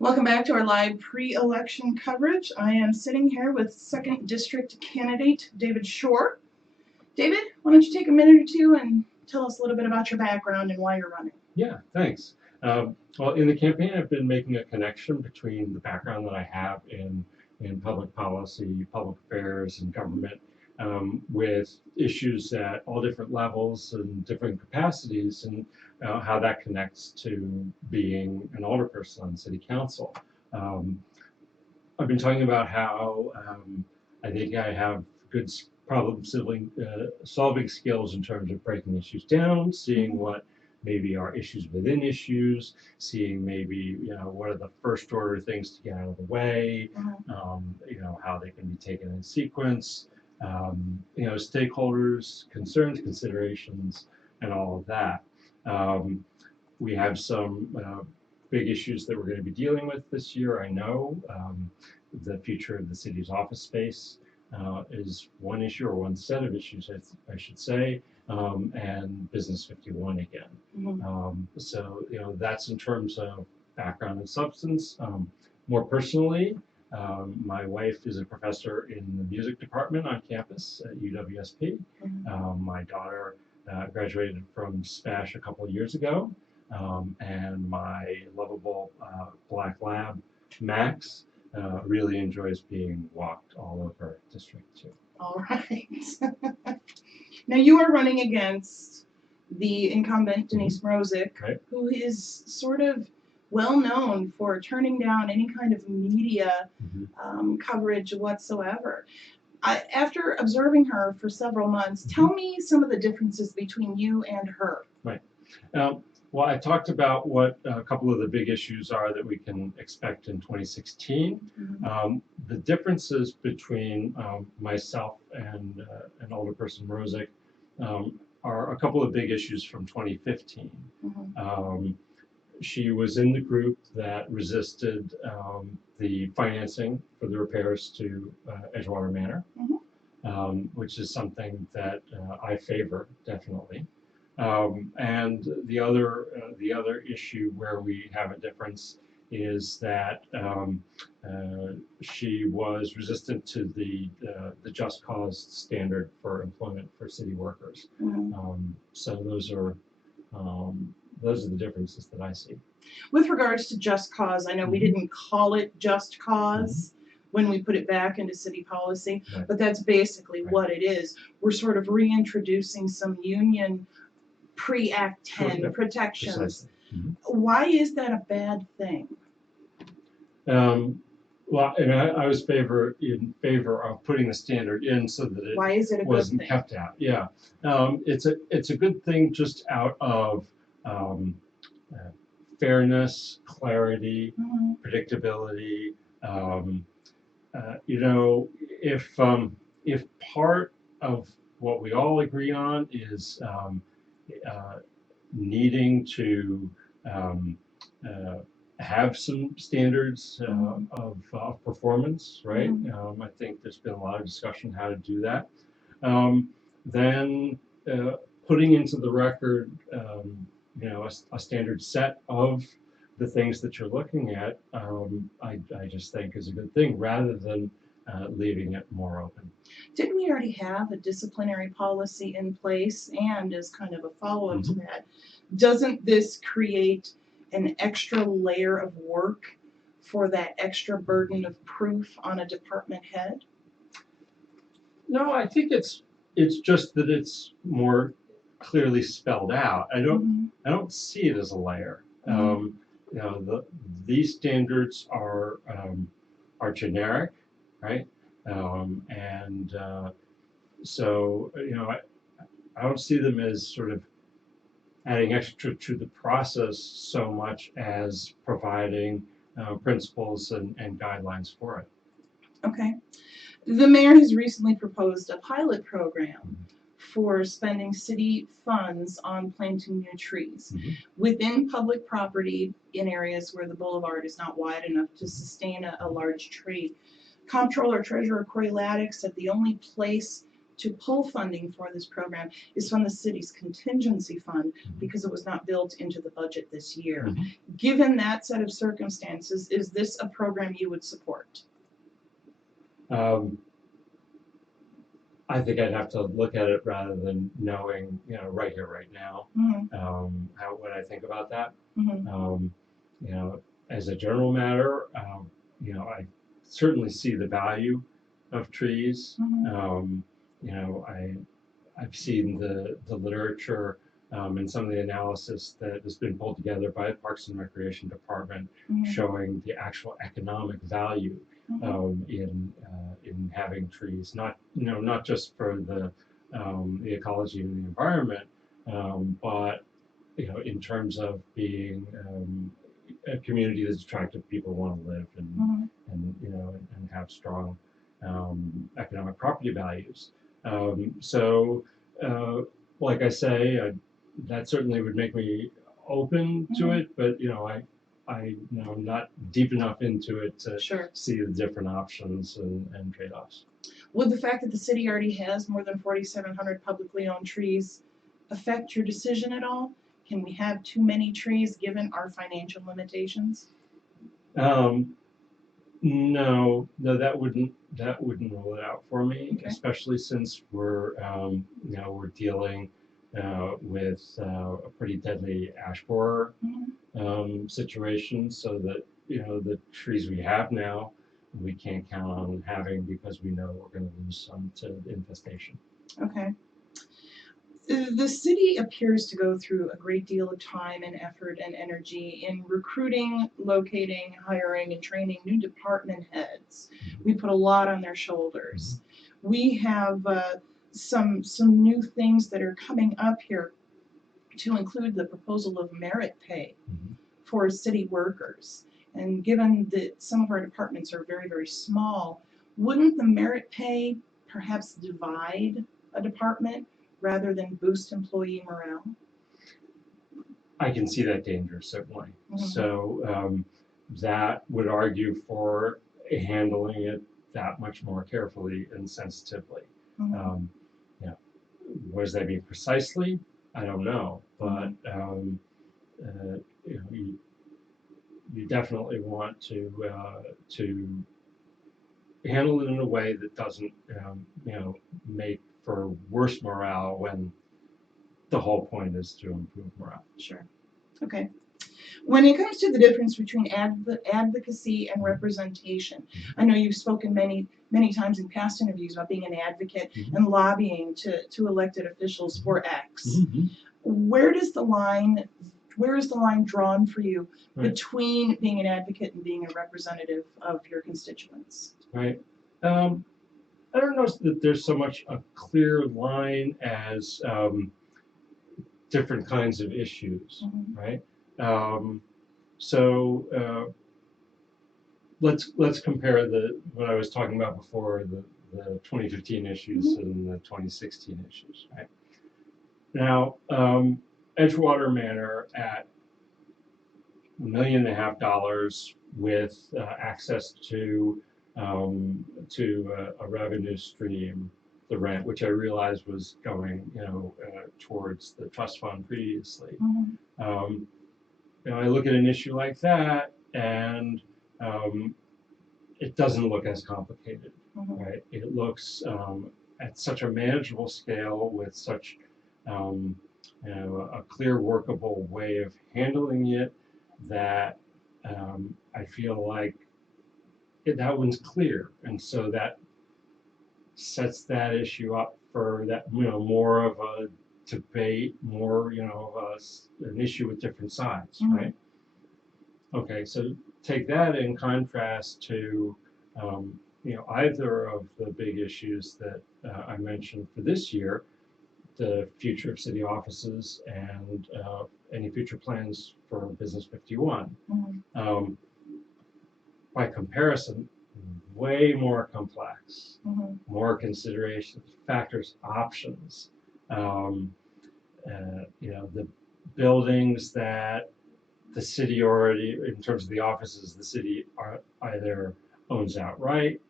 Welcome back to our live pre-election coverage. I am sitting here with 2nd District candidate David Shore. David, why don't you take a minute or two and tell us a little bit about your background and why you're running? Yeah, thanks. Well, in the campaign, I've been making a connection between the background that I have in public policy, public affairs, and government, with issues at all different levels and different capacities, and how that connects to being an alderperson on city council. I've been talking about how I think I have good problem solving skills in terms of breaking issues down, seeing what maybe are issues within issues, seeing maybe, what are the first order things to get out of the way, how they can be taken in sequence, stakeholders, concerns, considerations, and all of that. We have some big issues that we're going to be dealing with this year, I know. The future of the city's office space is one issue, or one set of issues, I should say, and Business 51 again. So, that's in terms of background and substance. More personally, my wife is a professor in the music department on campus at UWSP. My daughter graduated from SPASH a couple of years ago, and my lovable black lab, Max, really enjoys being walked all over District 2. All right. Now you are running against the incumbent Denise Mrozek, Right. who is sort of well known for turning down any kind of media coverage whatsoever. After observing her for several months, tell me some of the differences between you and her. Right. Well, I talked about what a couple of the big issues are that we can expect in 2016. The differences between myself and alderperson Mrozek are a couple of big issues from 2015. She was in the group that resisted the financing for the repairs to Edgewater Manor, which is something that I favor, definitely. And the other issue where we have a difference is that she was resistant to the just cause standard for employment for city workers. So those are the differences that I see. With regards to just cause, I know we didn't call it just cause when we put it back into city policy, but that's basically what it is. We're sort of reintroducing some union pre-Act 10 protections. Precisely. Why is that a bad thing? Well, and I was in favor of putting the standard in so that Why is it a it good wasn't thing? kept out. Yeah, it's a good thing just out of fairness, clarity, predictability. If part of what we all agree on is needing to have some standards of performance, right? I think there's been a lot of discussion how to do that. Then putting into the record, a standard set of the things that you're looking at, I just think is a good thing, rather than leaving it more open. Didn't we already have a disciplinary policy in place? And as kind of a follow-up to that, doesn't this create an extra layer of work for that extra burden of proof on a department head? No, I think it's just that it's more clearly spelled out. I don't see it as a layer. These standards are generic, right? So I don't see them as sort of adding extra to the process so much as providing principles and guidelines for it. Okay. The mayor has recently proposed a pilot program for spending city funds on planting new trees within public property in areas where the boulevard is not wide enough to sustain a large tree. Comptroller Treasurer Corey Laddick said the only place to pull funding for this program is from the city's contingency fund because it was not built into the budget this year. Given that set of circumstances, is this a program you would support? I think I'd have to look at it rather than knowing, right here, right now, what I think about that. As a general matter, I certainly see the value of trees. I've seen the literature and some of the analysis that has been pulled together by the Parks and Recreation Department showing the actual economic value in having trees, not just for the ecology and the environment, but in terms of being a community that's attractive, people want to live and have strong economic property values. Like I say, that certainly would make me open to it, but I'm not deep enough into it to see the different options and trade-offs. Would the fact that the city already has more than 4,700 publicly owned trees affect your decision at all? Can we have too many trees given our financial limitations? No, that wouldn't rule it out for me, especially since we're dealing with a pretty deadly ash borer situation, so that the trees we have now we can't count on having because we know we're going to lose some to infestation. Okay. The city appears to go through a great deal of time and effort and energy in recruiting, locating, hiring, and training new department heads. We put a lot on their shoulders. We have some new things that are coming up here to include the proposal of merit pay for city workers. And given that some of our departments are very, very small, wouldn't the merit pay perhaps divide a department rather than boost employee morale? I can see that danger, certainly. So that would argue for handling it that much more carefully and sensitively. What does that mean precisely? I don't know, but you definitely want to handle it in a way that doesn't make for worse morale when the whole point is to improve morale. Sure. Okay. When it comes to the difference between advocacy and representation, I know you've spoken many times in past interviews about being an advocate and lobbying to elected officials for X. Where is the line drawn for you between being an advocate and being a representative of your constituents? Right. I don't know that there's so much a clear line as different kinds of issues, right? Let's compare what I was talking about before, the 2015 issues and the 2016 issues, right? Now, Edgewater Manor at $1.5 million with access to a revenue stream, the rent, which I realized was going, towards the trust fund previously. I look at an issue like that, and it doesn't look as complicated, right? It looks at such a manageable scale with such a clear, workable way of handling it that I feel like that one's clear, and so that sets that issue up for that more of a debate, more of an issue with different sides, right? Okay, so take that in contrast to either of the big issues that I mentioned for this year, the future of city offices and any future plans for Business 51. By comparison, way more complex, more considerations, factors, options. The buildings that the city already, in terms of the offices, the city either owns outright,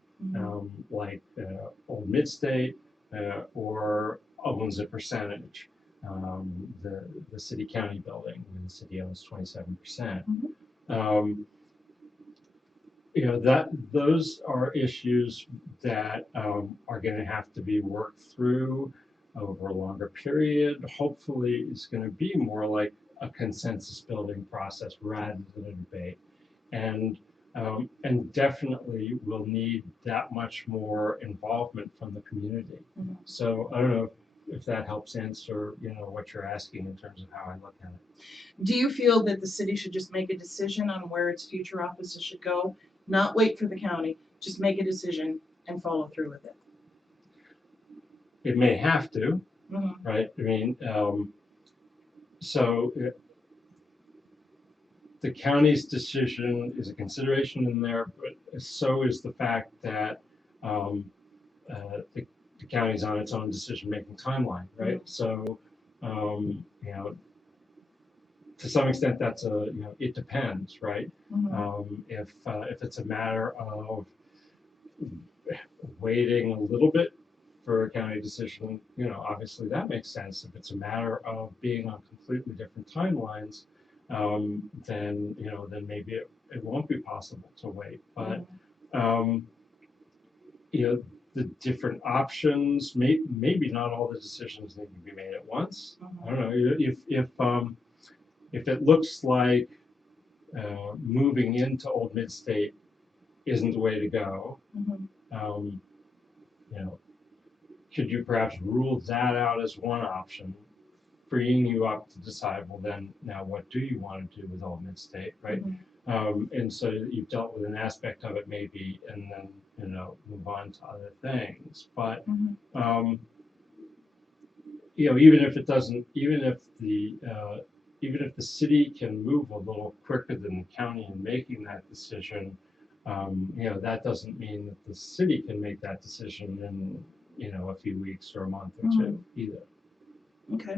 like Old Midstate, or owns a percentage. The city county building, where the city owns 27%. You know, that those are issues that are going to have to be worked through over a longer period. Hopefully, it's going to be more like a consensus building process rather than a debate, and definitely will need that much more involvement from the community. So I don't know if that helps answer, you know, what you're asking in terms of how I look at it. Do you feel that the city should just make a decision on where its future offices should go, not wait for the county, just make a decision and follow through with it? It may have to, Mhm. right? I mean, so the county's decision is a consideration in there, but so is the fact that the county's on its own decision-making timeline, right? So, you know, to some extent, that's a, you know, it depends, right? If it's a matter of waiting a little bit for a county decision, you know, obviously that makes sense. If it's a matter of being on completely different timelines, then, you know, then maybe it won't be possible to wait. But, you know, the different options, maybe not all the decisions need to be made at once. I don't know, if it looks like moving into Old Mid-State isn't the way to go, you know, could you perhaps rule that out as one option, freeing you up to decide, well then, now what do you want to do with Old Mid-State, right? And so you've dealt with an aspect of it maybe, and then, you know, move on to other things. But, you know, even if it doesn't, even if the city can move a little quicker than the county in making that decision, you know, that doesn't mean that the city can make that decision in, you know, a few weeks or a month or two either. Okay.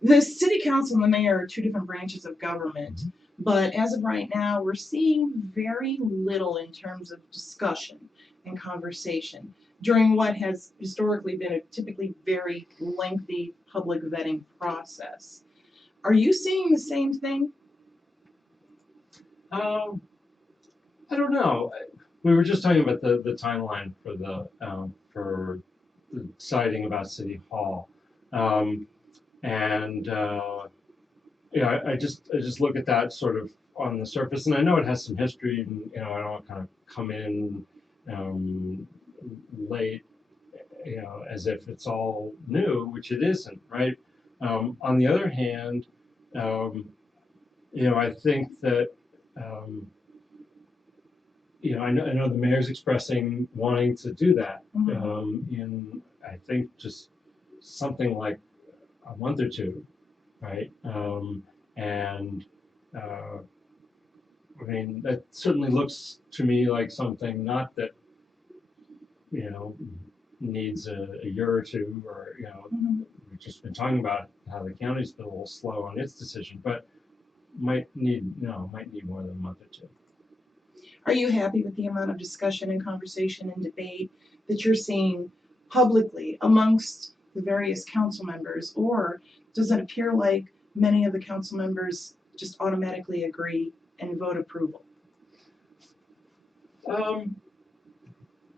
The city council and the mayor are two different branches of government, but as of right now, we're seeing very little in terms of discussion and conversation during what has historically been a typically very lengthy public vetting process. Are you seeing the same thing? I don't know. We were just talking about the timeline for deciding about City Hall, and yeah, I just look at that sort of on the surface, and I know it has some history, and you know, I don't want to kind of come in late, you know, as if it's all new, which it isn't, right? On the other hand, you know, I think that you know, I know the mayor's expressing wanting to do that in, I think, just something like a month or two, right? And I mean, that certainly looks to me like something not that, you know, needs a year or two, or, you know, we've just been talking about how the county's been a little slow on its decision, but might need more than a month or two. Are you happy with the amount of discussion and conversation and debate that you're seeing publicly amongst the various council members, or does it appear like many of the council members just automatically agree and vote approval?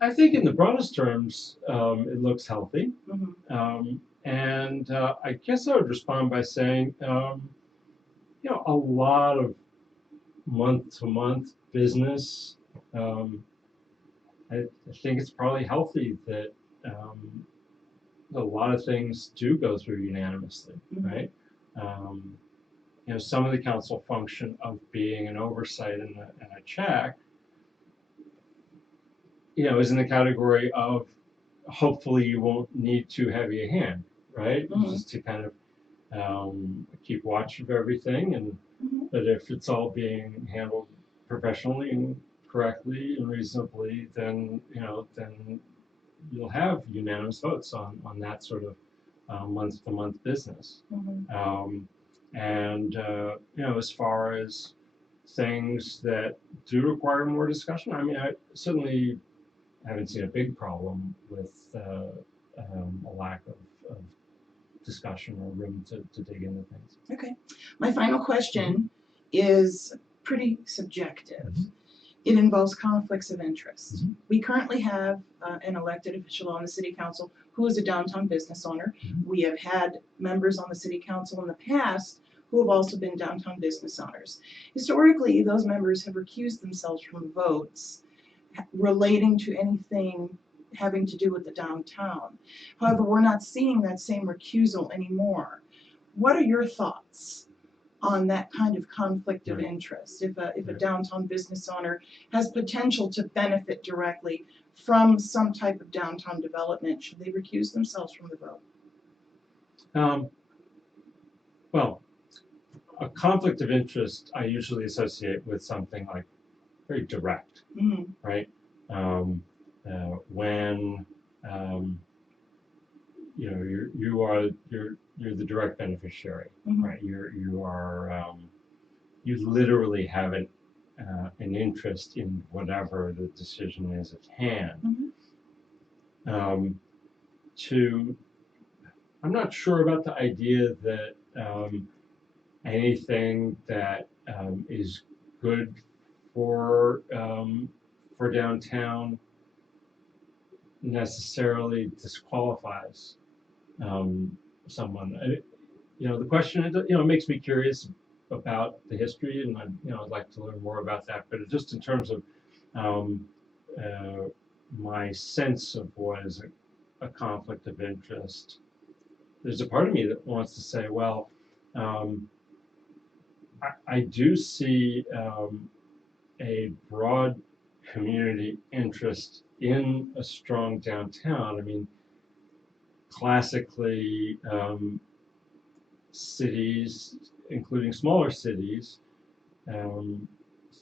I think in the broadest terms, it looks healthy. And I guess I would respond by saying, you know, a lot of month-to-month business, I think it's probably healthy that a lot of things do go through unanimously, right? You know, some of the council function of being an oversight and a check, you know, is in the category of hopefully you won't need too heavy a hand, right? Just to kind of keep watch of everything, and that if it's all being handled professionally and correctly and reasonably, then, you know, then you'll have unanimous votes on that sort of month-to-month business. And you know, as far as things that do require more discussion, I mean, I certainly haven't seen a big problem with a lack of discussion or room to dig into things. Okay. My final question is pretty subjective. It involves conflicts of interest. We currently have an elected official on the city council who is a downtown business owner. We have had members on the city council in the past who have also been downtown business owners. Historically, those members have recused themselves from votes relating to anything having to do with the downtown. However, we're not seeing that same recusal anymore. What are your thoughts on that kind of conflict of interest? If a downtown business owner has potential to benefit directly from some type of downtown development, should they recuse themselves from the vote? Well, a conflict of interest I usually associate with something like very direct, right? When you know you're the direct beneficiary, right? You are you literally have an interest in whatever the decision is at hand. I'm not sure about the idea that anything that is good for downtown necessarily disqualifies someone. The question, it makes me curious about the history, and I'd like to learn more about that. But just in terms of my sense of what is a conflict of interest, there's a part of me that wants to say, well, I do see a broad community interest in a strong downtown. I mean, classically, cities, including smaller cities,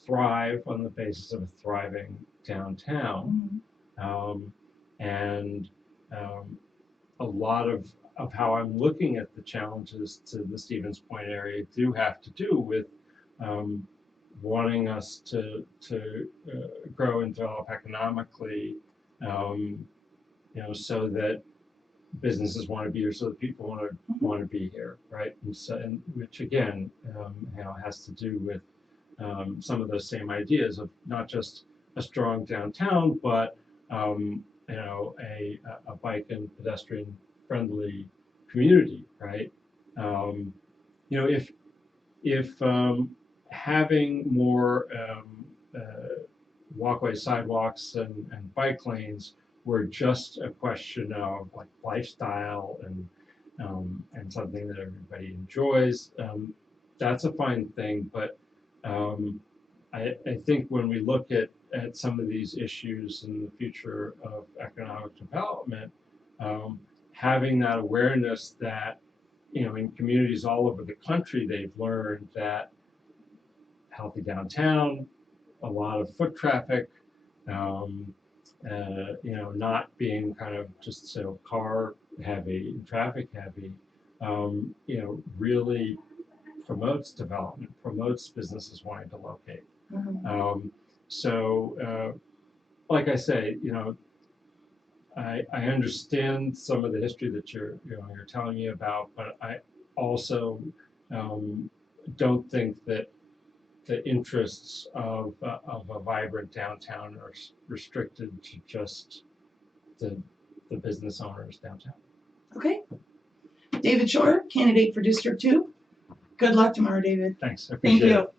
thrive on the basis of a thriving downtown. And a lot of how I'm looking at the challenges to the Stevens Point area do have to do with wanting us to grow and develop economically, so that businesses want to be here, so that people want to be here, right? And which again, has to do with some of those same ideas of not just a strong downtown, but a bike and pedestrian friendly community, right? If having more walkways, sidewalks, and bike lanes were just a question of like lifestyle and something that everybody enjoys, that's a fine thing. But I think when we look at some of these issues in the future of economic development, having that awareness that, in communities all over the country, they've learned that healthy downtown, a lot of foot traffic, not being kind of just so car heavy, traffic heavy, really promotes development, promotes businesses wanting to locate. Like I say, I understand some of the history that you're telling me about, but I also don't think that the interests of a vibrant downtown are restricted to just the business owners downtown. Okay. David Shore, candidate for District 2. Good luck tomorrow, David. Thanks. I Thank appreciate you. it.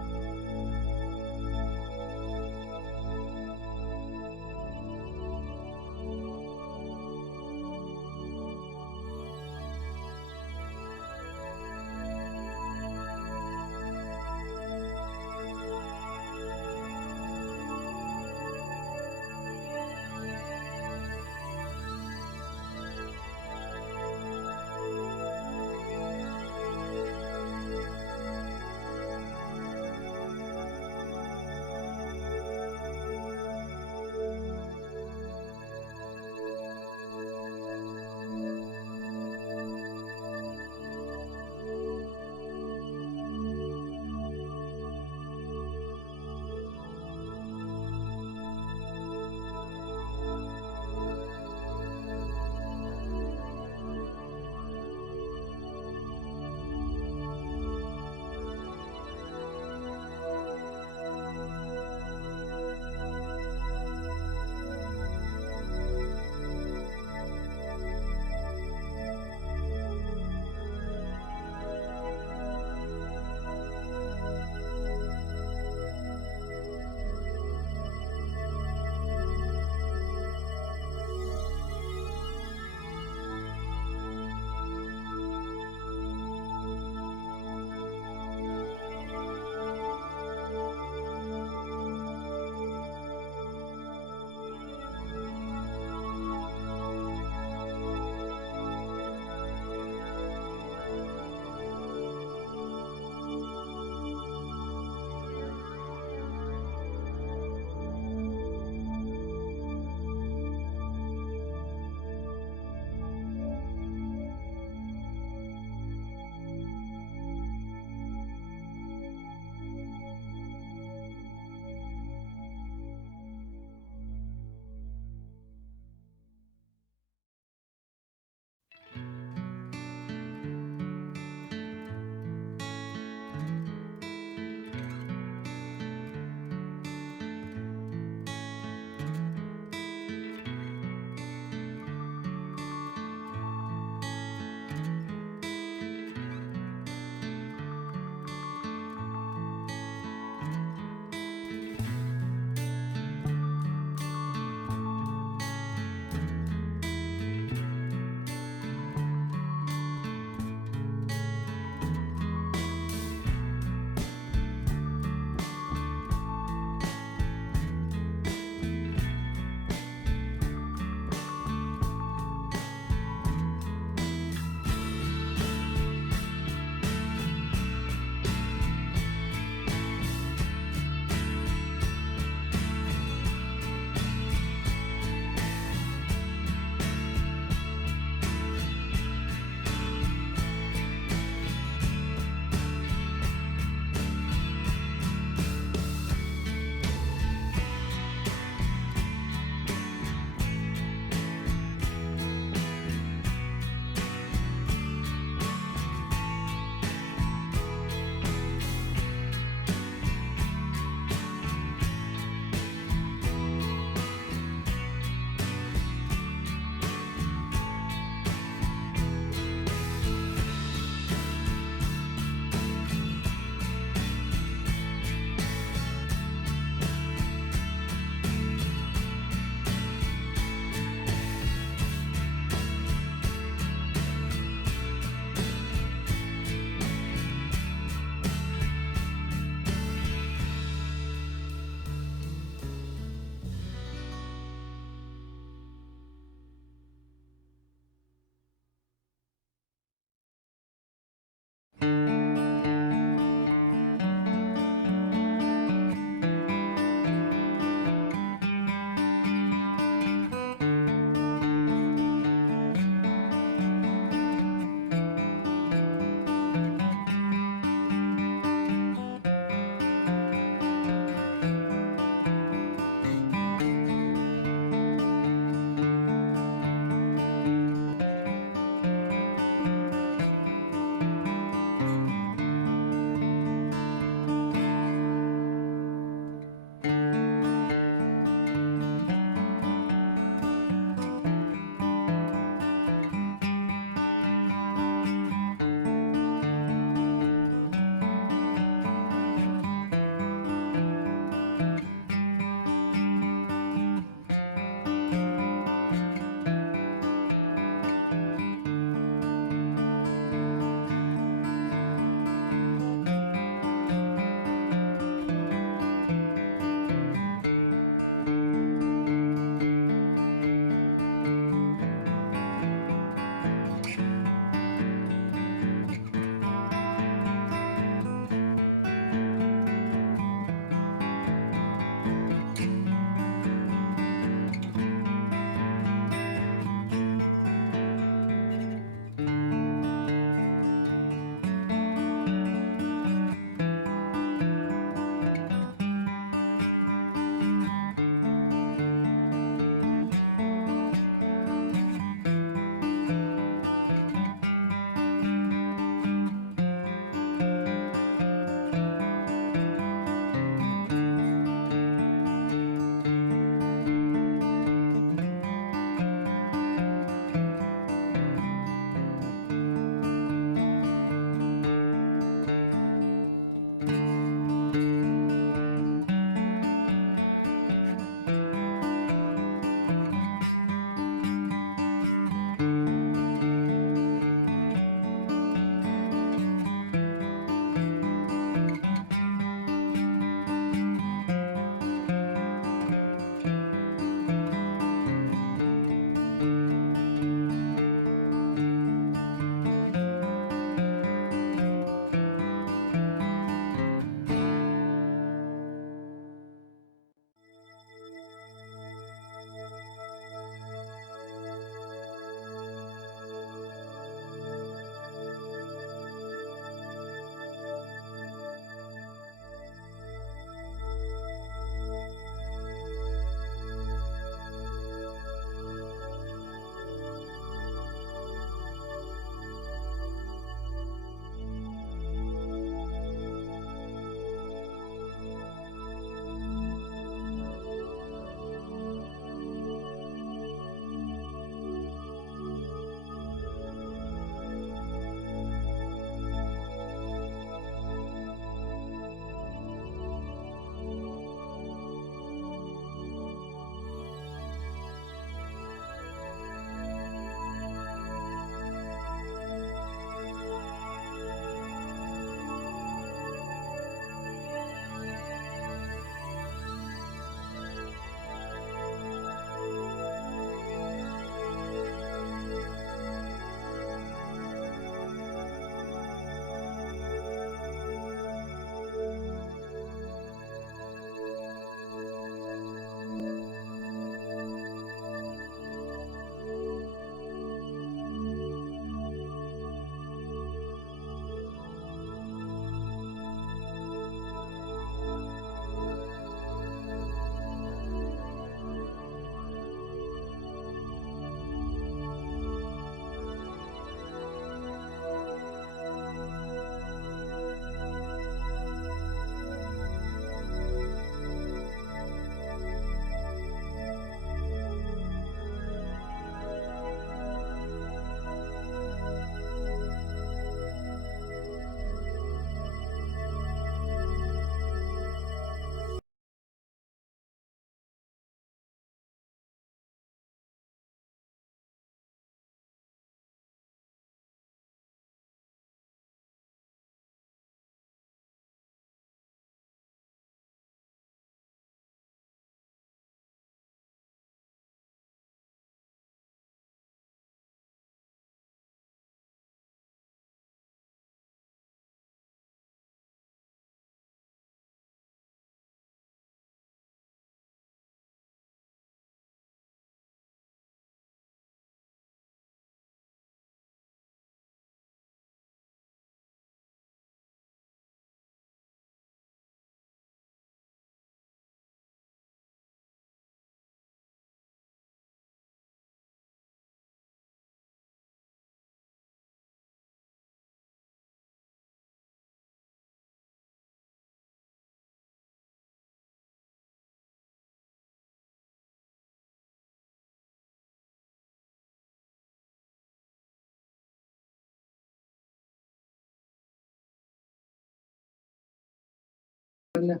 on.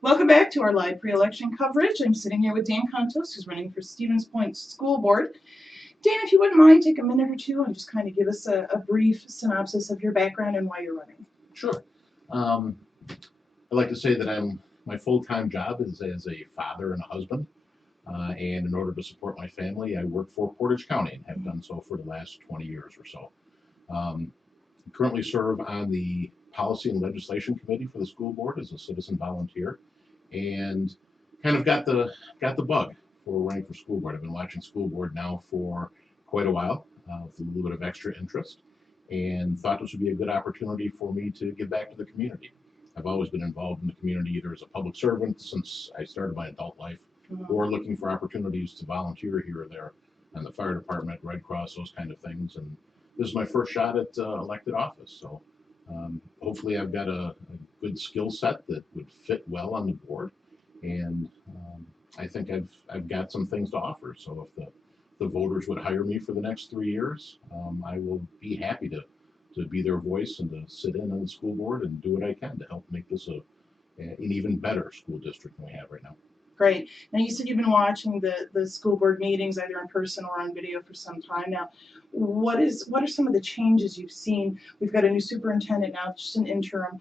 Welcome back to our live pre-election coverage. I'm sitting here with Dan Contos, who's running for Stevens Point School Board. Dan, if you wouldn't mind, take a minute or two and just kind of give us a brief synopsis of your background and why you're running. Sure. I like to say that my full-time job is as a father and a husband. And in order to support my family, I work for Portage County and have done so for the last 20 years or so. I currently serve on the Policy and Legislation Committee for the school board as a citizen volunteer, and kind of got the bug for running for school board. I've been watching school board now for quite a while with a little bit of extra interest, and thought this would be a good opportunity for me to give back to the community. I've always been involved in the community either as a public servant since I started my adult life, or looking for opportunities to volunteer here or there on the fire department, Red Cross, those kind of things. And this is my first shot at elected office. So hopefully I've got a good skill set that would fit well on the board. And I think I've got some things to offer. So if the voters would hire me for the next 3 years, I will be happy to be their voice and to sit in on the school board and do what I can to help make this an even better school district than we have right now. Great. Now you said you've been watching the school board meetings either in person or on video for some time now. What are some of the changes you've seen? We've got a new superintendent now, just an interim.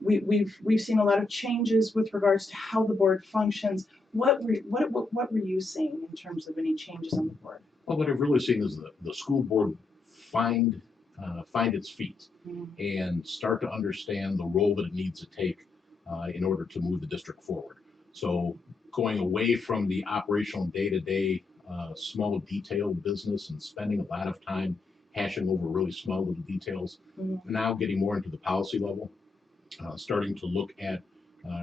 We've seen a lot of changes with regards to how the board functions. What were you seeing in terms of any changes on the board? Well, what I've really seen is the school board find its feet and start to understand the role that it needs to take in order to move the district forward. So going away from the operational day-to-day small detail business and spending a lot of time hashing over really small little details, now getting more into the policy level, starting to look at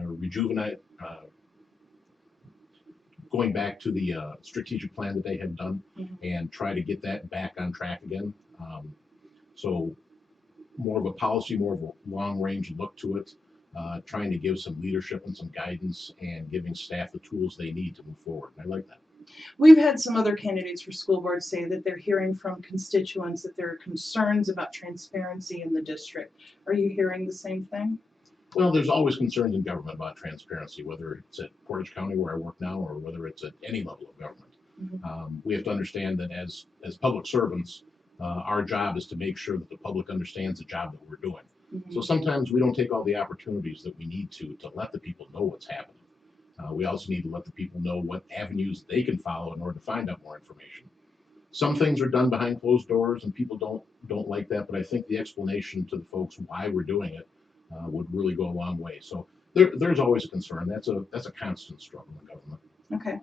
rejuvenate, going back to the strategic plan that they had done and try to get that back on track again. So more of a policy, more of a long-range look to it. Trying to give some leadership and some guidance and giving staff the tools they need to move forward. And I like that. We've had some other candidates for school board say that they're hearing from constituents that there are concerns about transparency in the district. Are you hearing the same thing? Well, there's always concerns in government about transparency, whether it's at Portage County where I work now or whether it's at any level of government. We have to understand that as public servants, our job is to make sure that the public understands the job that we're doing. So sometimes we don't take all the opportunities that we need to let the people know what's happening. We also need to let the people know what avenues they can follow in order to find out more information. Some things are done behind closed doors and people don't like that, but I think the explanation to the folks why we're doing it would really go a long way. So there's always a concern. That's a constant struggle in government. Okay.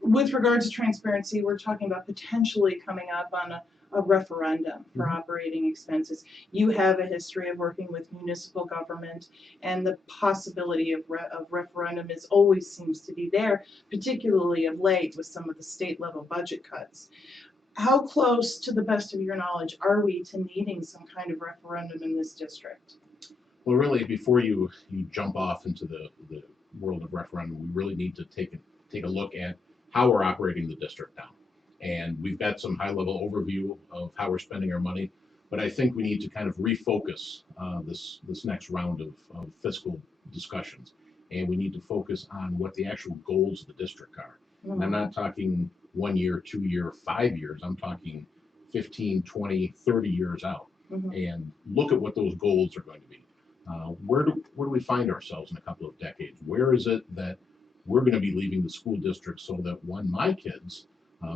With regards to transparency, we're talking about potentially coming up on a referendum for operating expenses. You have a history of working with municipal government, and the possibility of referendum always seems to be there, particularly of late with some of the state level budget cuts. How close, to the best of your knowledge, are we to needing some kind of referendum in this district? Well, really, before you jump off into the world of referendum, we really need to take a look at how we're operating the district now. And we've got some high-level overview of how we're spending our money, but I think we need to kind of refocus this next round of fiscal discussions, and we need to focus on what the actual goals of the district are. And I'm not talking 1 year, 2 year, 5 years. I'm talking 15, 20, 30 years out, and look at what those goals are going to be. Where do we find ourselves in a couple of decades? Where is it that we're going to be leaving the school district so that when my kids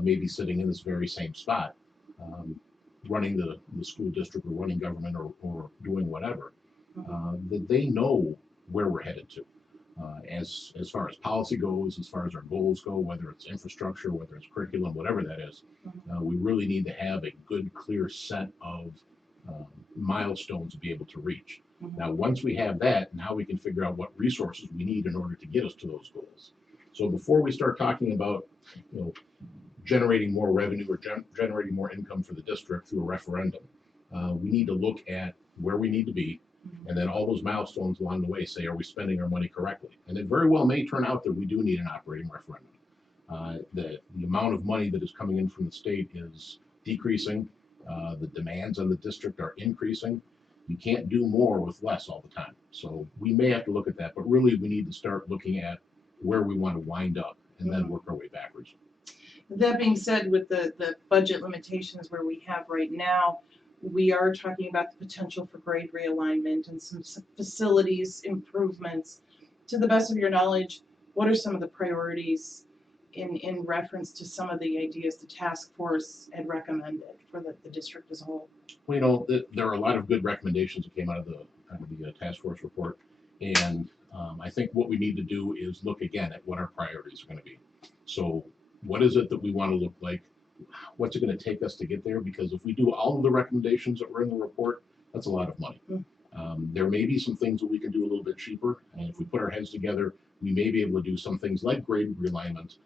may be sitting in this very same spot, running the school district or running government or doing whatever, that they know where we're headed to. As far as policy goes, as far as our goals go, whether it's infrastructure, whether it's curriculum, whatever that is, we really need to have a good, clear set of milestones to be able to reach. Now, once we have that, now we can figure out what resources we need in order to get us to those goals. So before we start talking about, generating more revenue or generating more income for the district through a referendum, we need to look at where we need to be, and then all those milestones along the way say, are we spending our money correctly? And it very well may turn out that we do need an operating referendum. The amount of money that is coming in from the state is decreasing. The demands on the district are increasing. You can't do more with less all the time. So we may have to look at that, but really we need to start looking at where we want to wind up and then work our way backwards. That being said, with the budget limitations where we have right now, we are talking about the potential for grade realignment and some facilities improvements. To the best of your knowledge, what are some of the priorities in reference to some of the ideas the task force had recommended for the district as a whole? Well, there are a lot of good recommendations that came out of the task force report, and I think what we need to do is look again at what our priorities are going to be. So, what is it that we want to look like? What's it going to take us to get there? Because if we do all of the recommendations that were in the report, that's a lot of money. There may be some things that we can do a little bit cheaper, and if we put our heads together, we may be able to do some things like grade realignment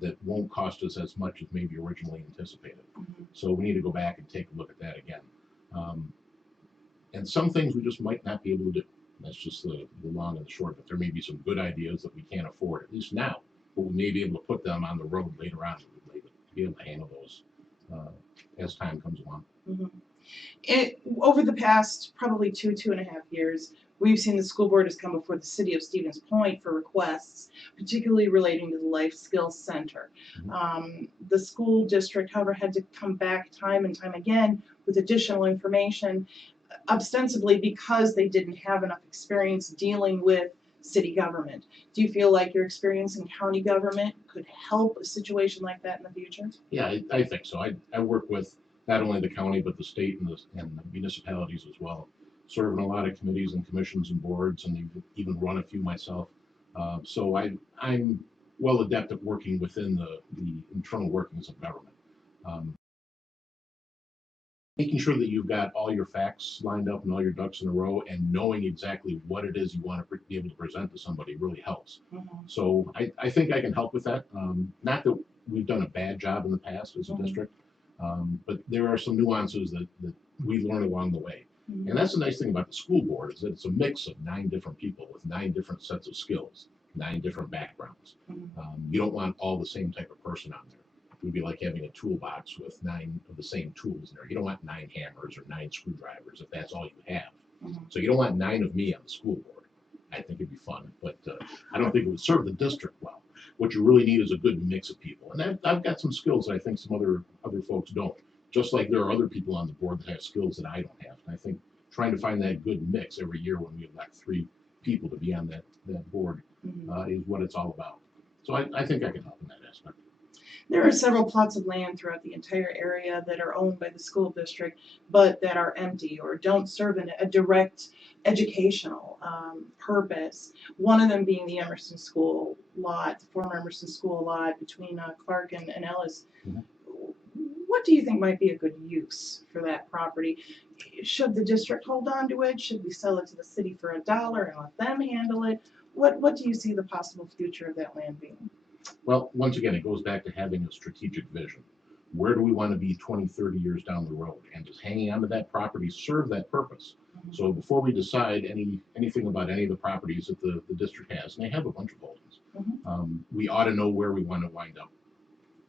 that won't cost us as much as maybe originally anticipated. So we need to go back and take a look at that again. And some things we just might not be able to do. That's just the long and the short of it. There may be some good ideas that we can't afford, at least now, but we may be able to put them on the road later on. We'd be able to handle those as time comes along. Over the past probably 2.5 years, we've seen the school board has come before the city of Stevens Point for requests, particularly relating to the Life Skills Center. The school district, however, had to come back time and time again with additional information, ostensibly because they didn't have enough experience dealing with city government. Do you feel like your experience in county government could help a situation like that in the future? Yeah, I think so. I work with not only the county, but the state and the municipalities as well. Serve in a lot of committees and commissions and boards, and even run a few myself. So I'm well adept at working within the internal workings of government. Making sure that you've got all your facts lined up and all your ducks in a row and knowing exactly what it is you want to be able to present to somebody really helps. So I think I can help with that. Not that we've done a bad job in the past as a district, but there are some nuances that we learn along the way. And that's the nice thing about the school board is that it's a mix of 9 different people with 9 different sets of skills, 9 different backgrounds. You don't want all the same type of person on there. It would be like having a toolbox with 9 of the same tools in there. You don't want 9 hammers or 9 screwdrivers if that's all you have. So you don't want 9 of me on the school board. I think it'd be fun, but I don't think it would serve the district well. What you really need is a good mix of people. And I've got some skills that I think some other folks don't. Just like there are other people on the board that have skills that I don't have. And I think trying to find that good mix every year when we elect 3 people to be on that board is what it's all about. So I think I can help in that aspect. There are several plots of land throughout the entire area that are owned by the school district, but that are empty or don't serve a direct educational purpose. One of them being the Emerson School lot, the former Emerson School lot between Clark and Ellis. What do you think might be a good use for that property? Should the district hold on to it? Should we sell it to the city for $1 and let them handle it? What do you see the possible future of that land being? Well, once again, it goes back to having a strategic vision. Where do we want to be 20, 30 years down the road? And does hanging onto that property serve that purpose? So before we decide anything about any of the properties that the district has, and they have a bunch of holdings, we ought to know where we want to wind up.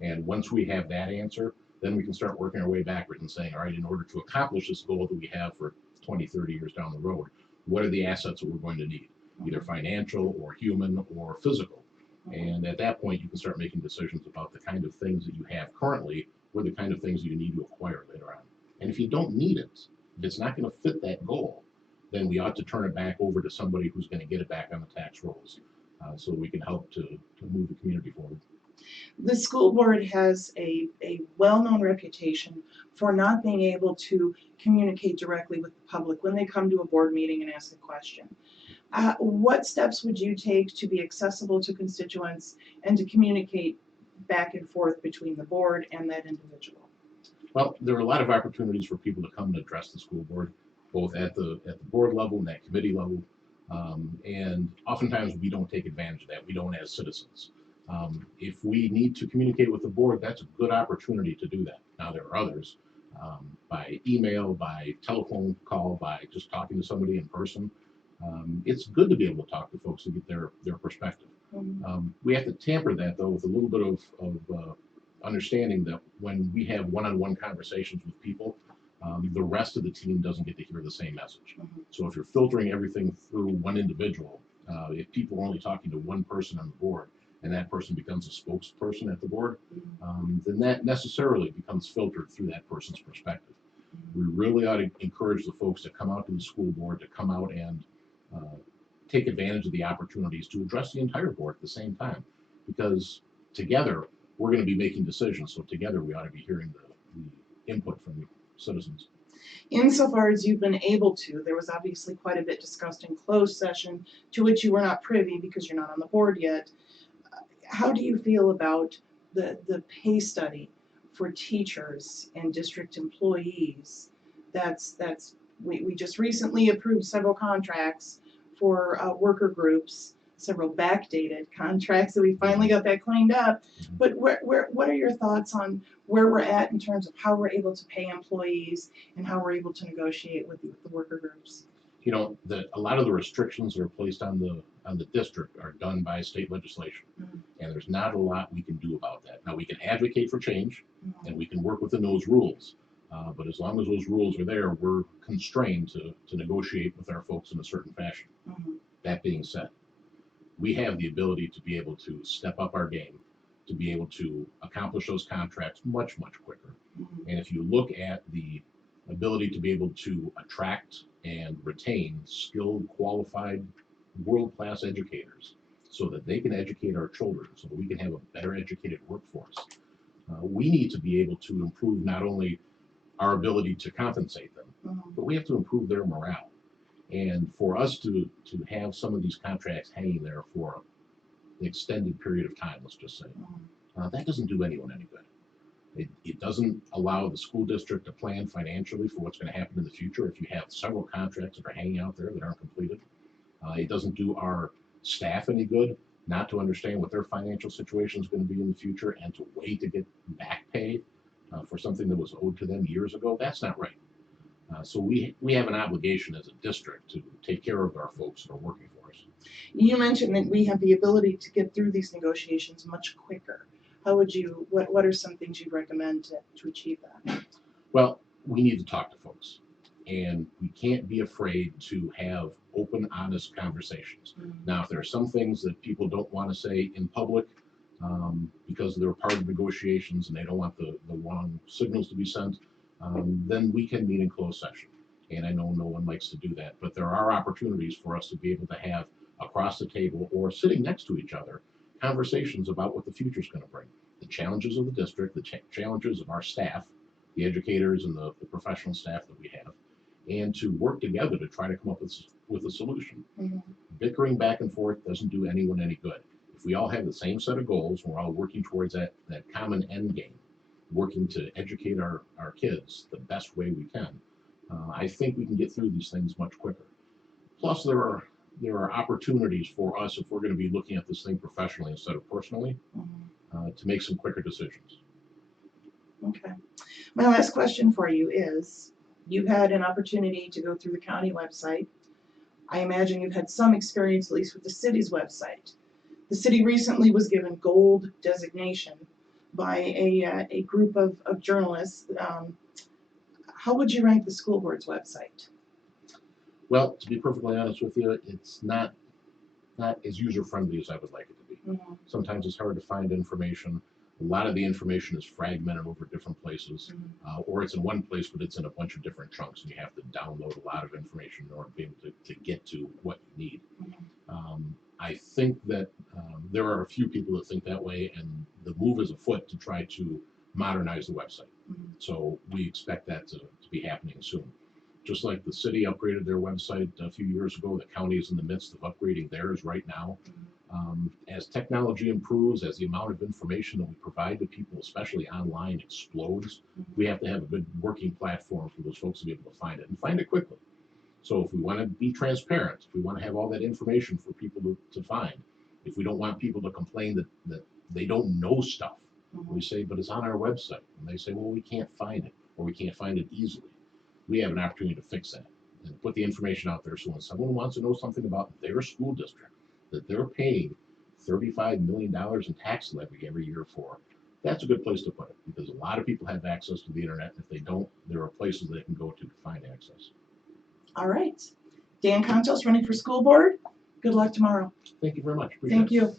And once we have that answer, then we can start working our way backwards and saying, all right, in order to accomplish this goal that we have for 20, 30 years down the road, what are the assets that we're going to need? Either financial or human or physical. And at that point, you can start making decisions about the kind of things that you have currently or the kind of things that you need to acquire later on. And if you don't need it, if it's not going to fit that goal, then we ought to turn it back over to somebody who's going to get it back on the tax rolls so we can help to move the community forward. The school board has a well-known reputation for not being able to communicate directly with the public when they come to a board meeting and ask a question. What steps would you take to be accessible to constituents and to communicate back and forth between the board and that individual? Well, there are a lot of opportunities for people to come and address the school board, both at the board level and that committee level. And oftentimes we don't take advantage of that. We don't as citizens. If we need to communicate with the board, that's a good opportunity to do that. Now, there are others, by email, by telephone call, by just talking to somebody in person. It's good to be able to talk to folks to get their perspective. We have to temper that, though, with a little bit of understanding that when we have one-on-one conversations with people, the rest of the team doesn't get to hear the same message. Mhm. So if you're filtering everything through one individual, if people are only talking to one person on the board, and that person becomes a spokesperson at the board, then that necessarily becomes filtered through that person's perspective. We really ought to encourage the folks to come out to the school board, to come out and take advantage of the opportunities to address the entire board at the same time. Because together, we're going to be making decisions, so together we ought to be hearing the input from the citizens. Insofar as you've been able to, there was obviously quite a bit discussed in closed session to which you were not privy because you're not on the board yet. How do you feel about the pay study for teachers and district employees? We just recently approved several contracts for worker groups, several backdated contracts that we finally got that cleaned up. But what are your thoughts on where we're at in terms of how we're able to pay employees and how we're able to negotiate with the worker groups? You know, a lot of the restrictions that are placed on the district are done by state legislation, and there's not a lot we can do about that. Now, we can advocate for change, and we can work within those rules, but as long as those rules are there, we're constrained to negotiate with our folks in a certain fashion. That being said, we have the ability to be able to step up our game, to be able to accomplish those contracts much, much quicker. And if you look at the ability to be able to attract and retain skilled, qualified, world-class educators so that they can educate our children, so that we can have a better educated workforce, we need to be able to improve not only our ability to compensate them, but we have to improve their morale. And for us to have some of these contracts hanging there for an extended period of time, let's just say, that doesn't do anyone any good. It doesn't allow the school district to plan financially for what's going to happen in the future if you have several contracts that are hanging out there that aren't completed. It doesn't do our staff any good not to understand what their financial situation is going to be in the future and to wait to get back pay for something that was owed to them years ago. That's not right. So we have an obligation as a district to take care of our folks that are working for us. You mentioned that we have the ability to get through these negotiations much quicker. How would you, what are some things you'd recommend to achieve that? Well, we need to talk to folks, and we can't be afraid to have open, honest conversations. Now, if there are some things that people don't want to say in public because they're part of negotiations and they don't want the wrong signals to be sent, then we can meet in closed session. And I know no one likes to do that, but there are opportunities for us to be able to have across the table or sitting next to each other conversations about what the future is going to bring, the challenges of the district, the challenges of our staff, the educators and the professional staff that we have, and to work together to try to come up with a solution. Bickering back and forth doesn't do anyone any good. If we all have the same set of goals and we're all working towards that common end game, working to educate our kids the best way we can, I think we can get through these things much quicker. Plus, there are opportunities for us, if we're going to be looking at this thing professionally instead of personally, to make some quicker decisions. Okay. My last question for you is, you've had an opportunity to go through the county website. I imagine you've had some experience, at least with the city's website. The city recently was given gold designation by a group of journalists. How would you rank the school board's website? Well, to be perfectly honest with you, it's not as user-friendly as I would like it to be. Sometimes it's hard to find information. A lot of the information is fragmented over different places, or it's in one place, but it's in a bunch of different chunks, and you have to download a lot of information in order to be able to get to what you need. I think that there are a few people that think that way, and the move is afoot to try to modernize the website. So we expect that to be happening soon. Just like the city upgraded their website a few years ago, the county is in the midst of upgrading theirs right now. As technology improves, as the amount of information that we provide to people, especially online, explodes, we have to have a good working platform for those folks to be able to find it and find it quickly. So if we want to be transparent, if we want to have all that information for people to find, if we don't want people to complain that they don't know stuff, we say, but it's on our website. And they say, well, we can't find it, or we can't find it easily. We have an opportunity to fix that and put the information out there so when someone wants to know something about their school district that they're paying $35 million in tax levy every year for, that's a good place to put it, because a lot of people have access to the internet. If they don't, there are places they can go to find access. All right. Dan Contos running for school board. Good luck tomorrow. Thank you very much. Appreciate Thank it. you.